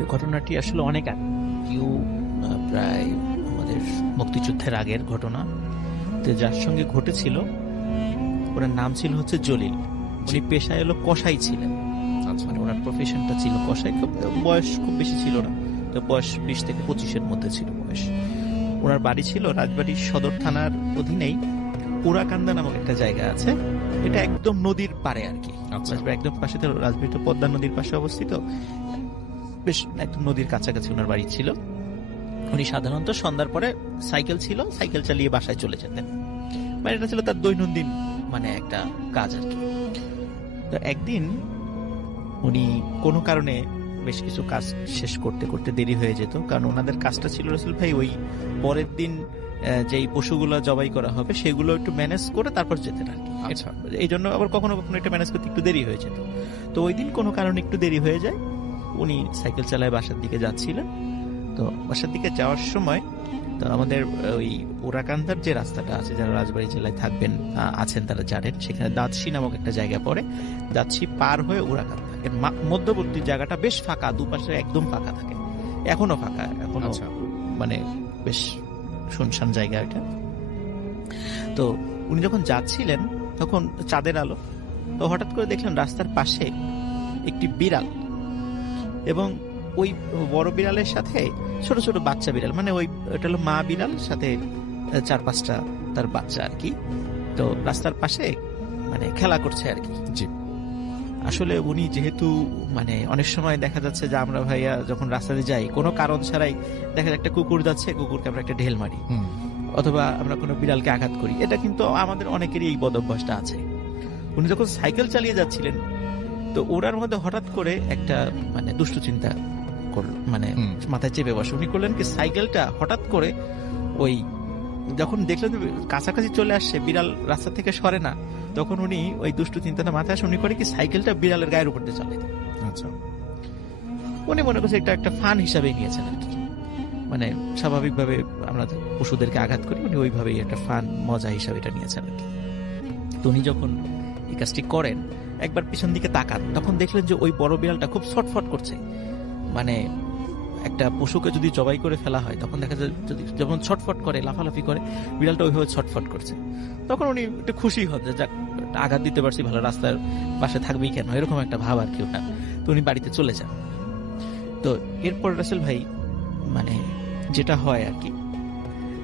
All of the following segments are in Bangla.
তো ঘটনাটি আসলে অনেক আগে, কেউ প্রায় আমাদের মুক্তিযুদ্ধের আগের ঘটনা। তো যার সঙ্গে ঘটেছিল ওনার নাম ছিল হচ্ছে জলিল। উনি পেশায় এলো কসাই ছিলেন। মানে ওনার প্রফেশনটা ছিল কসাই। বয়স খুব বেশি ছিল না, তো বয়স 20 থেকে 25-এর মধ্যে ছিল বয়স। ওনার বাড়ি ছিল রাজবাড়ী সদর থানার অধীনেই পুরাকান্দা নামক একটা জায়গা আছে। এটা একদম নদীর পাড়ে আর কি, একদম পাশে। তো রাজবাড়িটা পদ্মা নদীর পাশে অবস্থিত, বেশ একদম নদীর কাছাকাছি ওনার বাড়ি ছিল। উনি সাধারণত সন্ধ্যার পরে সাইকেল ছিল, সাইকেল চালিয়ে বাসায় চলে যেতেন। মানে এটা ছিল তার দৈনন্দিন মানে একটা কাজ আর কি। তো একদিন উনি কোনো কারণে বেশ কিছু কাজ শেষ করতে করতে দেরি হয়ে যেত, কারণ ওনাদের কাজটা ছিল রসুল ভাই ওই পরের দিন যেই পশুগুলো জবাই করা হবে সেগুলো একটু ম্যানেজ করে তারপর যেতেন আর কি। আচ্ছা, এই জন্য আবার কখনো কখনো এটা ম্যানেজ করতে একটু দেরি হয়ে যেত। তো ওই দিন কোনো কারণে একটু দেরি হয়ে যায়, উনি সাইকেল চালায় বাসার দিকে যাচ্ছিলেন। তো বাসার দিকে যাওয়ার সময় তো আমাদের ওই ওরাকান্দার যে রাস্তাটা আছে, যারা রাজবাড়ী জেলায় থাকবেন আছেন তারা জানেন, সেখানে দাঁতশি নামক একটা জায়গা পড়ে। দাঁতশি পার হয়ে ওরাকান্দা, এর মধ্যবর্তী জায়গাটা বেশ ফাঁকা, দুপাশে একদম ফাঁকা থাকে, এখনো ফাঁকা, এখনো মানে বেশ শুনশান জায়গা এটা। তো উনি যখন যাচ্ছিলেন তখন চাঁদের আলো, তো হঠাৎ করে দেখলেন রাস্তার পাশে একটি বিড়াল, এবং ওই বড় বিড়ালের সাথে ছোট ছোট বাচ্চা বিড়াল, মানে ওই এটা হলো মা বিড়াল, সাথে 4-5টা তার বাচ্চা আর কি। তো রাস্তার পাশে মানে খেলা করছে আর কি। জি, আসলে উনি যেহেতু মানে অনেক সময় দেখা যাচ্ছে যে আমরা ভাইয়া যখন রাস্তাতে যাই কোনো কারণ ছাড়াই দেখা যায় একটা কুকুর যাচ্ছে, কুকুরকে আমরা একটা ঢেল মারি, অথবা আমরা কোনো বিড়ালকে আঘাত করি। এটা কিন্তু আমাদের অনেকেরই এই বদ অভ্যাসটা আছে। উনি যখন সাইকেল চালিয়ে যাচ্ছিলেন তো ওরার মধ্যে হঠাৎ করে একটা মানে দুষ্ট চিন্তা করলো, মানে মাথায় চেপে বসে। উনি করলেন কি, সাইকেলটা হঠাৎ করে ওই যখন দেখলেন কাছাকাছি চলে আসছে, বিড়াল রাস্তা থেকে সরে না, তখন উনি ওই দুষ্ট চিন্তাটা মাথায় আসে, উনি করে কি সাইকেলটা বিড়ালের গায়ের উপর দিয়ে চালায়। আচ্ছা, উনি মনে করছে এটা একটা ফান হিসাবে নিয়েছেন আর কি। মানে স্বাভাবিকভাবে আমরা পশুদেরকে আঘাত করি, উনি ওইভাবেই একটা ফান মজা হিসাবে এটা নিয়েছেন আর কি। তো উনি যখন এই কাজটি করেন, একবার পিছন দিকে তাকান, তখন দেখলেন যে ওই বড় বিড়ালটা খুব ছটফট করছে। মানে একটা পশুকে যদি জবাই করে ফেলা হয় তখন দেখা যায় যদি যেমন ছটফট করে, লাফালাফি করে, বিড়ালটা ওইভাবে ছটফট করছে। তখন উনি একটু খুশি হন যে যাক, আঘাত দিতে পারছি, ভালো, রাস্তার পাশে থাকবেই কেন, এরকম একটা ভাব আর কি ওনার। তো উনি বাড়িতে চলে যান। তো এরপর রাসেল ভাই মানে যেটা হয় আর কি,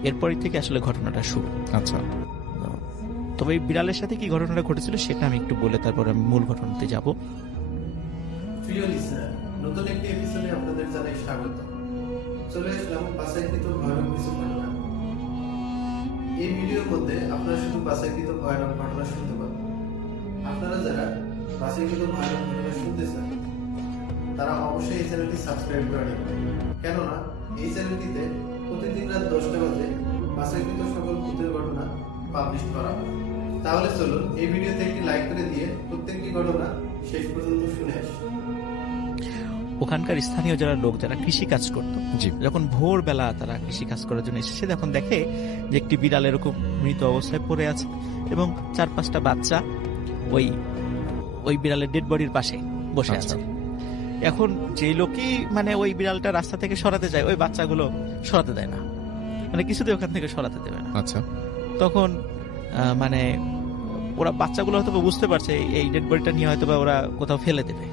এরপরই থেকে আসলে ঘটনাটা শুরু। আচ্ছা, তবে এই বিড়ালের সাথে কি ঘটনাটা ঘটেছিল সেটা আমি একটু বলে তারপর আমি মূল ঘটনাতে যাব। প্রিয় লিসেনার, নতুন একটি এপিসোডে আপনাদের জানাই স্বাগত। চলে আসলাম বাছাইকৃত ভয়ানক কিছু ঘটনা। এই ভিডিওর মধ্যে আপনারা শুধু বাছাইকৃত ভয়ানক ঘটনা শুনতে পাবেন। আপনারা যারা বাছাইকৃত ভয়ানক ঘটনা শুনতে চান তারা অবশ্যই এই চ্যানেলটি সাবস্ক্রাইব করে নেবেন, কেননা এই চ্যানেলটিতে প্রতিদিন রাত 10টা বাজে বাছাইকৃত সকল ভূতের ঘটনা পাবলিশ করা হয়। তাহলে চলুন এই ভিডিওতে একটি লাইক করে দিয়ে প্রত্যেকটি ঘটনা শেষ পর্যন্ত শুনে আসি। ওখানকার স্থানীয় যারা লোক, যারা কৃষি কাজ করতো, যখন ভোরবেলা তারা কৃষি কাজ করার জন্য এসেছে, যখন দেখে যে একটি বিড়াল এরকম মৃত অবস্থায় পড়ে আছে এবং 4-5টা বাচ্চা ওই ওই বিড়ালের ডেড বডির পাশে বসে আছে। এখন যে লোকই মানে ওই বিড়ালটা রাস্তা থেকে সরাতে যায়, ওই বাচ্চাগুলো সরাতে দেয় না, মানে কিছুতে ওখান থেকে সরাতে দেবে না। আচ্ছা, তখন মানে ওরা বাচ্চাগুলো হয়তো বুঝতে পারছে এই ডেড বডিটা নিয়ে হয়তো ওরা কোথাও ফেলে দেবে,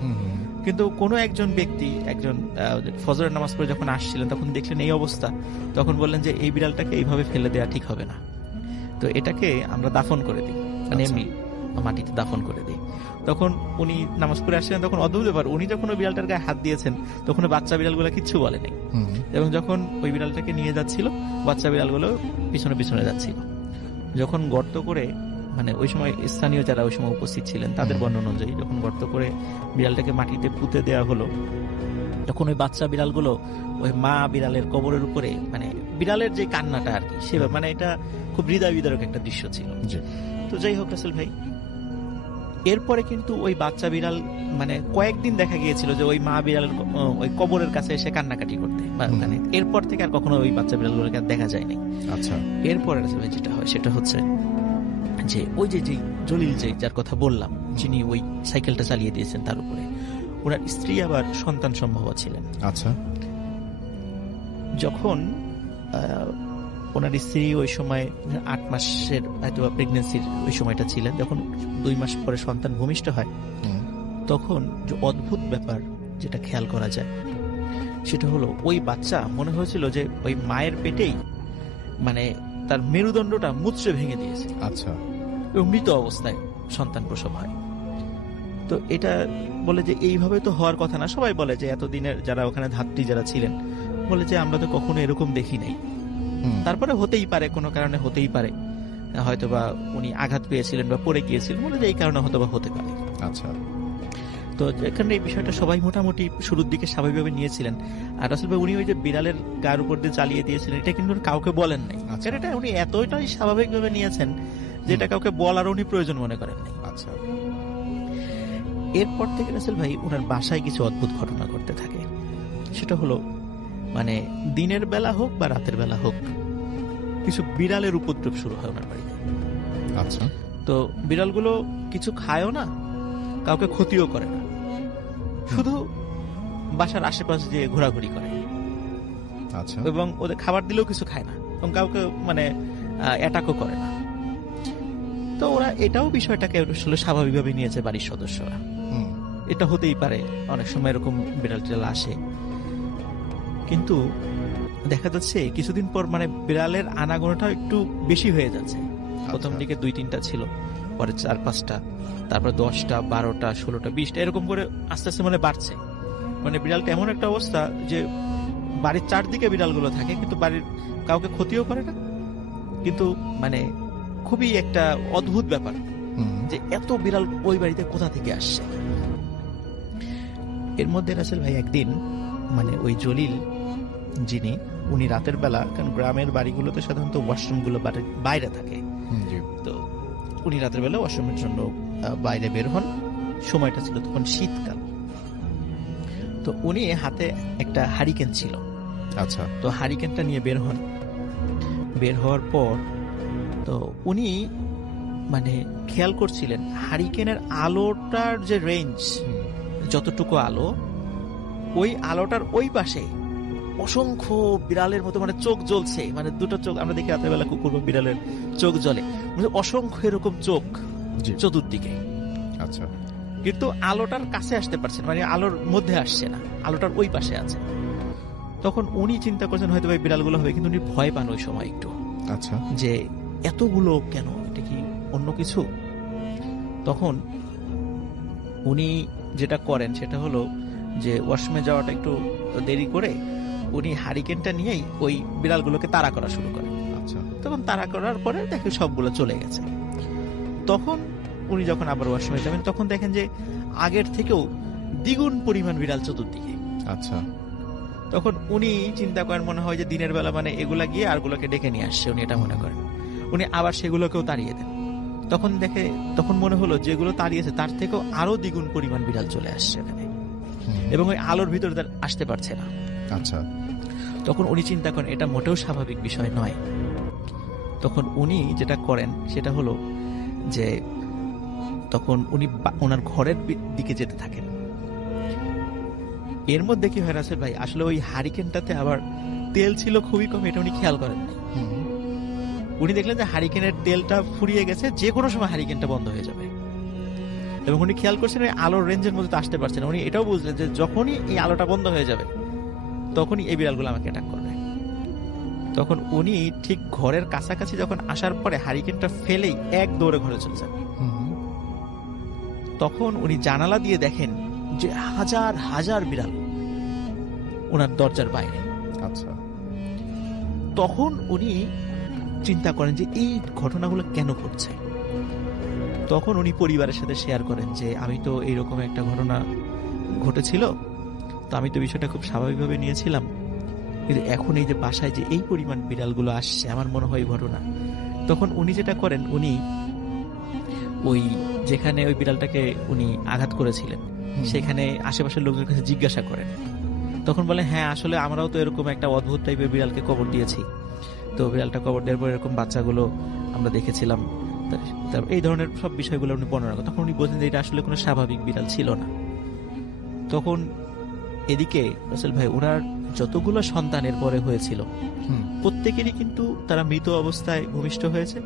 কিন্তু কোনো একজন ব্যক্তি, একজন ফজরের নামাজ পড়ে যখন আসছিলেন তখন দেখলেন এই অবস্থা, তখন বললেন যে এই বিড়ালটাকে এইভাবে ফেলে দেওয়া ঠিক হবে না, তো এটাকে আমরা দাফন করে দিই, মানে এমনি মাটিতে দাফন করে দিই। তখন উনি নামাজ পড়ে আসছিলেন, তখন অদ্ভুত ব্যাপার, উনি যখন ওই বিড়ালটার গায়ে হাত দিয়েছেন তখন বাচ্চা বিড়ালগুলো কিচ্ছু বলে নাই, এবং যখন ওই বিড়ালটাকে নিয়ে যাচ্ছিল বাচ্চা বিড়ালগুলো পিছনে পিছনে যাচ্ছিল। যখন গর্ত করে, মানে ওই সময় স্থানীয় যারা ওই সময় উপস্থিত ছিলেন তাদের বর্ণনা অনুযায়ী যখন গর্ত করে বিড়ালটাকে মাটিতে পুঁতে দেওয়া হলো, তখন ওই বাচ্চা বিড়ালগুলো ওই মা বিড়ালের কবরের উপরে, মানে বিড়ালের যে কান্নাটা আর কি, সে মানে এটা খুব হৃদয় বিদারক একটা দৃশ্য ছিল। তো যাই হোক রাসেল ভাই, এরপরে কিন্তু ওই বাচ্চা বিড়াল মানে কয়েকদিন দেখা গিয়েছিল যে ওই মা বিড়ালের ওই কবরের কাছে এসে কান্নাকাটি করতে, মানে এরপর থেকে আর কখনো ওই বাচ্চা বিড়ালগুলোকে দেখা যায়নি। আচ্ছা, এরপরে রাসেল ভাই যেটা হয় সেটা হচ্ছে যে ওই যে জলিল, যে যার কথা বললাম, যিনি ওই সাইকেলটা চালিয়ে দিয়েছেন তার উপরে, ওনার স্ত্রী আবার সন্তান সম্ভবা ছিলেন। আচ্ছা। যখন ওনার স্ত্রী ওই সময় 8 মাসের হয়তো প্রেগনেন্সির ওই সময়টা ছিলেন, যখন 2 মাস পরে সন্তান ভূমিষ্ঠ হয়, তখন যে অদ্ভুত ব্যাপার যেটা খেয়াল করা যায় সেটা হলো ওই বাচ্চা মনে হয়েছিল যে ওই মায়ের পেটেই মানে তার মেরুদণ্ডটা মুচড়ে ভেঙে দিয়েছে। আচ্ছা। এবং মৃত অবস্থায় সন্তান প্রসব হয়। তো এটা বলে যে এইভাবে তো হওয়ার কথা না। সবাই বলে যে এতদিনের যারা ওখানে ধাত্রী যারা ছিলেন বলে যে আমরা তো কখনো এরকম দেখি নাই। তারপরে হতেই পারে, কোনো কারণে হতেই পারে, হয়তো বা উনি আঘাত পেয়েছিলেন বা পড়ে গিয়েছিলেন, বলে যে এই কারণে হয়তো বা হতে পারে। আচ্ছা। তো এখানে এই বিষয়টা সবাই মোটামুটি শুরুর দিকে স্বাভাবিকভাবে নিয়েছিলেন। আর আসলে ভাই উনি ওই যে বিড়ালের গায়ের উপর দিয়ে চালিয়ে দিয়েছিলেন, এটা কিন্তু কাউকে বলেন নাই। কারণ এটা উনি এতটাই স্বাভাবিকভাবে নিয়েছেন যেটা কাউকে বলার উনি প্রয়োজন মনে করেন নাই। আচ্ছা। এরপর থেকে রাসেল ভাই ওনার বাসায় কিছু অদ্ভুত ঘটনা ঘটতে থাকে। সেটা হলো মানে দিনের বেলা হোক বা রাতের বেলা হোক কিছু বিড়ালের উপদ্রব শুরু হয় ওনার বাড়িতে। আচ্ছা। তো বিড়ালগুলো কিছু খায়ও না, কাউকে ক্ষতিও করে না, শুধু বাসার আশেপাশে যে ঘোরাঘুরি করে। আচ্ছা। এবং ওদের খাবার দিলেও কিছু খায় না এবং কাউকে মানে অ্যাটাকও করে না। তো ওরা এটাও বিষয়টাকে আসলে স্বাভাবিকভাবে নিয়েছে বাড়ির সদস্যরা। এটা হতেই পারে, অনেক সময় এরকম বিড়াল টিড়াল আসে। কিন্তু দেখা যাচ্ছে কিছুদিন পর মানে বিড়ালের আনাগোনাটা একটু বেশি হয়ে যাচ্ছে। প্রথম দিকে 2-3টা ছিল, পরে 4-5টা, তারপর 10টা, 12টা, 16টা, 20টা, এরকম করে আস্তে আস্তে মানে বাড়ছে। মানে বিড়ালটা এমন একটা অবস্থা যে বাড়ির চারদিকে বিড়ালগুলো থাকে কিন্তু বাড়ির কাউকে ক্ষতিও করে না। কিন্তু মানে খুবই একটা অদ্ভুত ব্যাপার যে এত বিড়াল ওই বাড়িতে কোথা থেকে আসছে। এর মধ্যে রাসেল ভাই একদিন মানে ওই জলিল যিনি, উনি রাতের বেলা, কারণ গ্রামের বাড়িগুলোতে সাধারণত ওয়াশরুমগুলো বাইরে থাকে, তো উনি রাতের বেলা ওয়াশরুমের জন্য বাইরে বের হন। সময়টা ছিল তখন শীতকাল। তো উনি হাতে একটা হারিকেন ছিল। আচ্ছা। তো হারিকেনটা নিয়ে বের হন। বের হওয়ার পর তো উনি মানে খেয়াল করছিলেন হারিকেনের আলোটার যে রেঞ্জ, যতটুকু আলো, ওই আলোটার ওই পাশে অসংখ্য বিড়ালের মতো মানে চোখ জ্বলছে। মানে দুটো চোখ আমরা দেখি রাতের বেলা কুকুর বা বিড়ালের চোখ জ্বলে, অসংখ্য এরকম চোখ চতুর্দিকে। আচ্ছা। কিন্তু আলোটার কাছে আসতে পারছে না, মানে আলোর মধ্যে আসছে না, আলোটার ওই পাশে আছে। তখন উনি চিন্তা করছেন হয়তো ভাই বিড়ালগুলো হবে, কিন্তু উনি ভয় পান ওই সময় একটু। আচ্ছা। যে এতগুলো কেন, এটা কি অন্য কিছু? তখন উনি যেটা করেন সেটা হলো যে ওয়াশরুমে যাওয়াটা একটু দেরি করে উনি হারিকেনটা নিয়েই ওই বিড়ালগুলোকে তাড়া করা শুরু করেন। আচ্ছা। তখন তাড়া করার পরে দেখে সবগুলো চলে গেছে। তখন উনি যখন আবার ওয়াশরুমে যাবেন তখন দেখেন যে আগের থেকেও দ্বিগুণ পরিমাণ বিড়াল চতুর্দিকে। আচ্ছা। তখন উনি চিন্তা করেন মনে হয় যে দিনের বেলা মানে এগুলা গিয়ে আরগুলোকে ডেকে নিয়ে আসছে, উনি এটা মনে করেন। উনি আবার সেগুলোকেও তাড়িয়ে দেন। তখন মনে হলো যেগুলো তাড়িয়েছে তার থেকেও আরো দ্বিগুণ পরিমাণ বিড়াল চলে আসছে এখানে, এবং ওই আলোর ভিতরে তার আসতে পারছে না। আচ্ছা। তখন উনি চিন্তা করেন এটা মোটেও স্বাভাবিক বিষয় নয়। তখন উনি যেটা করেন সেটা হলো যে তখন উনি ওনার ঘরের দিকে যেতে থাকেন। এর মধ্যে কি হয় রাসেল ভাই, আসলে ওই হারিকেনটাতে আবার তেল ছিল খুবই কম, এটা উনি খেয়াল করেন নাই। উনি দেখলেন যে হারিকেনের তেলটা ফুরিয়ে গেছে, যে কোনো সময় হারিকেনটা বন্ধ হয়ে যাবে। এবং উনি খেয়াল করছেন আলোর রেঞ্জের মধ্যে তো আসতে পারছে না। উনি এটাও বুঝলেন যে যখনই এই আলোটা বন্ধ হয়ে যাবে তখনই এই বিড়ালগুলো আমাকে অ্যাটাক করবে। তখন উনি ঠিক ঘরের কাছাকাছি যখন আসার পরে হারিকেনটা ফেলেই এক দৌড়ে ঘরে চলে যান। তখন উনি জানালা দিয়ে দেখেন যে হাজার হাজার বিড়াল ওনার দরজার বাইরে। আচ্ছা। তখন উনি চিন্তা করেন যে এই ঘটনাগুলো কেন ঘটছে। তখন উনি পরিবারের সাথে শেয়ার করেন যে আমি তো এইরকম একটা ঘটনা ঘটেছিল, তো আমি তো বিষয়টা খুব স্বাভাবিকভাবে নিয়েছিলাম, কিন্তু এখন এই যে বাসায় যে এই পরিমাণ বিড়ালগুলো আসছে আমার মনে হয় ঘটনা। তখন উনি যেটা করেন, উনি ওই যেখানে ওই বিড়ালটাকে উনি আঘাত করেছিলেন সেখানে আশেপাশের লোকজনের কাছে জিজ্ঞাসা করেন। তখন বলে হ্যাঁ আসলে আমরাও তো এরকম একটা অদ্ভুত টাইপের বিড়ালকে কবর দিয়েছি, তো বিড়ালটা কবর দেওয়ার পর এরকম বাচ্চাগুলো আমরা দেখেছিলাম। এই ধরনের সব বিষয়গুলো উনি বর্ণনা করেন। তখন উনি বলছেন যে এটা আসলে কোনো স্বাভাবিক বিড়াল ছিল না। তখন এদিকে রাসেল ভাই ওনার যতগুলো সন্তানের পরে হয়েছিল প্রত্যেকেরই কিন্তু তারা মৃত অবস্থায় ভূমিষ্ঠ হয়েছে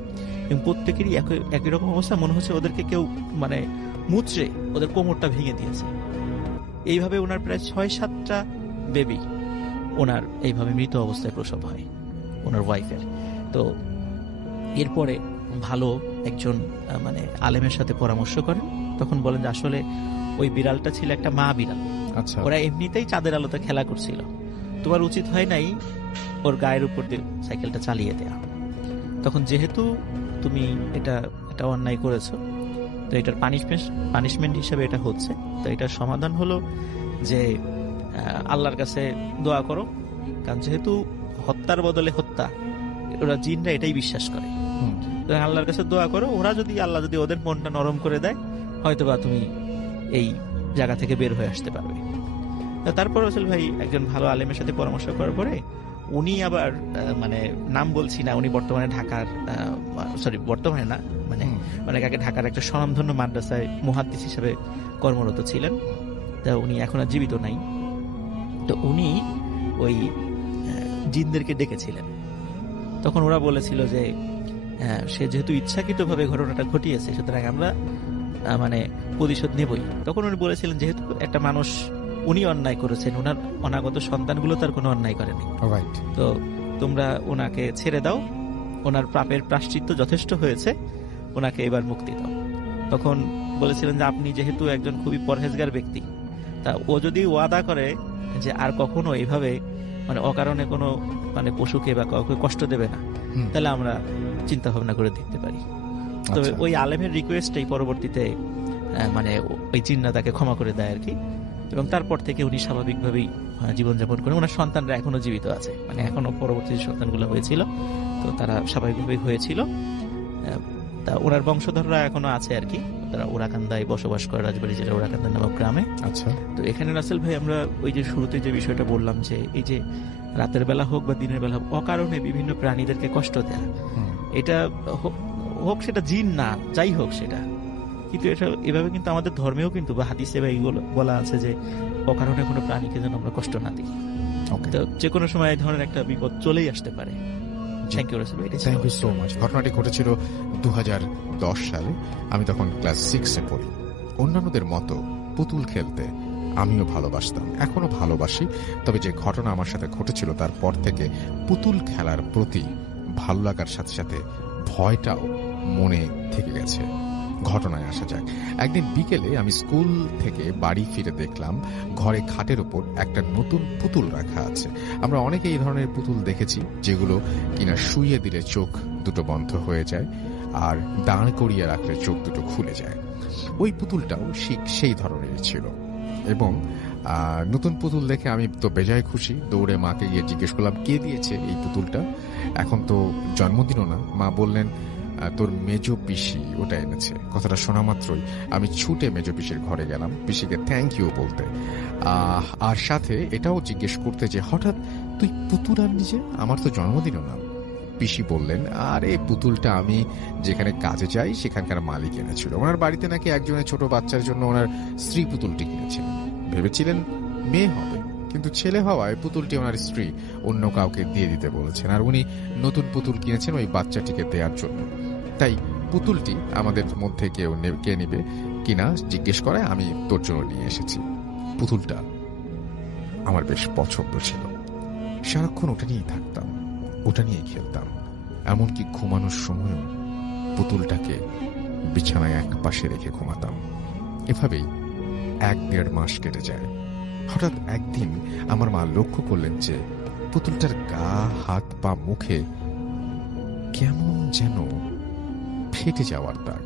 এবং প্রত্যেকেরই একই রকম অবস্থা, মনে হচ্ছে ওদেরকে কেউ মানে মুচড়ে ওদের কোমরটা ভেঙে দিয়েছে। এইভাবে ওনার প্রায় 6-7টা বেবি ওনার এইভাবে মৃত অবস্থায় প্রসব হয় ওনার ওয়াইফের। তো এরপরে ভালো একজন মানে আলেমের সাথে পরামর্শ করেন, তখন বলেন যে আসলে ওই বিড়ালটা ছিল একটা মা বিড়াল, আচ্ছা, ওরা এমনিতেই চাঁদের আলোতে খেলা করছিল, তোমার উচিত হয় নাই ওর গায়ের উপর দিয়ে সাইকেলটা চালিয়ে দেয়া। তখন যেহেতু তুমি এটা অন্যায় করেছো, তো এটার পানিশমেন্ট হিসেবে এটা হচ্ছে, তো এটার সমাধান হলো যে আল্লাহর কাছে দোয়া করো, কারণ যেহেতু হত্যার বদলে হত্যা, ওরা জিনরা এটাই বিশ্বাস করে। আল্লাহর কাছে দোয়া করো, আল্লাহ যদি ওদের মনটা নরম করে দেয়, হয়তোবা তুমি এই জায়গা থেকে বের হয়ে আসতে পারবে। তারপর রাসেল ভাই একজন ভালো আলেমের সাথে পরামর্শ করার পরে উনি আবার মানে নাম বলছি না, উনি বর্তমানে বর্তমানে না মানে অনেক আগে ঢাকার একটা স্বনামধন্য মাদ্রাসায় মুহাদ্দিস হিসেবে কর্মরত ছিলেন। তা উনি এখন আর জীবিত নাই। তো উনি ওই জিনদেরকে ডেকেছিলেন। তখন ওরা বলেছিল যে সে যেহেতু ইচ্ছাকৃতভাবে ঘটনাটা ঘটিয়েছে, সুতরাং আমরা মানে প্রতিশোধ নেবই। তখন উনি বলেছিলেন যেহেতু একটা মানুষ উনি অন্যায় করেছেন, ওনার অনাগত সন্তানগুলো তার কোনো অন্যায় করেনি, তো তোমরা ওনাকে ছেড়ে দাও, ওনার পাপের প্রায়শ্চিত্ত যথেষ্ট হয়েছে, ওনাকে এবার মুক্তি দাও। তখন বলেছিলেন যে আপনি যেহেতু একজন খুবই পরহেজগার ব্যক্তি, তা ও যদি ওয়াদা করে যে আর কখনো এইভাবে মানে অকারণে কোনো মানে পশুকে বা কাউকে কষ্ট দেবে না, তাহলে আমরা চিন্তা ভাবনা করে দেখতে পারি। তবে ওই আলেমের রিকোয়েস্টটাই পরবর্তীতে মানে ওই জিন্না তাকে ক্ষমা করে দেয় আর কি, এবং তারপর থেকে উনি স্বাভাবিকভাবেই জীবনযাপন করেন। ওনার সন্তানরা এখনো জীবিত আছে, মানে এখনো পরবর্তী সন্তানগুলো হয়েছিল, তো তারা স্বাভাবিকভাবেই হয়েছিল। তা ওনার বংশধররা এখনো আছে আর কি, তারা ওরাকান্দায় বসবাস করে, রাজবাড়ী জেলার ওরাকান্দা নামক গ্রামে। আচ্ছা, তো এখানে রাসেল ভাই আমরা ওই যে শুরুতে যে বিষয়টা বললাম যে এই যে রাতের বেলা হোক বা দিনের বেলা হোক অকারণে বিভিন্ন প্রাণীদেরকে কষ্ট দেয়া, এটা হোক সেটা জিন না যাই হোক সেটা, কিন্তু এটা এভাবে কিন্তু আমাদের ধর্মেও কিন্তু বা হাদিসে বা এইগুলো বলা আছে যে অকারণে কোনো প্রাণীকে যেন আমরা কষ্ট না দিই। তো যে কোনো সময় এই ধরনের একটা বিপদ চলেই আসতে পারে। থ্যাংক ইউ রাসেল ভাই, থ্যাংক ইউ সো মাচ। ঘটনাটি ঘটেছিল 2010 সালে। আমি তখন ক্লাস 6-এ পড়ি। অন্যান্যদের মতো পুতুল খেলতে আমিও ভালোবাসতাম, এখনো ভালোবাসি। তবে যে ঘটনা আমার সাথে ঘটেছিল তারপর থেকে পুতুল খেলার প্রতি ভালো লাগার সাথে সাথে ভয়টাও মনে থেকে গেছে। ঘটনায় আসা যাক। একদিন বিকেলে আমি স্কুল থেকে বাড়ি ফিরে দেখলাম ঘরে খাটের ওপর একটা নতুন পুতুল রাখা আছে। আমরা অনেকে এই ধরনের পুতুল দেখেছি যেগুলো কিনা শুইয়ে দিলে চোখ দুটো বন্ধ হয়ে যায় আর দাঁড় করিয়ে রাখলে চোখ দুটো খুলে যায়। ওই পুতুলটাও সেই ধরনের ছিল এবং নতুন পুতুল দেখে আমি তো বেজায় খুশি। দৌড়ে মাকে গিয়ে জিজ্ঞেস করলাম কে দিয়েছে এই পুতুলটা, এখন তো জন্মদিনও না। মা বললেন তোর মেজো পিসি ওটা এনেছে। কথাটা শোনা মাত্রই আমি ছুটে মেজো পিসির ঘরে গেলাম পিসিকে থ্যাংক ইউ বলতে, আর সাথে এটাও জিজ্ঞেস করতে যে হঠাৎ তুই পুতুল আনলি যে, আমার তো জন্মদিনও না। পিসি বললেন আর এই পুতুলটা আমি যেখানে কাজে যাই সেখানকার মালিক এনেছিল। ওনার বাড়িতে নাকি একজনের ছোট বাচ্চার জন্য ওনার স্ত্রী পুতুলটি কিনেছিলেন, ভেবেছিলেন মেয়ে হবে, কিন্তু ছেলে হওয়ায় পুতুলটি ওনার স্ত্রী অন্য কাউকে দিয়ে দিতে বলেছেন, আর উনি নতুন পুতুল কিনেছেন ওই বাচ্চাটিকে দেওয়ার জন্য। তাই পুতুলটি আমাদের মধ্যে কে নিবে কিনা জিজ্ঞেস করে আমি তোর জন্য নিয়ে এসেছি। পুতুলটা আমার বেশ পছন্দ ছিল, সারাক্ষণ ওটা নিয়েই থাকতাম, ওটা নিয়েই খেলতাম, এমনকি ঘুমানোর সময়ও পুতুলটাকে বিছানায় এক পাশে রেখে ঘুমাতাম। এভাবেই 1-1.5 মাস কেটে যায়। হঠাৎ একদিন আমার মা লক্ষ্য করলেন যে পুতুলটার গা, হাত পা, মুখে কেমন যেন ফেটে যাওয়ার দাগ।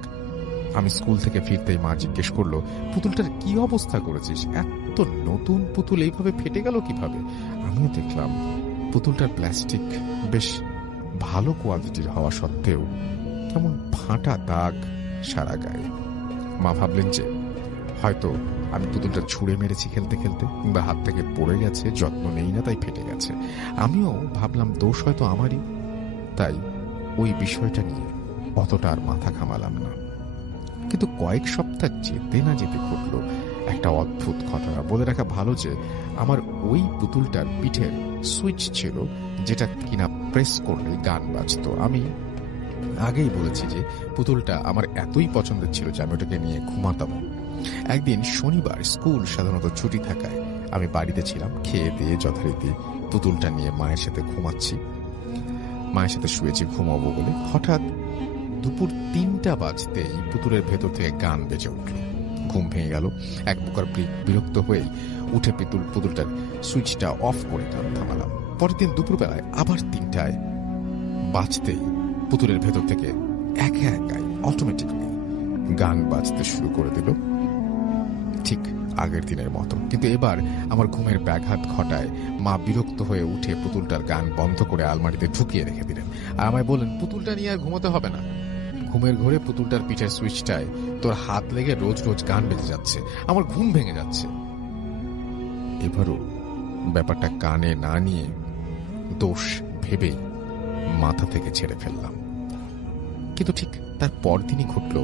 আমি স্কুল থেকে ফিরতেই মা জিজ্ঞেস করলো পুতুলটার কি অবস্থা করেছিস, এত নতুন পুতুল এইভাবে ফেটে গেল কিভাবে? আমিও দেখলাম পুতুলটার প্লাস্টিক বেশ ভালো কোয়ালিটির হওয়া সত্ত্বেও কেমন ফাটা দাগ সারা গায়ে। মা ভাবলেন যে হয়তো আমি পুতুলটা ছুঁড়ে মেরেছি খেলতে খেলতে, কিংবা হাত থেকে পড়ে গেছে, যত্ন নেই না তাই ফেটে গেছে। আমিও ভাবলাম দোষ হয়তো আমারই, তাই ওই বিষয়টা নিয়ে অতটা আর মাথা ঘামালাম না। কিন্তু কয়েক সপ্তাহ যেতে না যেতে ঘটল একটা অদ্ভুত ঘটনা। বলে রাখা ভালো যে আমার ওই পুতুলটার পিঠের সুইচ ছিল, যেটা কিনা প্রেস করলে গান বাজতো। আমি আগেই বলেছি যে পুতুলটা আমার এতই পছন্দের ছিল যে আমি ওটাকে নিয়ে ঘুমাতাম। একদিন শনিবার, স্কুল সাধারণত ছুটি থাকায় আমি বাড়িতে ছিলাম। খেয়ে দিয়ে যথারীতি পুতুলটা নিয়ে মায়ের সাথে ঘুমাচ্ছি, মায়ের সাথে শুয়েছি ঘুমাবো বলে। হঠাৎ দুপুর ৩টা বাজতেই পুতুলের ভেতর থেকে গান বেজে উঠল। ঘুম ভেঙে গেল। এক প্রকার বিরক্ত হয়েই উঠে পুতুলটার সুইচটা অফ করে গান থামালাম। পরের দিন দুপুরবেলায় আবার ৩টায় বাজতেই পুতুলের ভেতর থেকে একা একাই অটোমেটিকলি গান বাজতে শুরু করে দিল, ঠিক আগের দিনের মতো। কিন্তু এবার আমার ঘুমের ব্যাঘাত ঘটায় মা বিরক্ত হয়ে উঠে পুতুলটার গান বন্ধ করে আলমারিতে ঢুকিয়ে রেখে দিলেন। আর আমায় বললেন, পুতুলটা নিয়ে আর ঘুমাতে হবে না। ঘুমের ঘরে পুতুলটার পিঠের সুইচটায় তোর হাত লেগে রোজ রোজ গান বেজে যাচ্ছে, আমার ঘুম ভেঙে যাচ্ছে। এবারও ব্যাপারটা কানে না নিয়ে দোষ ভেবেই মাথা থেকে ছেড়ে ফেললাম। কিন্তু ঠিক তার পরদিনই ঘটল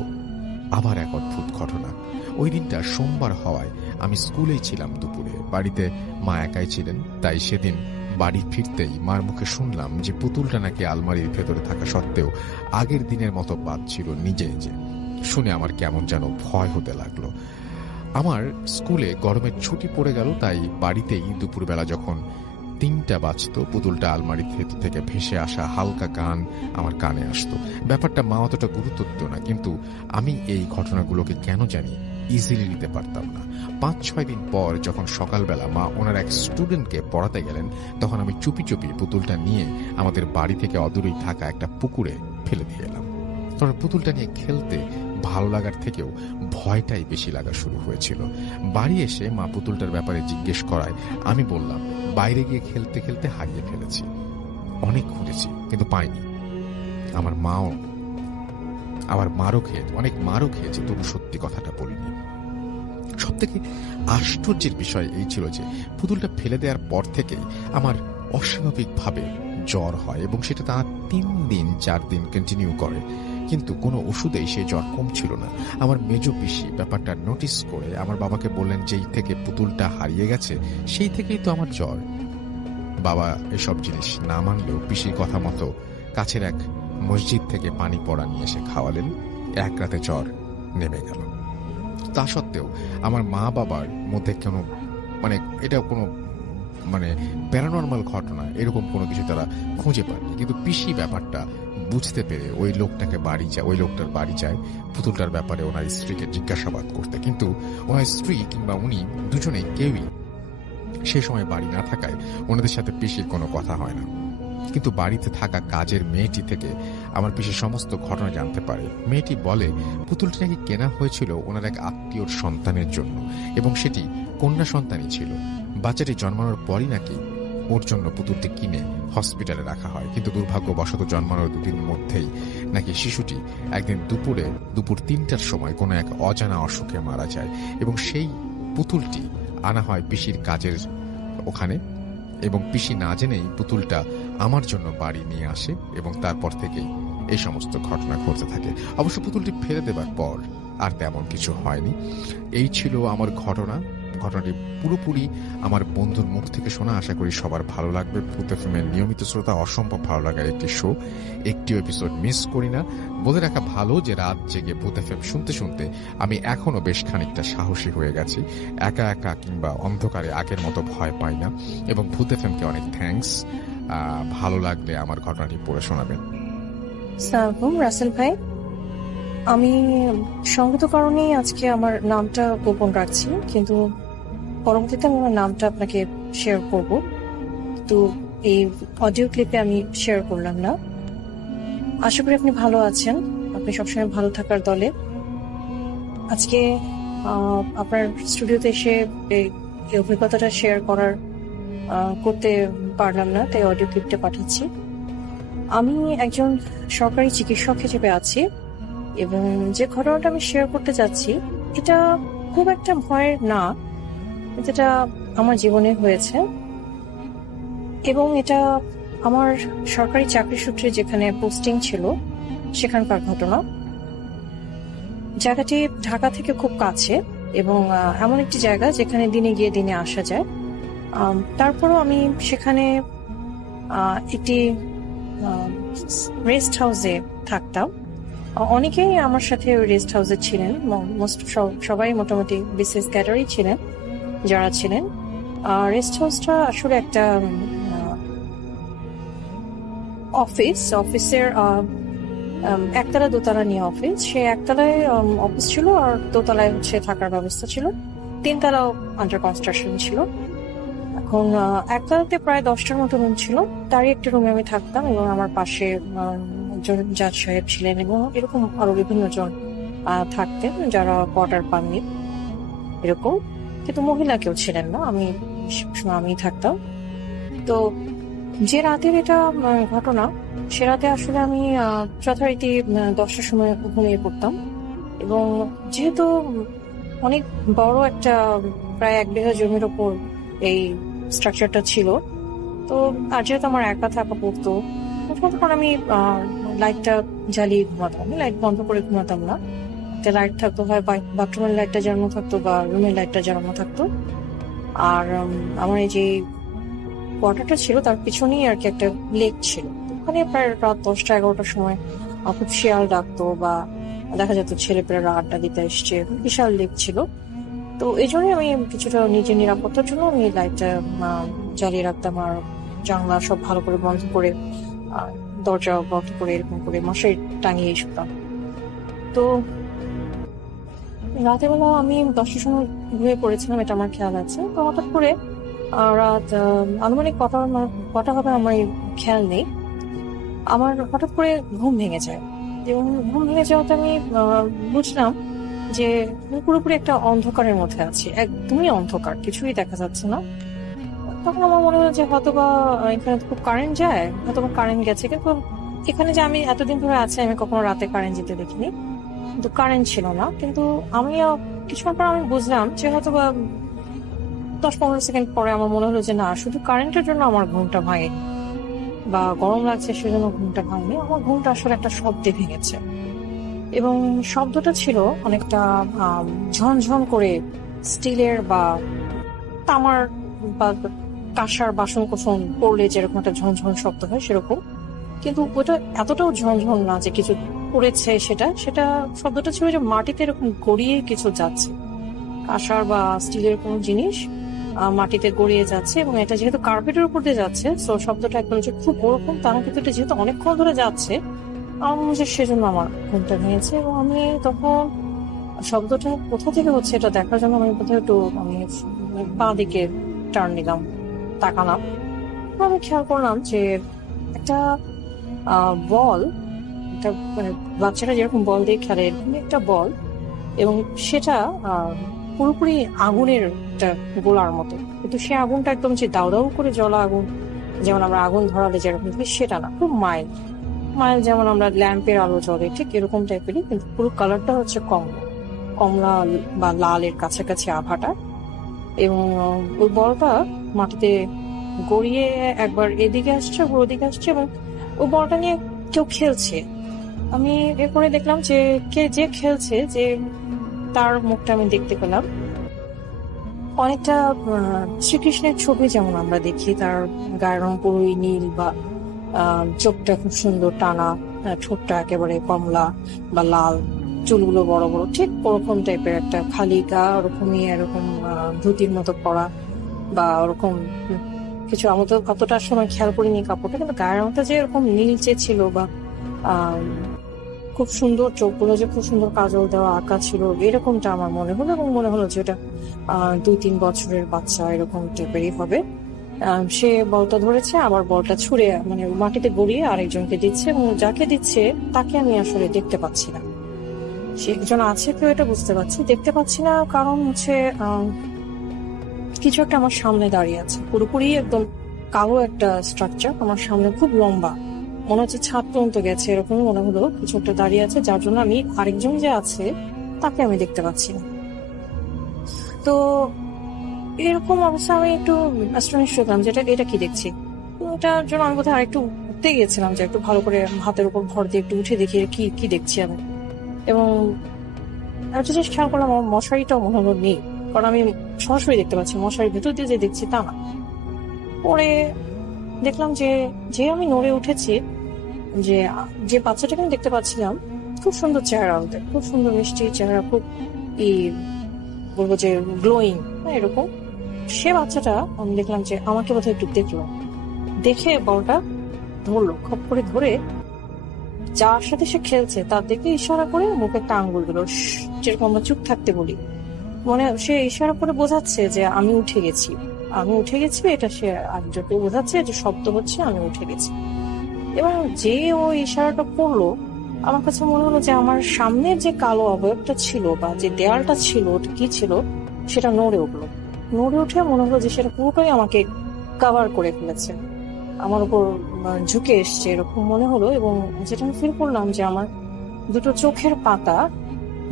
আবার এক অদ্ভুত ঘটনা। ওই দিনটা সোমবার হওয়ায় আমি স্কুলেই ছিলাম দুপুরে। বাড়িতে মা একাই ছিলেন, তাই সেদিন বাড়ি ফিরতেই মার মুখে শুনলাম যে পুতুলটা নাকি আলমারির ভেতরে থাকা সত্ত্বেও আগের দিনের মতো বাজছিল নিজে নিজে। শুনে আমার কেমন যেন ভয় হতে লাগলো। আমার স্কুলে গরমের ছুটি পড়ে গেল, তাই বাড়িতেই দুপুরবেলা যখন ৩টা বাজতো পুতুলটা আলমারির ভেতর থেকে ভেসে আসা হালকা গান আমার কানে আসতো। ব্যাপারটা মা অতটা গুরুত্ব দিত না, কিন্তু আমি এই ঘটনাগুলোকে কেন জানি ইজিলি নিতে পারতাম না। ৫-৬ দিন পর যখন সকালবেলা মা ওনার এক স্টুডেন্টকে পড়াতে গেলেন, তখন আমি চুপি চুপি পুতুলটা নিয়ে আমাদের বাড়ি থেকে অদূরেই থাকা একটা পুকুরে ফেলে দিয়ে এলাম। কারণ পুতুলটা নিয়ে খেলতে ভালো লাগার থেকেও ভয়টাই বেশি লাগা শুরু হয়েছিল। বাড়ি এসে মা পুতুলটার ব্যাপারে জিজ্ঞেস করায় আমি বললাম, বাইরে গিয়ে খেলতে খেলতে হারিয়ে ফেলেছি, অনেক খুঁজেছি কিন্তু পাইনি। আমার অনেক মারও খেয়েছে, তবু সত্যি কথাটা বলিনি। সব থেকে আশ্চর্যের বিষয় এই ছিল যে পুতুলটা ফেলে দেওয়ার পর থেকেই আমার অস্বাভাবিকভাবে জ্বর হয় এবং সেটা টানা 3-4 দিন কন্টিনিউ করে, কিন্তু কোনো ওষুধেই সেই জ্বর কমছিল না। আমার মেজো পিসি ব্যাপারটা নোটিস করে আমার বাবাকে বললেন, যেই থেকে পুতুলটা হারিয়ে গেছে সেই থেকেই তো আমার জ্বর। বাবা এসব জিনিস না মানলেও পিসির কথা মতো কাছের এক মসজিদ থেকে পানি পড়া নিয়ে এসে খাওয়ালেন। এক রাতে জ্বর নেমে গেল। তা সত্ত্বেও আমার মা বাবার মধ্যে এটা কোনো প্যারানর্মাল ঘটনা এরকম কোনো কিছু তারা খুঁজে পায়নি। কিন্তু পিসি ব্যাপারটা বুঝতে পেরে ওই লোকটার বাড়ি যায় পুতুলটার ব্যাপারে ওনার স্ত্রীকে জিজ্ঞাসাবাদ করতে। কিন্তু ওনার স্ত্রী কিংবা উনি দুজনেই কেউই সে সময় বাড়ি না থাকায় ওনাদের সাথে পিসির কোনো কথা হয় না। কিন্তু বাড়িতে থাকা কাজের মেয়েটি থেকে আমার পিসির সমস্ত ঘটনা জানতে পারে। মেয়েটি বলে পুতুলটি নাকি কেনা হয়েছিল ওনার এক আত্মীয়র সন্তানের জন্য এবং সেটি কন্যা সন্তানই ছিল। বাচ্চাটি জন্মানোর পরই নাকি ওর জন্য পুতুলটি কিনে হসপিটালে রাখা হয়, কিন্তু দুর্ভাগ্যবশত জন্মানোর 2 দিন মধ্যেই নাকি শিশুটি একদিন দুপুর 3টার সময় কোনো এক অজানা অসুখে মারা যায় এবং সেই পুতুলটি আনা হয় পিসির কাজের ওখানে এবং পিসি না জেনেই পুতুলটা আমার জন্য বাড়ি নিয়ে আসে এবং তারপর থেকেই এই সমস্ত ঘটনা ঘটতে থাকে। অবশ্য পুতুলটি ফেলে দেবার পর আর তেমন কিছু হয়নি। এই ছিল আমার ঘটনাটি পুরোপুরি আমার বন্ধুর মুখ থেকে শোনা। আশা করি সবার ভালো লাগবে। ভূত এফএমের নিয়মিত শ্রোতা, অসম্ভব ভালো লাগার একটি শো, একটিও এপিসোড মিস করি না। বলে রাখা ভালো যে রাত জেগে ভূত এফএম শুনতে শুনতে আমি এখনো বেশ খানিকটা সাহসী হয়ে গেছি। একা একা কিংবা অন্ধকারে আগের মতো ভয় পাই না এবং ভূত এফএমকে অনেক থ্যাঙ্কস। ভালো লাগলে আমার ঘটনাটি পড়ে শোনাবেন। সালাম রাসেল ভাই, আমি সঙ্গত কারণে আজকে আমার নামটা গোপন রাখছি, কিন্তু পরবর্তীতে আমি আমার নামটা আপনাকে শেয়ার করব। তো এই অডিও ক্লিপে আমি শেয়ার করলাম না। আশা করি আপনি ভালো আছেন, আপনি সবসময় ভালো থাকার দলে। আজকে আপনার স্টুডিওতে এসে এই অভিজ্ঞতাটা শেয়ার করতে পারলাম না, তাই অডিও ক্লিপটা পাঠাচ্ছি। আমি একজন সরকারি চিকিৎসক হিসেবে আছি এবং যে ঘটনাটা আমি শেয়ার করতে যাচ্ছি এটা খুব একটা ভয়ের না, যেটা আমার জীবনে হয়েছে এবং এটা আমার সরকারি চাকরি সূত্রে যেখানে পোস্টিং ছিল সেখানকার ঘটনা। জায়গাটি ঢাকা থেকে খুব কাছে এবং এমন একটি জায়গা যেখানে দিনে গিয়ে দিনে আসা যায়। তারপরও আমি সেখানে একটি রেস্ট হাউসে থাকতাম। অনেকেই আমার সাথে রেস্ট হাউসে ছিলেন, সবাই মোটামুটি বিসিএস ক্যাডারই ছিলেন যারা ছিলেন। রেস্ট হাউসটা আসলে একটা অফিসের একতলা দোতলা নিয়ে অফিস। সে একতলায় অফিস ছিল আর দোতলায় হচ্ছে থাকার ব্যবস্থা ছিল, তিনতলাও আন্ডার কনস্ট্রাকশন ছিল। এখন একতলাতে প্রায় 10টার মতো রুম ছিল, তারই একটা রুমে আমি থাকতাম এবং আমার পাশে একজন জাজ সাহেব ছিলেন এবং এরকম আরো বিভিন্ন জন থাকতেন যারা কোয়ার্টার পাননি এরকম, কিন্তু মহিলা কেউ ছিলেন না, আমি থাকতাম। তো যে রাতের এটা ঘটনা, সে রাতে আসলে আমি যথারীতি 10টার সময় ঘুমিয়ে পড়তাম এবং যেহেতু অনেক বড় একটা প্রায় 1 বিঘা জমির ওপর এই স্ট্রাকচারটা ছিল, তো আর যেহেতু আমার একা থাকা পড়তো, তখন আমি লাইটটা জ্বালিয়ে ঘুমাতাম, আমি লাইট বন্ধ করে ঘুমাতাম না। একটা লাইট থাকতো, হয় বাথরুমের লাইটটা জ্বালানো থাকতো বা রুমের লাইটটা জ্বালানো থাকতো। আর আমার এই যে কোয়ার্টারটা ছিল তার পিছনেই আর কি একটা লেক ছিল, ওখানে প্রায় রাত 10টা-11টার সময় খুব শিয়াল ডাকতো বা দেখা যেত ছেলেপেলেরা আড্ডা দিতে এসছে, বিশাল লেক ছিল। তো এই জন্যই আমি কিছুটা নিজের নিরাপত্তার জন্য আমি লাইটটা জ্বালিয়ে রাখতাম আর জানলা সব ভালো করে বন্ধ করে, দরজা বন্ধ করে এরকম করে মশারি টাঙিয়ে শুতাম। তো রাতের বেলা আমি 10টার সময় ঘুমিয়ে পড়েছিলাম, এটা আমার খেয়াল আছে। তো হঠাৎ করে রাত আনুমানিক কটা হবে আমার খেয়াল নেই, আমার হঠাৎ করে ঘুম ভেঙে যায় এবং ঘুম ভেঙে যাওয়াতে আমি বুঝলাম যে পুরোপুরি একটা অন্ধকারের মধ্যে আছি, একদমই অন্ধকার, কিছুই দেখা যাচ্ছে না। তখন আমার মনে হলো যে হয়তো বা এখানে খুব কারেন্ট যায়, হয়তো বা কারেন্ট গেছে, কিন্তু এখানে যে আমি এতদিন ধরে আছি আমি কখনো রাতে কারেন্ট যেতে দেখিনি, কিন্তু কারেন্ট ছিল না। কিন্তু আমি কিছুক্ষণ পর আমি বুঝলাম যে হয়তো বা 10-15 সেকেন্ড পরে আমার মনে হলো যে না, শুধু কারেন্টের জন্য আমার ঘুমটা ভাঙে বা গরম লাগছে সেজন্য ঘুমটা ভাঙেনি, আমার ঘুমটা আসলে একটা শব্দে ভেঙেছে এবং শব্দটা ছিল অনেকটা ঝনঝন করে স্টিলের বা তামার বা কাঁসার বাসন কোসন পড়লে যেরকম একটা ঝনঝন শব্দ হয় সেরকম, কিন্তু ওটা এতটাও ঝনঝন না যে কিছু পড়েছে, সেটা শব্দটা ছিল যে মাটিতে এরকম গড়িয়ে কিছু যাচ্ছে, কাঁসার বা স্টিলের কোনো জিনিস মাটিতে গড়িয়ে যাচ্ছে এবং এটা যেহেতু কার্পেটের উপর দিয়ে যাচ্ছে, তো শব্দটা একদম যে খুব ওরকম তা না, কিন্তু এটা যেহেতু অনেকক্ষণ ধরে যাচ্ছে আমার মনে হচ্ছে সেজন্য আমার ঘুমটা ভেঙেছে। এবং আমি তখন শব্দটা কোথা থেকে হচ্ছে এটা দেখার জন্য আমি বোধহয় একটু বাঁ দিকে টার্ন নিলাম, তাকালাম। আমি খেয়াল করলাম যে একটা বল, একটা মানে বাচ্চারা যেরকম বল দিয়ে খেলে এরকম একটা বল, এবং সেটা পুরোপুরি আগুনের একটা গোলার মতো, কিন্তু সে আগুনটা একদম যে দাউ দাউ করে জ্বলা আগুন, যেমন আমরা আগুন ধরালে যেরকম থাকে সেটা না, খুব মাইল্ড যেমন আমরা ল্যাম্পের আলো জ্বলে ঠিক এরকম টাইপেরই, কিন্তু পুরো কালারটা হচ্ছে কমলা বা লালের কাছাকাছি আভাটা। এবং ওই বলটা মাটিতে গড়িয়ে একবার এদিকে আসছে, ওদিকে আসছে এবং ওই বলটা নিয়ে কেউ খেলছে। আমি এরপরে দেখলাম যে যে খেলছে, যে তার মুখটা আমি দেখতে পেলাম অনেকটা শ্রীকৃষ্ণের ছবি যেমন আমরা দেখি, তার গায়ের রং পুরোই নীল বা চোখটা খুব সুন্দর টানা, ঠোঁটটা একেবারে কমলা বা লাল, চুলগুলো বড় বড়, ঠিক ওরকম টাইপের একটা খালি গা, ওরকমই এরকম ধুতির মতো পরা বা ওরকম কিছু, আমি তো কতটার সময় খেয়াল করিনি কাপড়টা, কিন্তু গায়ের রংটা যে এরকম নীলচে ছিল বা খুব সুন্দর, চোখগুলো যে খুব সুন্দর কাজল দেওয়া আঁকা ছিল এরকমটা আমার মনে হলো। এবং মনে হলো যে ওটা 2-3 বছরের বাচ্চা এরকম টাইপেরই হবে। সে বলটা ধরেছে, আবার বলটা ছুঁড়ে মানে মাটিতে গড়িয়ে আরেকজনকে দিচ্ছে এবং যাকে দিচ্ছে তাকে আমি আসলে দেখতে পাচ্ছি না, সে একজন আছে কেউ এটা বুঝতে পারছি, দেখতে পাচ্ছি না কারণ হচ্ছে কিছু একটা আমার সামনে দাঁড়িয়ে আছে, পুরোপুরি একদম কালো একটা স্ট্রাকচার আমার সামনে, খুব লম্বা, মনে হচ্ছে ছাদ পর্যন্ত গেছে, এরকমই মনে হলো কিছু একটা দাঁড়িয়ে আছে, যার জন্য আমি আরেকজন যে আছে তাকে আমি দেখতে পাচ্ছি না। তো এরকম অবস্থা আমি একটু অ্যাস্টনিশ হলাম যেটা এটা কি দেখছি। তো এটার জন্য আমি বোধহয় আরেকটু উঠতে গেছিলাম যে একটু ভালো করে হাতের উপর ভর দিয়ে একটু উঠে দেখি কি কি দেখছি আমি। এবং একটা জিনিস খেয়াল করলাম, আমার মশারিটাও মনে হলো নেই, কারণ আমি সরাসরি দেখতে পাচ্ছি, মশারির ভেতর দিয়ে যে দেখছি তা না। পরে দেখলাম যে যে আমি নড়ে উঠেছি, যে যে বাচ্চাটাকে আমি দেখতে পাচ্ছিলাম, খুব সুন্দর চেহারা, ওদের খুব সুন্দর মিষ্টি চেহারা, খুব ই বলবো যে গ্লোয়িং, এরকম। সে বাচ্চাটা আমি দেখলাম যে আমাকে বোধহয় একটু দেখলো, দেখে বলটা ধরলো, খপ করে ধরে যার সাথে সে খেলছে তার দিকে ইশারা করে মুখে একটা আঙ্গুল দিল, যেরকম আমরা চুপ থাকতে বলি। মানে সে ইশারা করে বোঝাচ্ছে যে আমি উঠে গেছি, আমি উঠে গেছি, এটা সে আরেকজনকে বোঝাচ্ছে যে শব্দ হচ্ছে আমি উঠে গেছি। এবার যে ও ইশারাটা করলো, আমার কাছে মনে হলো যে আমার সামনের যে কালো অবয়বটা ছিল বা যে দেয়ালটা ছিল, ওটা কি ছিল, সেটা নড়ে উঠলো। নড়ে উঠে মনে হলো যে সেটা পুরোটাই আমাকে কভার করে ফেলেছে, আমার উপর ঝুঁকে এসছে এরকম মনে হলো। এবং যেটা আমি ফিল করলাম যে আমার দুটো চোখের পাতা,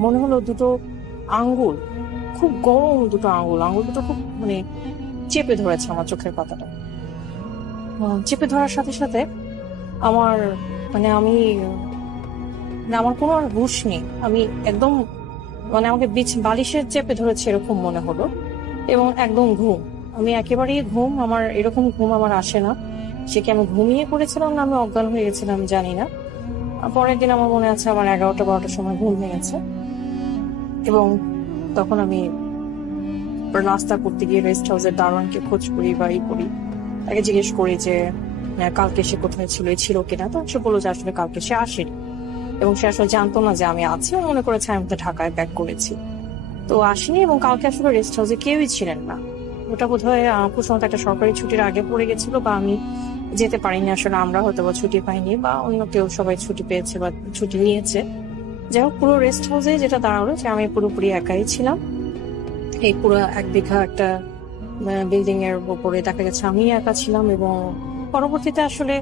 মনে হলো দুটো আঙ্গুল, খুব গরম দুটো আঙ্গুল দুটো খুব মানে চেপে ধরেছে আমার চোখের পাতাটা। চেপে ধরার সাথে সাথে আমার মানে আমি না, আমার কোনো আর হুঁশ নেই, আমি একদম মানে আমাকে বালিশের চেপে ধরেছে এরকম মনে হলো, এবং একদম ঘুম, আমি একেবারেই ঘুম, আমার এরকম ঘুম আমার আসে না। সে কি আমি ঘুমিয়ে পড়েছিলাম না আমি অজ্ঞান হয়ে গেছিলাম জানি না। পরের দিন আমার মনে আছে আমার 11টা-12টার সময় ঘুম ভেঙেছে, এবং তখন আমি নাস্তা করতে গিয়ে রেস্ট হাউসের দারোয়ানকে খোঁজ করি বা করি, তাকে জিজ্ঞেস করি যে কালকে সে কোথায় ছিল কিনা। তো সে বললো যে আসলে কালকে সে আসেনি, এবং সে আসলে জানতো না যে আমি আছি, ও মনে করেছে আমি তো ঢাকায় ব্যাক করেছি, তো আসেনি। এবং কালকে আসলে রেস্ট হাউসে কেউই ছিলেন না, ওটা বোধহয় খুব সম্ভবত একটা সরকারি ছুটির আগে পড়ে গেছিল, বা আমি যেতে পারিনি, আসলে আমরা হয়তো বা ছুটি পাইনি, বা অন্য কেউ সবাই ছুটি পেয়েছে বা ছুটি নিয়েছে। যাই হোক, পুরো রেস্ট হাউসে যেটা দাঁড়ালো যে আমি পুরোপুরি একাই ছিলাম। এই পুরো 1 বিঘা একটা বিল্ডিং এর উপরে দেখা গেছে আমি একা ছিলাম। এবং পরবর্তীতে আসলে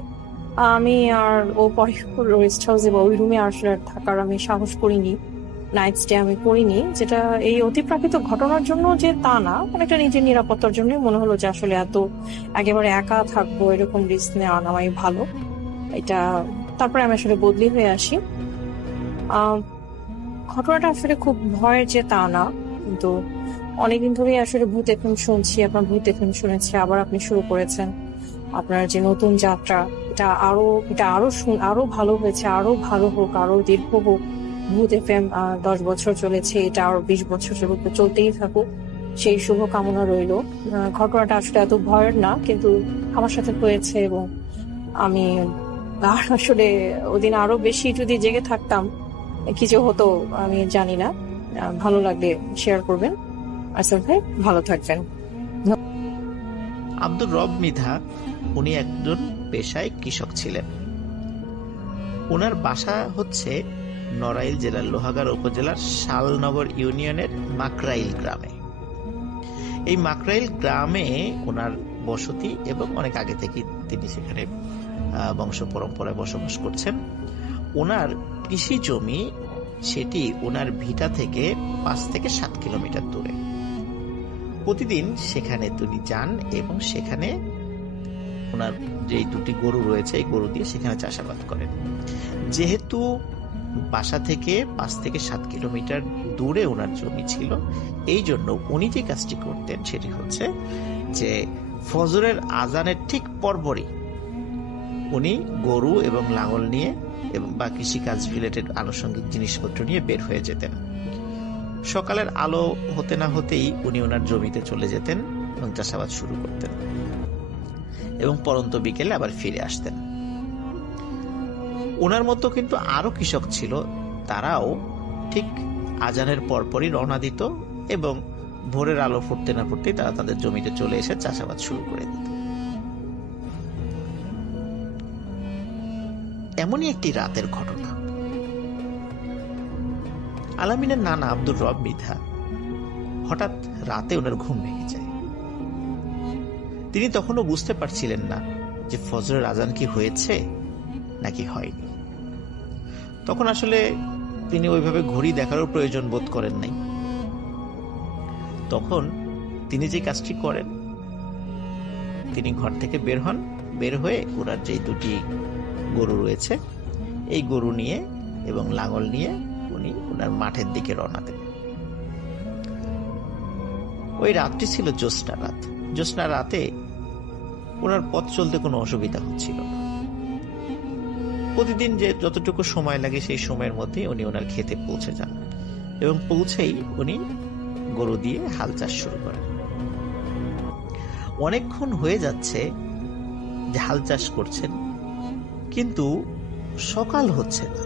আমি আর ও পরে রেস্ট হাউসে বা ওই রুমে আসলে থাকার আমি সাহস করিনি, নাইট স্টে আমি করিনি। যেটা এই অতিপ্রাকৃত ঘটনার জন্য যে তা না, অনেকটা নিজের নিরাপত্তার জন্য মনে হলো যে আসলে এত একেবারে একা থাকবো এরকম রিস্ক নেওয়া নামাই ভালো এটা। তারপরে আমি আসলে বদলি হয়ে আসি। ঘটনাটা আসলে খুব ভয়ের যে তা না, কিন্তু অনেকদিন ধরেই আসলে ভূত এফএম শুনছি, আপনার ভূত এফএম শুনেছি, আবার আপনি শুরু করেছেন আপনার যে নতুন যাত্রা, এটা আরো ভালো হয়েছে, আরো ভালো হোক, আরো দীর্ঘ হোক। ভূত এফএম 10 বছর চলেছে, এটা আরো 20 বছর চলতেই থাকুক, সেই শুভ কামনা রইল। ঘটনাটা আসলে এত ভয়ের না, কিন্তু আমার সাথে হয়েছে, এবং আমি আর আসলে ওদিন আরো বেশি যদি জেগে থাকতাম কি যে হতো আমি জানি না। ভালো লাগলে শেয়ার করবেন। আসল ভাই ভালো থাকবেন। আব্দুর রব মৃধা উনি একজন পেশায় কৃষক ছিলেন। ওনার বাসা হচ্ছে নড়াইল জেলার লোহাগাড়া উপজেলার শালনগর ইউনিয়নের মাকরাইল গ্রামে। এই মাকরাইল গ্রামে ওনার বসতি, এবং অনেক আগে থেকে তিনি সেখানে বংশ পরম্পরায় বসবাস করছেন। ওনার কৃষি জমি, সেটি ওনার ভিটা থেকে 5 থেকে 7 কিলোমিটার দূরে। প্রতিদিন সেখানে তিনি যান, এবং সেখানে ওনার যে 2টি গরু রয়েছে এই গরু দিয়ে সেখানে চাষাবাদ করেন। যেহেতু বাসা থেকে 5 থেকে 7 কিলোমিটার দূরে ওনার জমি ছিল, এই জন্য উনি যে কাজটি করতেন সেটি হচ্ছে যে ফজরের আজানের ঠিক পরপরই উনি গরু এবং লাঙল নিয়ে এবং বা কৃষিকাজ রিলেটেড আনুষঙ্গিক জিনিসপত্র নিয়ে বের হয়ে যেতেন। সকালের আলো হতে না হতেই উনি ওনার জমিতে চলে যেতেন এবং চাষাবাদ শুরু করতেন, এবং পরন্ত বিকেলে আবার ফিরে আসতেন। ওনার মতো কিন্তু আরো কৃষক ছিল, তারাও ঠিক আজানের পরপরই রওনা দিত, এবং ভোরের আলো ফুটতে না ফুটতেই তারা তাদের জমিতে চলে এসে চাষাবাদ শুরু করে দিত। এমনই একটি রাতের ঘটনা। আলামিনের নানা আব্দুর রব মৃধা হঠাৎ রাতে ওনার ঘুম ভেঙে যায়। তিনি তখনও বুঝতে পারছিলেন না যে ফজরের আজান কি হয়েছে নাকি হয়নি। তখন আসলে তিনি ওইভাবে ঘড়ি দেখারও প্রয়োজন বোধ করেন নাই। তখন তিনি যে কাজটি করেন, তিনি ঘর থেকে বের হন, বের হয়ে ওনার যে 2টি গরু রয়েছে এই গরু নিয়ে এবং লাঙল নিয়ে উনি উনি ওনার মাঠের দিকে রওনা দেন। ওই রাতটি ছিল জ্যোৎস্না রাত। জ্যোৎস্না রাতে ওনার পথ চলতে কোনো অসুবিধা হচ্ছিল না। প্রতিদিন যে যতটুকু সময় লাগে সেই সময়ের মধ্যে উনি ওনার ক্ষেতে পৌঁছে যান এবং পৌঁছেই উনি গরু দিয়ে হাল চাষ শুরু করেন। অনেকক্ষণ হয়ে যাচ্ছে যে হাল চাষ করছেন, কিন্তু সকাল হচ্ছে না।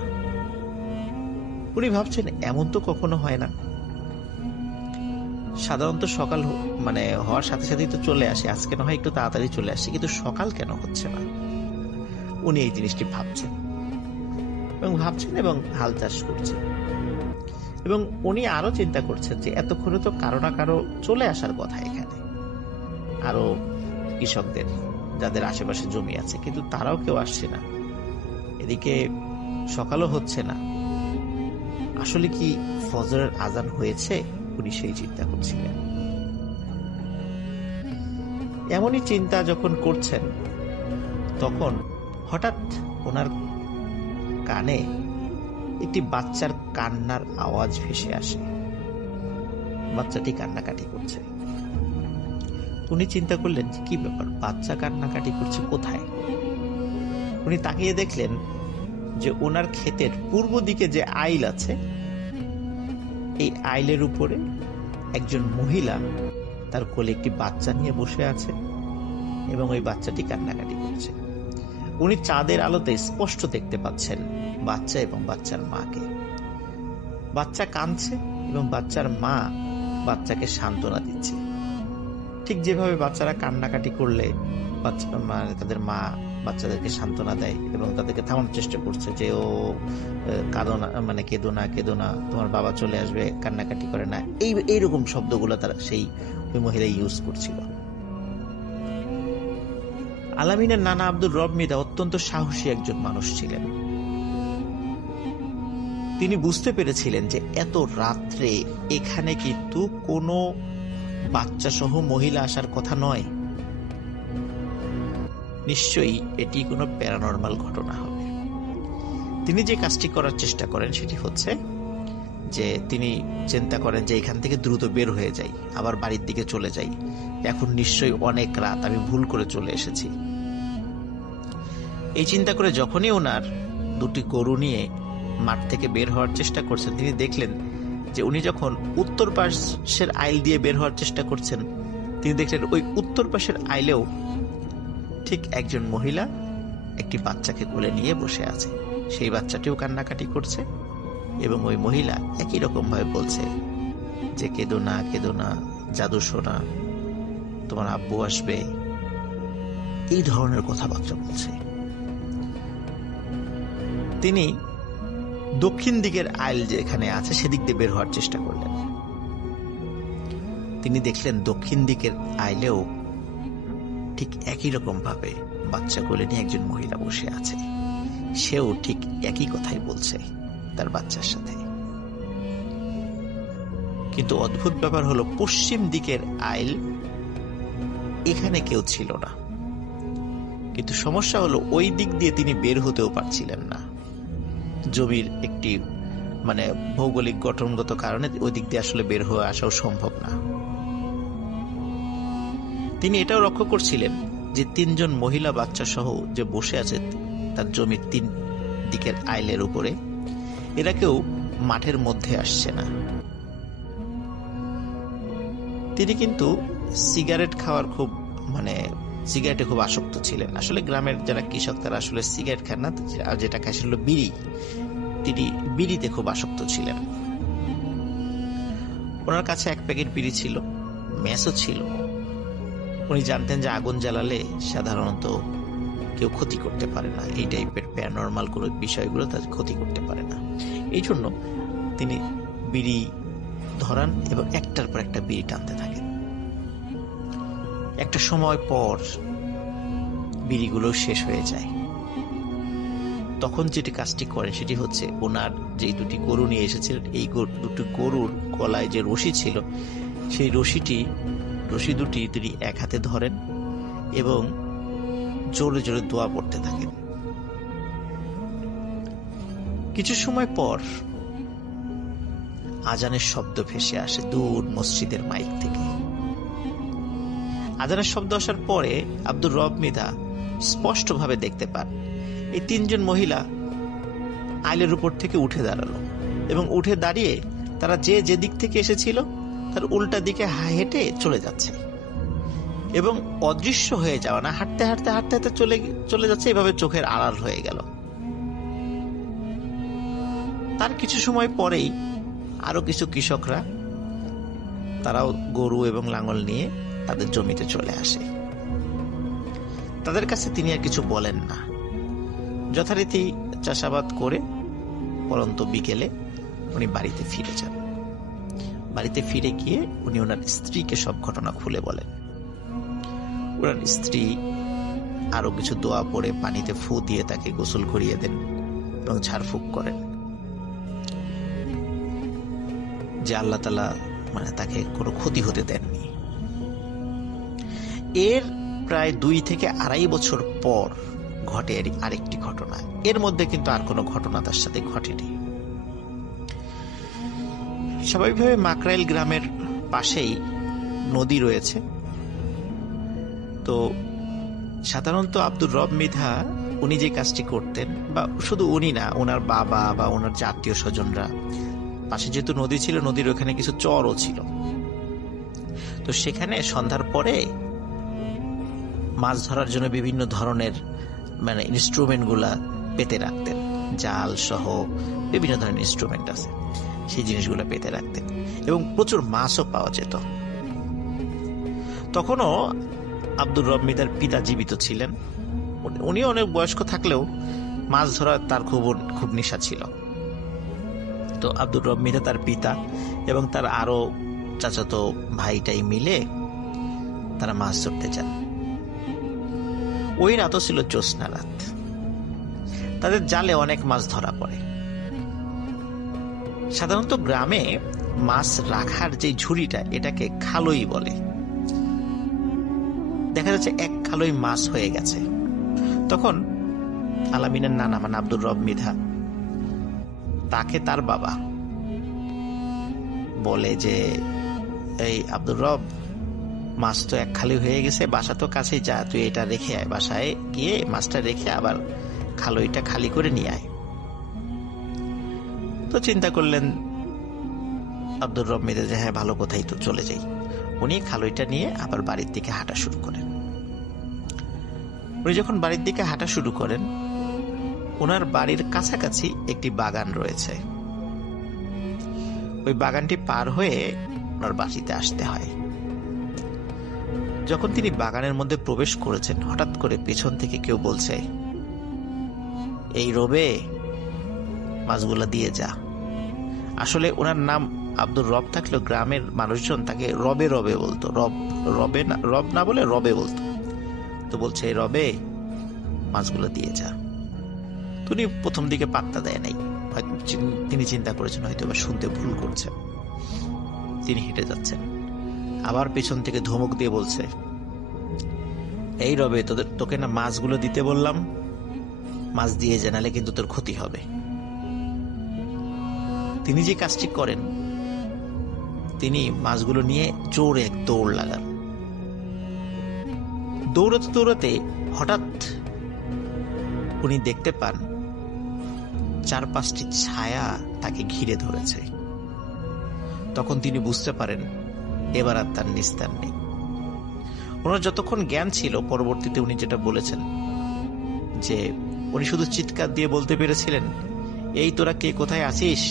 উনি ভাবছেন এমন তো কখনো হয় না, সাধারণত সকাল হওয়ার সাথে সাথেই তো চলে আসে, আজকে না হয় একটু তাড়াতাড়ি চলে আসে, কিন্তু সকাল কেন হচ্ছে না? উনি এই জিনিসটি ভাবছেন এবং হাল চাষ করছেন। এবং উনি আরো চিন্তা করছেন যে এতক্ষণে তো কারো না কারো চলে আসার কথা এখানে, আরো কৃষকদের যাদের আশেপাশে জমি আছে, কিন্তু তারাও কেউ আসছে না। এদিকে সকালও হচ্ছে না, আসলে কি ফজরের আজান হয়েছে? উনি সেই চিন্তা করছিলেন। এমনই চিন্তা যখন করছেন, তখন হঠাৎ ওনার কানে একটি বাচ্চার কান্নার আওয়াজ ভেসে আসে। বাচ্চাটি কান্নাকাটি করছে। উনি চিন্তা করলেন যে কি ব্যাপার, বাচ্চা কান্নাকাটি করছে কোথায়? উনি তাকিয়ে দেখলেন যে ওনার ক্ষেতের পূর্ব দিকে যে আইল আছে, এই আইলের উপরে একজন মহিলা তার কোলে একটি বাচ্চা নিয়ে বসে আছে এবং ওই বাচ্চাটি কান্নাকাটি করছে। উনি চাঁদের আলোতে স্পষ্ট দেখতে পাচ্ছেন বাচ্চা এবং বাচ্চার মাকে। বাচ্চা কাঁদছে এবং বাচ্চার মা বাচ্চাকে সান্ত্বনা দিচ্ছে। ঠিক যেভাবে বাচ্চারা কান্নাকাটি করলে তাদের মা বাচ্চাদেরকে সান্ত্বনা দেয় এবং তাদেরকে থামানোর চেষ্টা করছে যে ও কাঁদো না, কেঁদো না, তোমার বাবা চলে আসবে, কান্নাকাটি করে না, এইরকম শব্দগুলো তারা ওই মহিলা ইউজ করছিল। আলামিনের নানা আব্দুর রব মিদা অত্যন্ত সাহসী একজন মানুষ ছিলেন। তিনি বুঝতে পেরেছিলেন যে এত রাত্রে এখানে কিন্তু কোনো বাচ্চা সহ মহিলা আসার কথা নয়, নিশ্চয়ই এটি কোনো প্যারানরমাল ঘটনা হবে। তিনি যে কাজটি করার চেষ্টা করেন সেটি হচ্ছে যে তিনি চিন্তা করেন যে এখান থেকে দ্রুত বের হয়ে যাই, আবার বাড়ির দিকে চলে যাই, এখন নিশ্চয়ই অনেক রাত, আমি ভুল করে চলে এসেছি। এই চিন্তা করে যখনই ওনার দুটি গরু নিয়ে মাঠ থেকে বের হওয়ার চেষ্টা করছেন, তিনি দেখলেন যে উনি যখন উত্তর পাশের আইল দিয়ে বের হওয়ার চেষ্টা করছেন, তিনি দেখলেন ওই উত্তর পাশের আইলেও ঠিক একজন মহিলা একটি বাচ্চাকে কোলে নিয়ে বসে আছে। সেই বাচ্চাটিও কান্নাকাটি করছে এবং ওই মহিলা একই রকম ভাবে বলছে যে কেঁদো না, জাদু শোনা, তোমার আব্বু আসবে, এই ধরনের কথাবার্তা বলছে। তিনি দক্ষিণ দিকের আইল যেখানে আছে সেদিক দিয়ে বের হওয়ার চেষ্টা করলেন। তিনি দেখলেন দক্ষিণ দিকের আইলেও ঠিক একই রকম ভাবে বাচ্চা কোলে নিয়ে একজন মহিলা বসে আছে, সেও ঠিক একই কথাই বলছে তার বাচ্চার সাথে। কিন্তু অদ্ভুত ব্যাপার হলো পশ্চিম দিকের আইল, এখানে কেউ ছিল না। কিন্তু সমস্যা হলো ওই দিক দিয়ে তিনি বের হতেও পারছিলেন না। জমির একটি ভৌগোলিক গঠনগত কারণে ওই দিক দিয়ে আসলে বের হয়ে আসাও সম্ভব না। তিনি এটাও লক্ষ্য করছিলেন যে তিনজন মহিলা বাচ্চা সহ যে বসে আছে তার জমির তিন দিকের আইলের উপরে, এরা কেউ মাঠের মধ্যে আসছে না। তিনি কিন্তু সিগারেট খাওয়ার সিগারেটে খুব আসক্ত ছিলেন। আসলে গ্রামের যারা কৃষক তারা আসলে সিগারেট খান না, যেটা খায় সেটা বিড়ি। তিনি বিড়িতে খুব আসক্ত ছিলেন। ওনার কাছে এক প্যাকেট বিড়ি ছিল, ম্যাচও ছিল। উনি জানতেন যে আগুন জ্বালালে সাধারণত কেউ ক্ষতি করতে পারে না, এই টাইপের প্যারানরমাল কোনো বিষয়গুলো তাদের ক্ষতি করতে পারে না। এই জন্য তিনি বিড়ি ধরান এবং একটার পর একটা বিড়ি টানতে থাকেন। একটা সময় পর বিড়িগুলো শেষ হয়ে যায়। তখন যেটি কাজটি করেন সেটি হচ্ছে ওনার যে দুটি গরু নিয়ে এসেছিলেন, এই দুটি গরুর গলায় যে রশি ছিল, সেই রশি দুটি তিনি এক হাতে ধরেন এবং জোরে জোরে দোয়া পড়তে থাকেন। কিছু সময় পর আজানের শব্দ ভেসে আসে দূর মসজিদের মাইক থেকে। আজানের শব্দ আসার পরে আব্দুর রব মৃধা স্পষ্টভাবে দেখতে পান এই 3 জন মহিলা আইলের উপর থেকে উঠে দাঁড়ালো এবং উঠে দাঁড়িয়ে তারা যে দিক থেকে এসেছিল তার উল্টা দিকে হেঁটে চলে যাচ্ছে এবং অদৃশ্য হয়ে যাওয়া না, হাঁটতে হাঁটতে হাঁটতে হাঁটতে চলে যাচ্ছে, এভাবে চোখের আড়াল হয়ে গেল। তার কিছু সময় পরেই আরো কিছু কৃষকরা তারাও গরু এবং লাঙল নিয়ে তাদের জমিতে চলে আসে। তাদের কাছে তিনি আর কিছু বলেন না, যথারীতি চাষাবাদ করে পরন্ত বিকেলে উনি বাড়িতে ফিরে যান। বাড়িতে ফিরে গিয়ে উনি ওনার স্ত্রীকে সব ঘটনা খুলে বলেন। ওনার স্ত্রী আরো কিছু দোয়া পড়ে পানিতে ফু দিয়ে তাকে গোসল করিয়ে দেন এবং ঝাড়ফুঁক করেন যে আল্লাহ তাআলা তাকে কোনো ক্ষতি হতে দেননি। এর প্রায় 2 থেকে 2.5 বছর পর ঘটে আরেকটি ঘটনা। এর মধ্যে কিন্তু আর কোনো ঘটনা তার সাথে ঘটেনি। স্বাভাবিকভাবে মাকরাইল গ্রামের পাশেই নদী রয়েছে। তো সাধারণত আব্দুর রব মৃধা উনি যে কাজটি করতেন, বা শুধু উনি না, ওনার বাবা বা ওনার যে আত্মীয় স্বজনরা, পাশে যেহেতু নদী ছিল, নদীর ওখানে কিছু চরও ছিল, তো সেখানে সন্ধ্যার পরে মাছ ধরার জন্য বিভিন্ন ধরনের ইনস্ট্রুমেন্ট গুলা পেতে রাখতেন। জাল সহ বিভিন্ন ধরনের ইনস্ট্রুমেন্ট আছে, সেই জিনিসগুলো পেতে রাখতেন এবং প্রচুর মাছও পাওয়া যেত। তখনও আব্দুর রব মৃধার পিতা জীবিত ছিলেন। উনি অনেক বয়স্ক থাকলেও মাছ ধরার তার খুব নেশা ছিল। তো আব্দুর রব মৃধা, তার পিতা এবং তার আরো চাচাতো ভাইটাই মিলে তারা মাছ ধরতে যান। ওই রাতও ছিল জ্যোৎস্না রাত। তাদের জালে অনেক মাছ ধরা পড়ে। সাধারণত গ্রামে মাছ রাখার যে ঝুড়িটা, এটাকে খালই বলে। দেখা যাচ্ছে 1 খালই মাছ হয়ে গেছে। তখন আলামিনের নানা আব্দুর রব মৃধা, তাকে তার বাবা বলে যে, এই আব্দুর রব, মাছ তো 1 খালি হয়ে গেছে, বাসা তো কাছেই, যা তুই এটা রেখে আয়, বাসায় গিয়ে মাছটা রেখে আবার খালইটা খালি করে নিয়ে আয়। তো চিন্তা করলেন আব্দুর রব মৃধা যে হ্যাঁ, ভালো, কোথায় তো চলে যাই। উনি খালইটা নিয়ে আবার বাড়ির দিকে হাঁটা শুরু করেন। উনি যখন বাড়ির দিকে হাঁটা শুরু করেন, ওনার বাড়ির কাছাকাছি একটি বাগান রয়েছে। ওই বাগানটি পার হয়ে ওনার বাড়িতে আসতে হয়। যখন তিনি বাগানের মধ্যে প্রবেশ করেছেন, হঠাৎ করে পেছন থেকে কেউ বলছে, এই রবে, মাছগুলা দিয়ে যা। আসলে ওনার নাম আব্দুর রব থাকলেও গ্রামের মানুষজন তাকে রবে রবে বলতো, রব না বলে রবে বলতো। তো বলছে, রবে, মাছগুলো দিয়ে যা। তিনি প্রথম দিকে পাত্তা দেয় নাই, তিনি চিন্তা করেছেন হয়তো বা শুনতে ভুল করছেন। তিনি হেঁটে যাচ্ছেন, আবার পেছন থেকে ধমক দিয়ে বলছে, এই রবে, তোকে না মাছগুলো দিতে বললাম, মাছ দিয়ে জানালে কিন্তু তোর ক্ষতি হবে। তিনি যে কাজটি করেন, তিনি মাছগুলো নিয়ে জোরে এক দৌড় লাগান। দৌড়াতে দৌড়াতে হঠাৎ উনি দেখতে পান 4-5টি ছায়া তাকে ঘিরে ধরেছে। তখন তিনি বুঝতে পারেন এবার আর তার নিস্তার নেই। ওনার যতক্ষণ জ্ঞান ছিল, পরবর্তীতে উনি যেটা বলেছেন যে উনি শুধু চিৎকার দিয়ে বলতে পেরেছিলেন, এই তোরা কে কোথায় আছিস,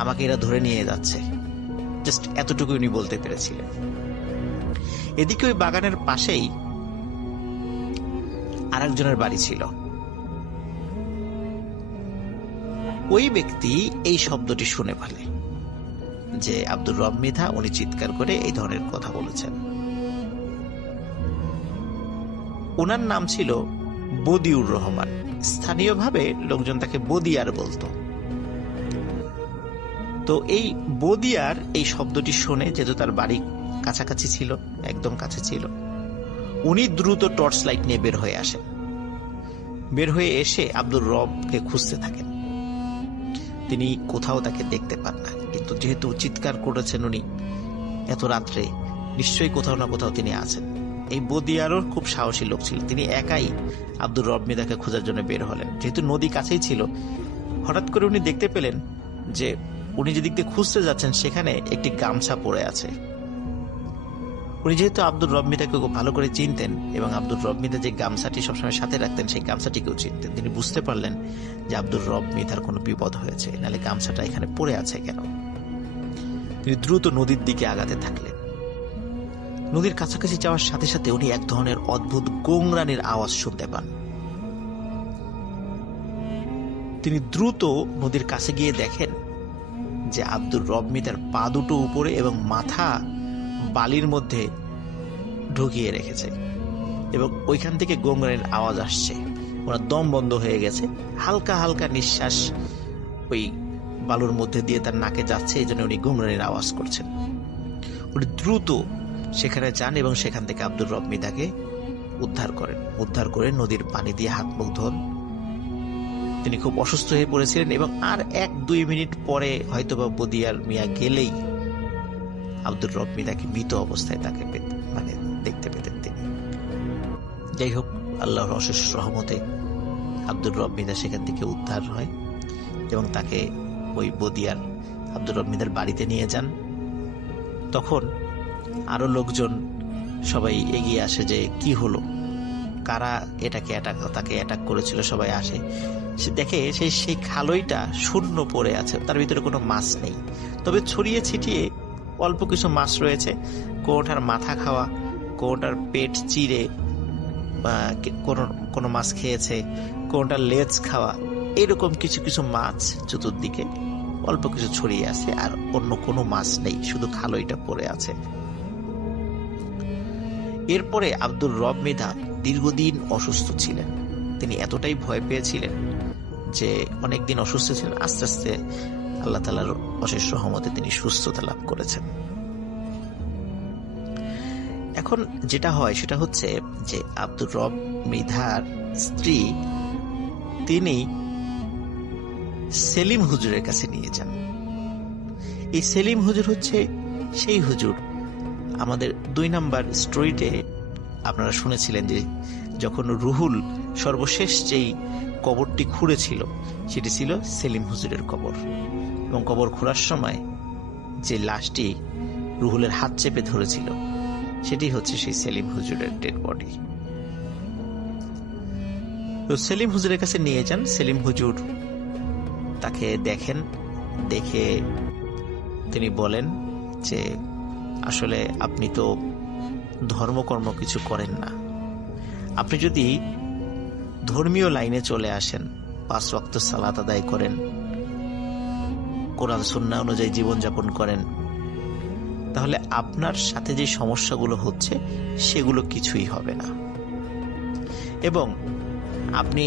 আমাকে এরা ধরে নিয়ে যাচ্ছে। জাস্ট এতটুকু উনি বলতে পেরেছিলেন। এদিকে ওই বাগানের পাশেই আরেকজনের বাড়ি ছিল। ওই ব্যক্তি এই শব্দটি শুনে ফেলে যে আব্দুর রব মৃধা উনি চিৎকার করে এই ধরনের কথা বলেছেন। ওনার নাম ছিল বদিউর রহমান। স্থানীয়ভাবে লোকজন তাকে বদিয়ার বলতো। তো এই বদিয়ার এই শব্দটি শুনে, যেহেতু তার বাড়ি কাছাকাছি ছিল, একদম কাছে ছিল, উনি দ্রুত টর্চ লাইট নিয়ে বের হয়ে আসেন। বের হয়ে এসে আব্দুর রবকে খুঁজতে থাকেন। তিনি কোথাও তাকে দেখতে পান না। কিন্তু যেহেতু চিৎকার করেছেন উনি এত রাত্রে, নিশ্চয়ই কোথাও না কোথাও তিনি আছেন। এই বদিয়ারও খুব সাহসী লোক ছিল, তিনি একাই আব্দুর রব মৃধাকে খোঁজার জন্য বের হলেন। যেহেতু নদী কাছেই ছিল, হঠাৎ করে উনি দেখতে পেলেন যে উনি যেদিক দিয়ে খুঁজতে যাচ্ছেন সেখানে একটি গামছা পড়ে আছে। উনি যেহেতু আব্দুর রব মৃধাকে খুব ভালো করে চিনতেন এবং আব্দুর রব মৃধা যে গামছাটি সবসময় সাথে রাখতেন সেই গামছাটিকেও চিনতেন, তিনি বুঝতে পারলেন যে আব্দুর রব মৃধার কোনো বিপদ হয়েছে, নাহলে গামছাটা এখানে পড়ে আছে কেন। তিনি দ্রুত নদীর দিকে আগাতে থাকলেন। নদীর কাছাকাছি যাওয়ার সাথে সাথে উনি এক ধরনের অদ্ভুত গোংরানির আওয়াজ শুনতে পান। তিনি দ্রুত নদীর কাছে গিয়ে দেখেন যে আব্দুর রব মৃধার পা দুটো উপরে এবং মাথা বালির মধ্যে ঢুকিয়ে রেখেছে এবং ওইখান থেকে গোংরানির আওয়াজ আসছে। ওনার দম বন্ধ হয়ে গেছে, হালকা হালকা নিঃশ্বাস ওই বালুর মধ্যে দিয়ে তার নাকে যাচ্ছে, এই জন্য উনি গোংরানির আওয়াজ করছেন। উনি দ্রুত সেখানে যান এবং সেখান থেকে আব্দুর রব মৃধাকে উদ্ধার করে নদীর পানি দিয়ে হাত মুখ ধোন। তিনি খুব অসুস্থ হয়ে পড়েছিলেন এবং আর 1-2 মিনিট পরে হয়তোবা বদিয়ার মিয়া গেলেই আব্দুর রব মৃধাকে মৃত অবস্থায় তাকে দেখতে পেতেন তিনি। যাই হোক, আল্লাহর অশেষ রহমতে আব্দুর রব মৃধা সেখান থেকে উদ্ধার হয় এবং তাকে ওই বদিয়ার আব্দুর রব মৃধার বাড়িতে নিয়ে যান। তখন আরো লোকজন সবাই এগিয়ে আসে যে কি হলো, কারা তাকে অ্যাটাক করেছিল। সবাই আসে, সে দেখে সেই খালইটা শূন্য পড়ে আছে, তার ভিতরে কোনো মাছ নেই, তবে ছড়িয়ে ছিটিয়ে অল্প কিছু মাছ রয়েছে। কোনটার মাথা খাওয়া, কোনটার পেট চিরে কোনো মাছ খেয়েছে, কোনটার লেজ খাওয়া, এরকম কিছু কিছু মাছ চতুর্দিকে অল্প কিছু ছড়িয়ে আছে, আর অন্য কোনো মাছ নেই, শুধু খালইটা পড়ে আছে। এরপরে আব্দুর রব মৃধা দীর্ঘদিন অসুস্থ ছিলেন। তিনি এতটাই ভয় পেয়েছিলেন যে অনেকদিন অসুস্থ ছিলেন। আস্তে আস্তে আল্লাহ তাআলার অশেষ রহমতে তিনি সুস্থতা লাভ করেছেন। এখন যেটা হয় সেটা হচ্ছে যে আব্দুর রব মৃধার স্ত্রী তিনি সেলিম হুজুরের কাছে নিয়ে যান। এই সেলিম হুজুর হচ্ছে সেই হুজুর আমাদের 2 নাম্বার স্টোরিতে আপনারা শুনেছিলেন যে যখন রুহুল সর্বশেষ যেই কবরটি খুঁড়েছিল সেটি ছিল সেলিম হুজুরের কবর, এবং কবর খোঁড়ার সময় যে লাশটি রুহুলের হাত চেপে ধরেছিল সেটি হচ্ছে সেই সেলিম হুজুরের ডেড বডি। তো সেলিম হুজুরের কাছে নিয়ে যান। সেলিম হুজুর তাকে দেখেন, দেখে তিনি বলেন যে আসলে আপনি তো ধর্মকর্ম কিছু করেন না, আপনি যদি ধর্মীয় লাইনে চলে আসেন, 5 ওয়াক্ত সালাত আদায় করেন, কোরআন সুন্নাহ অনুযায়ী জীবনযাপন করেন, তাহলে আপনার সাথে যে সমস্যাগুলো হচ্ছে সেগুলো কিছুই হবে না। এবং আপনি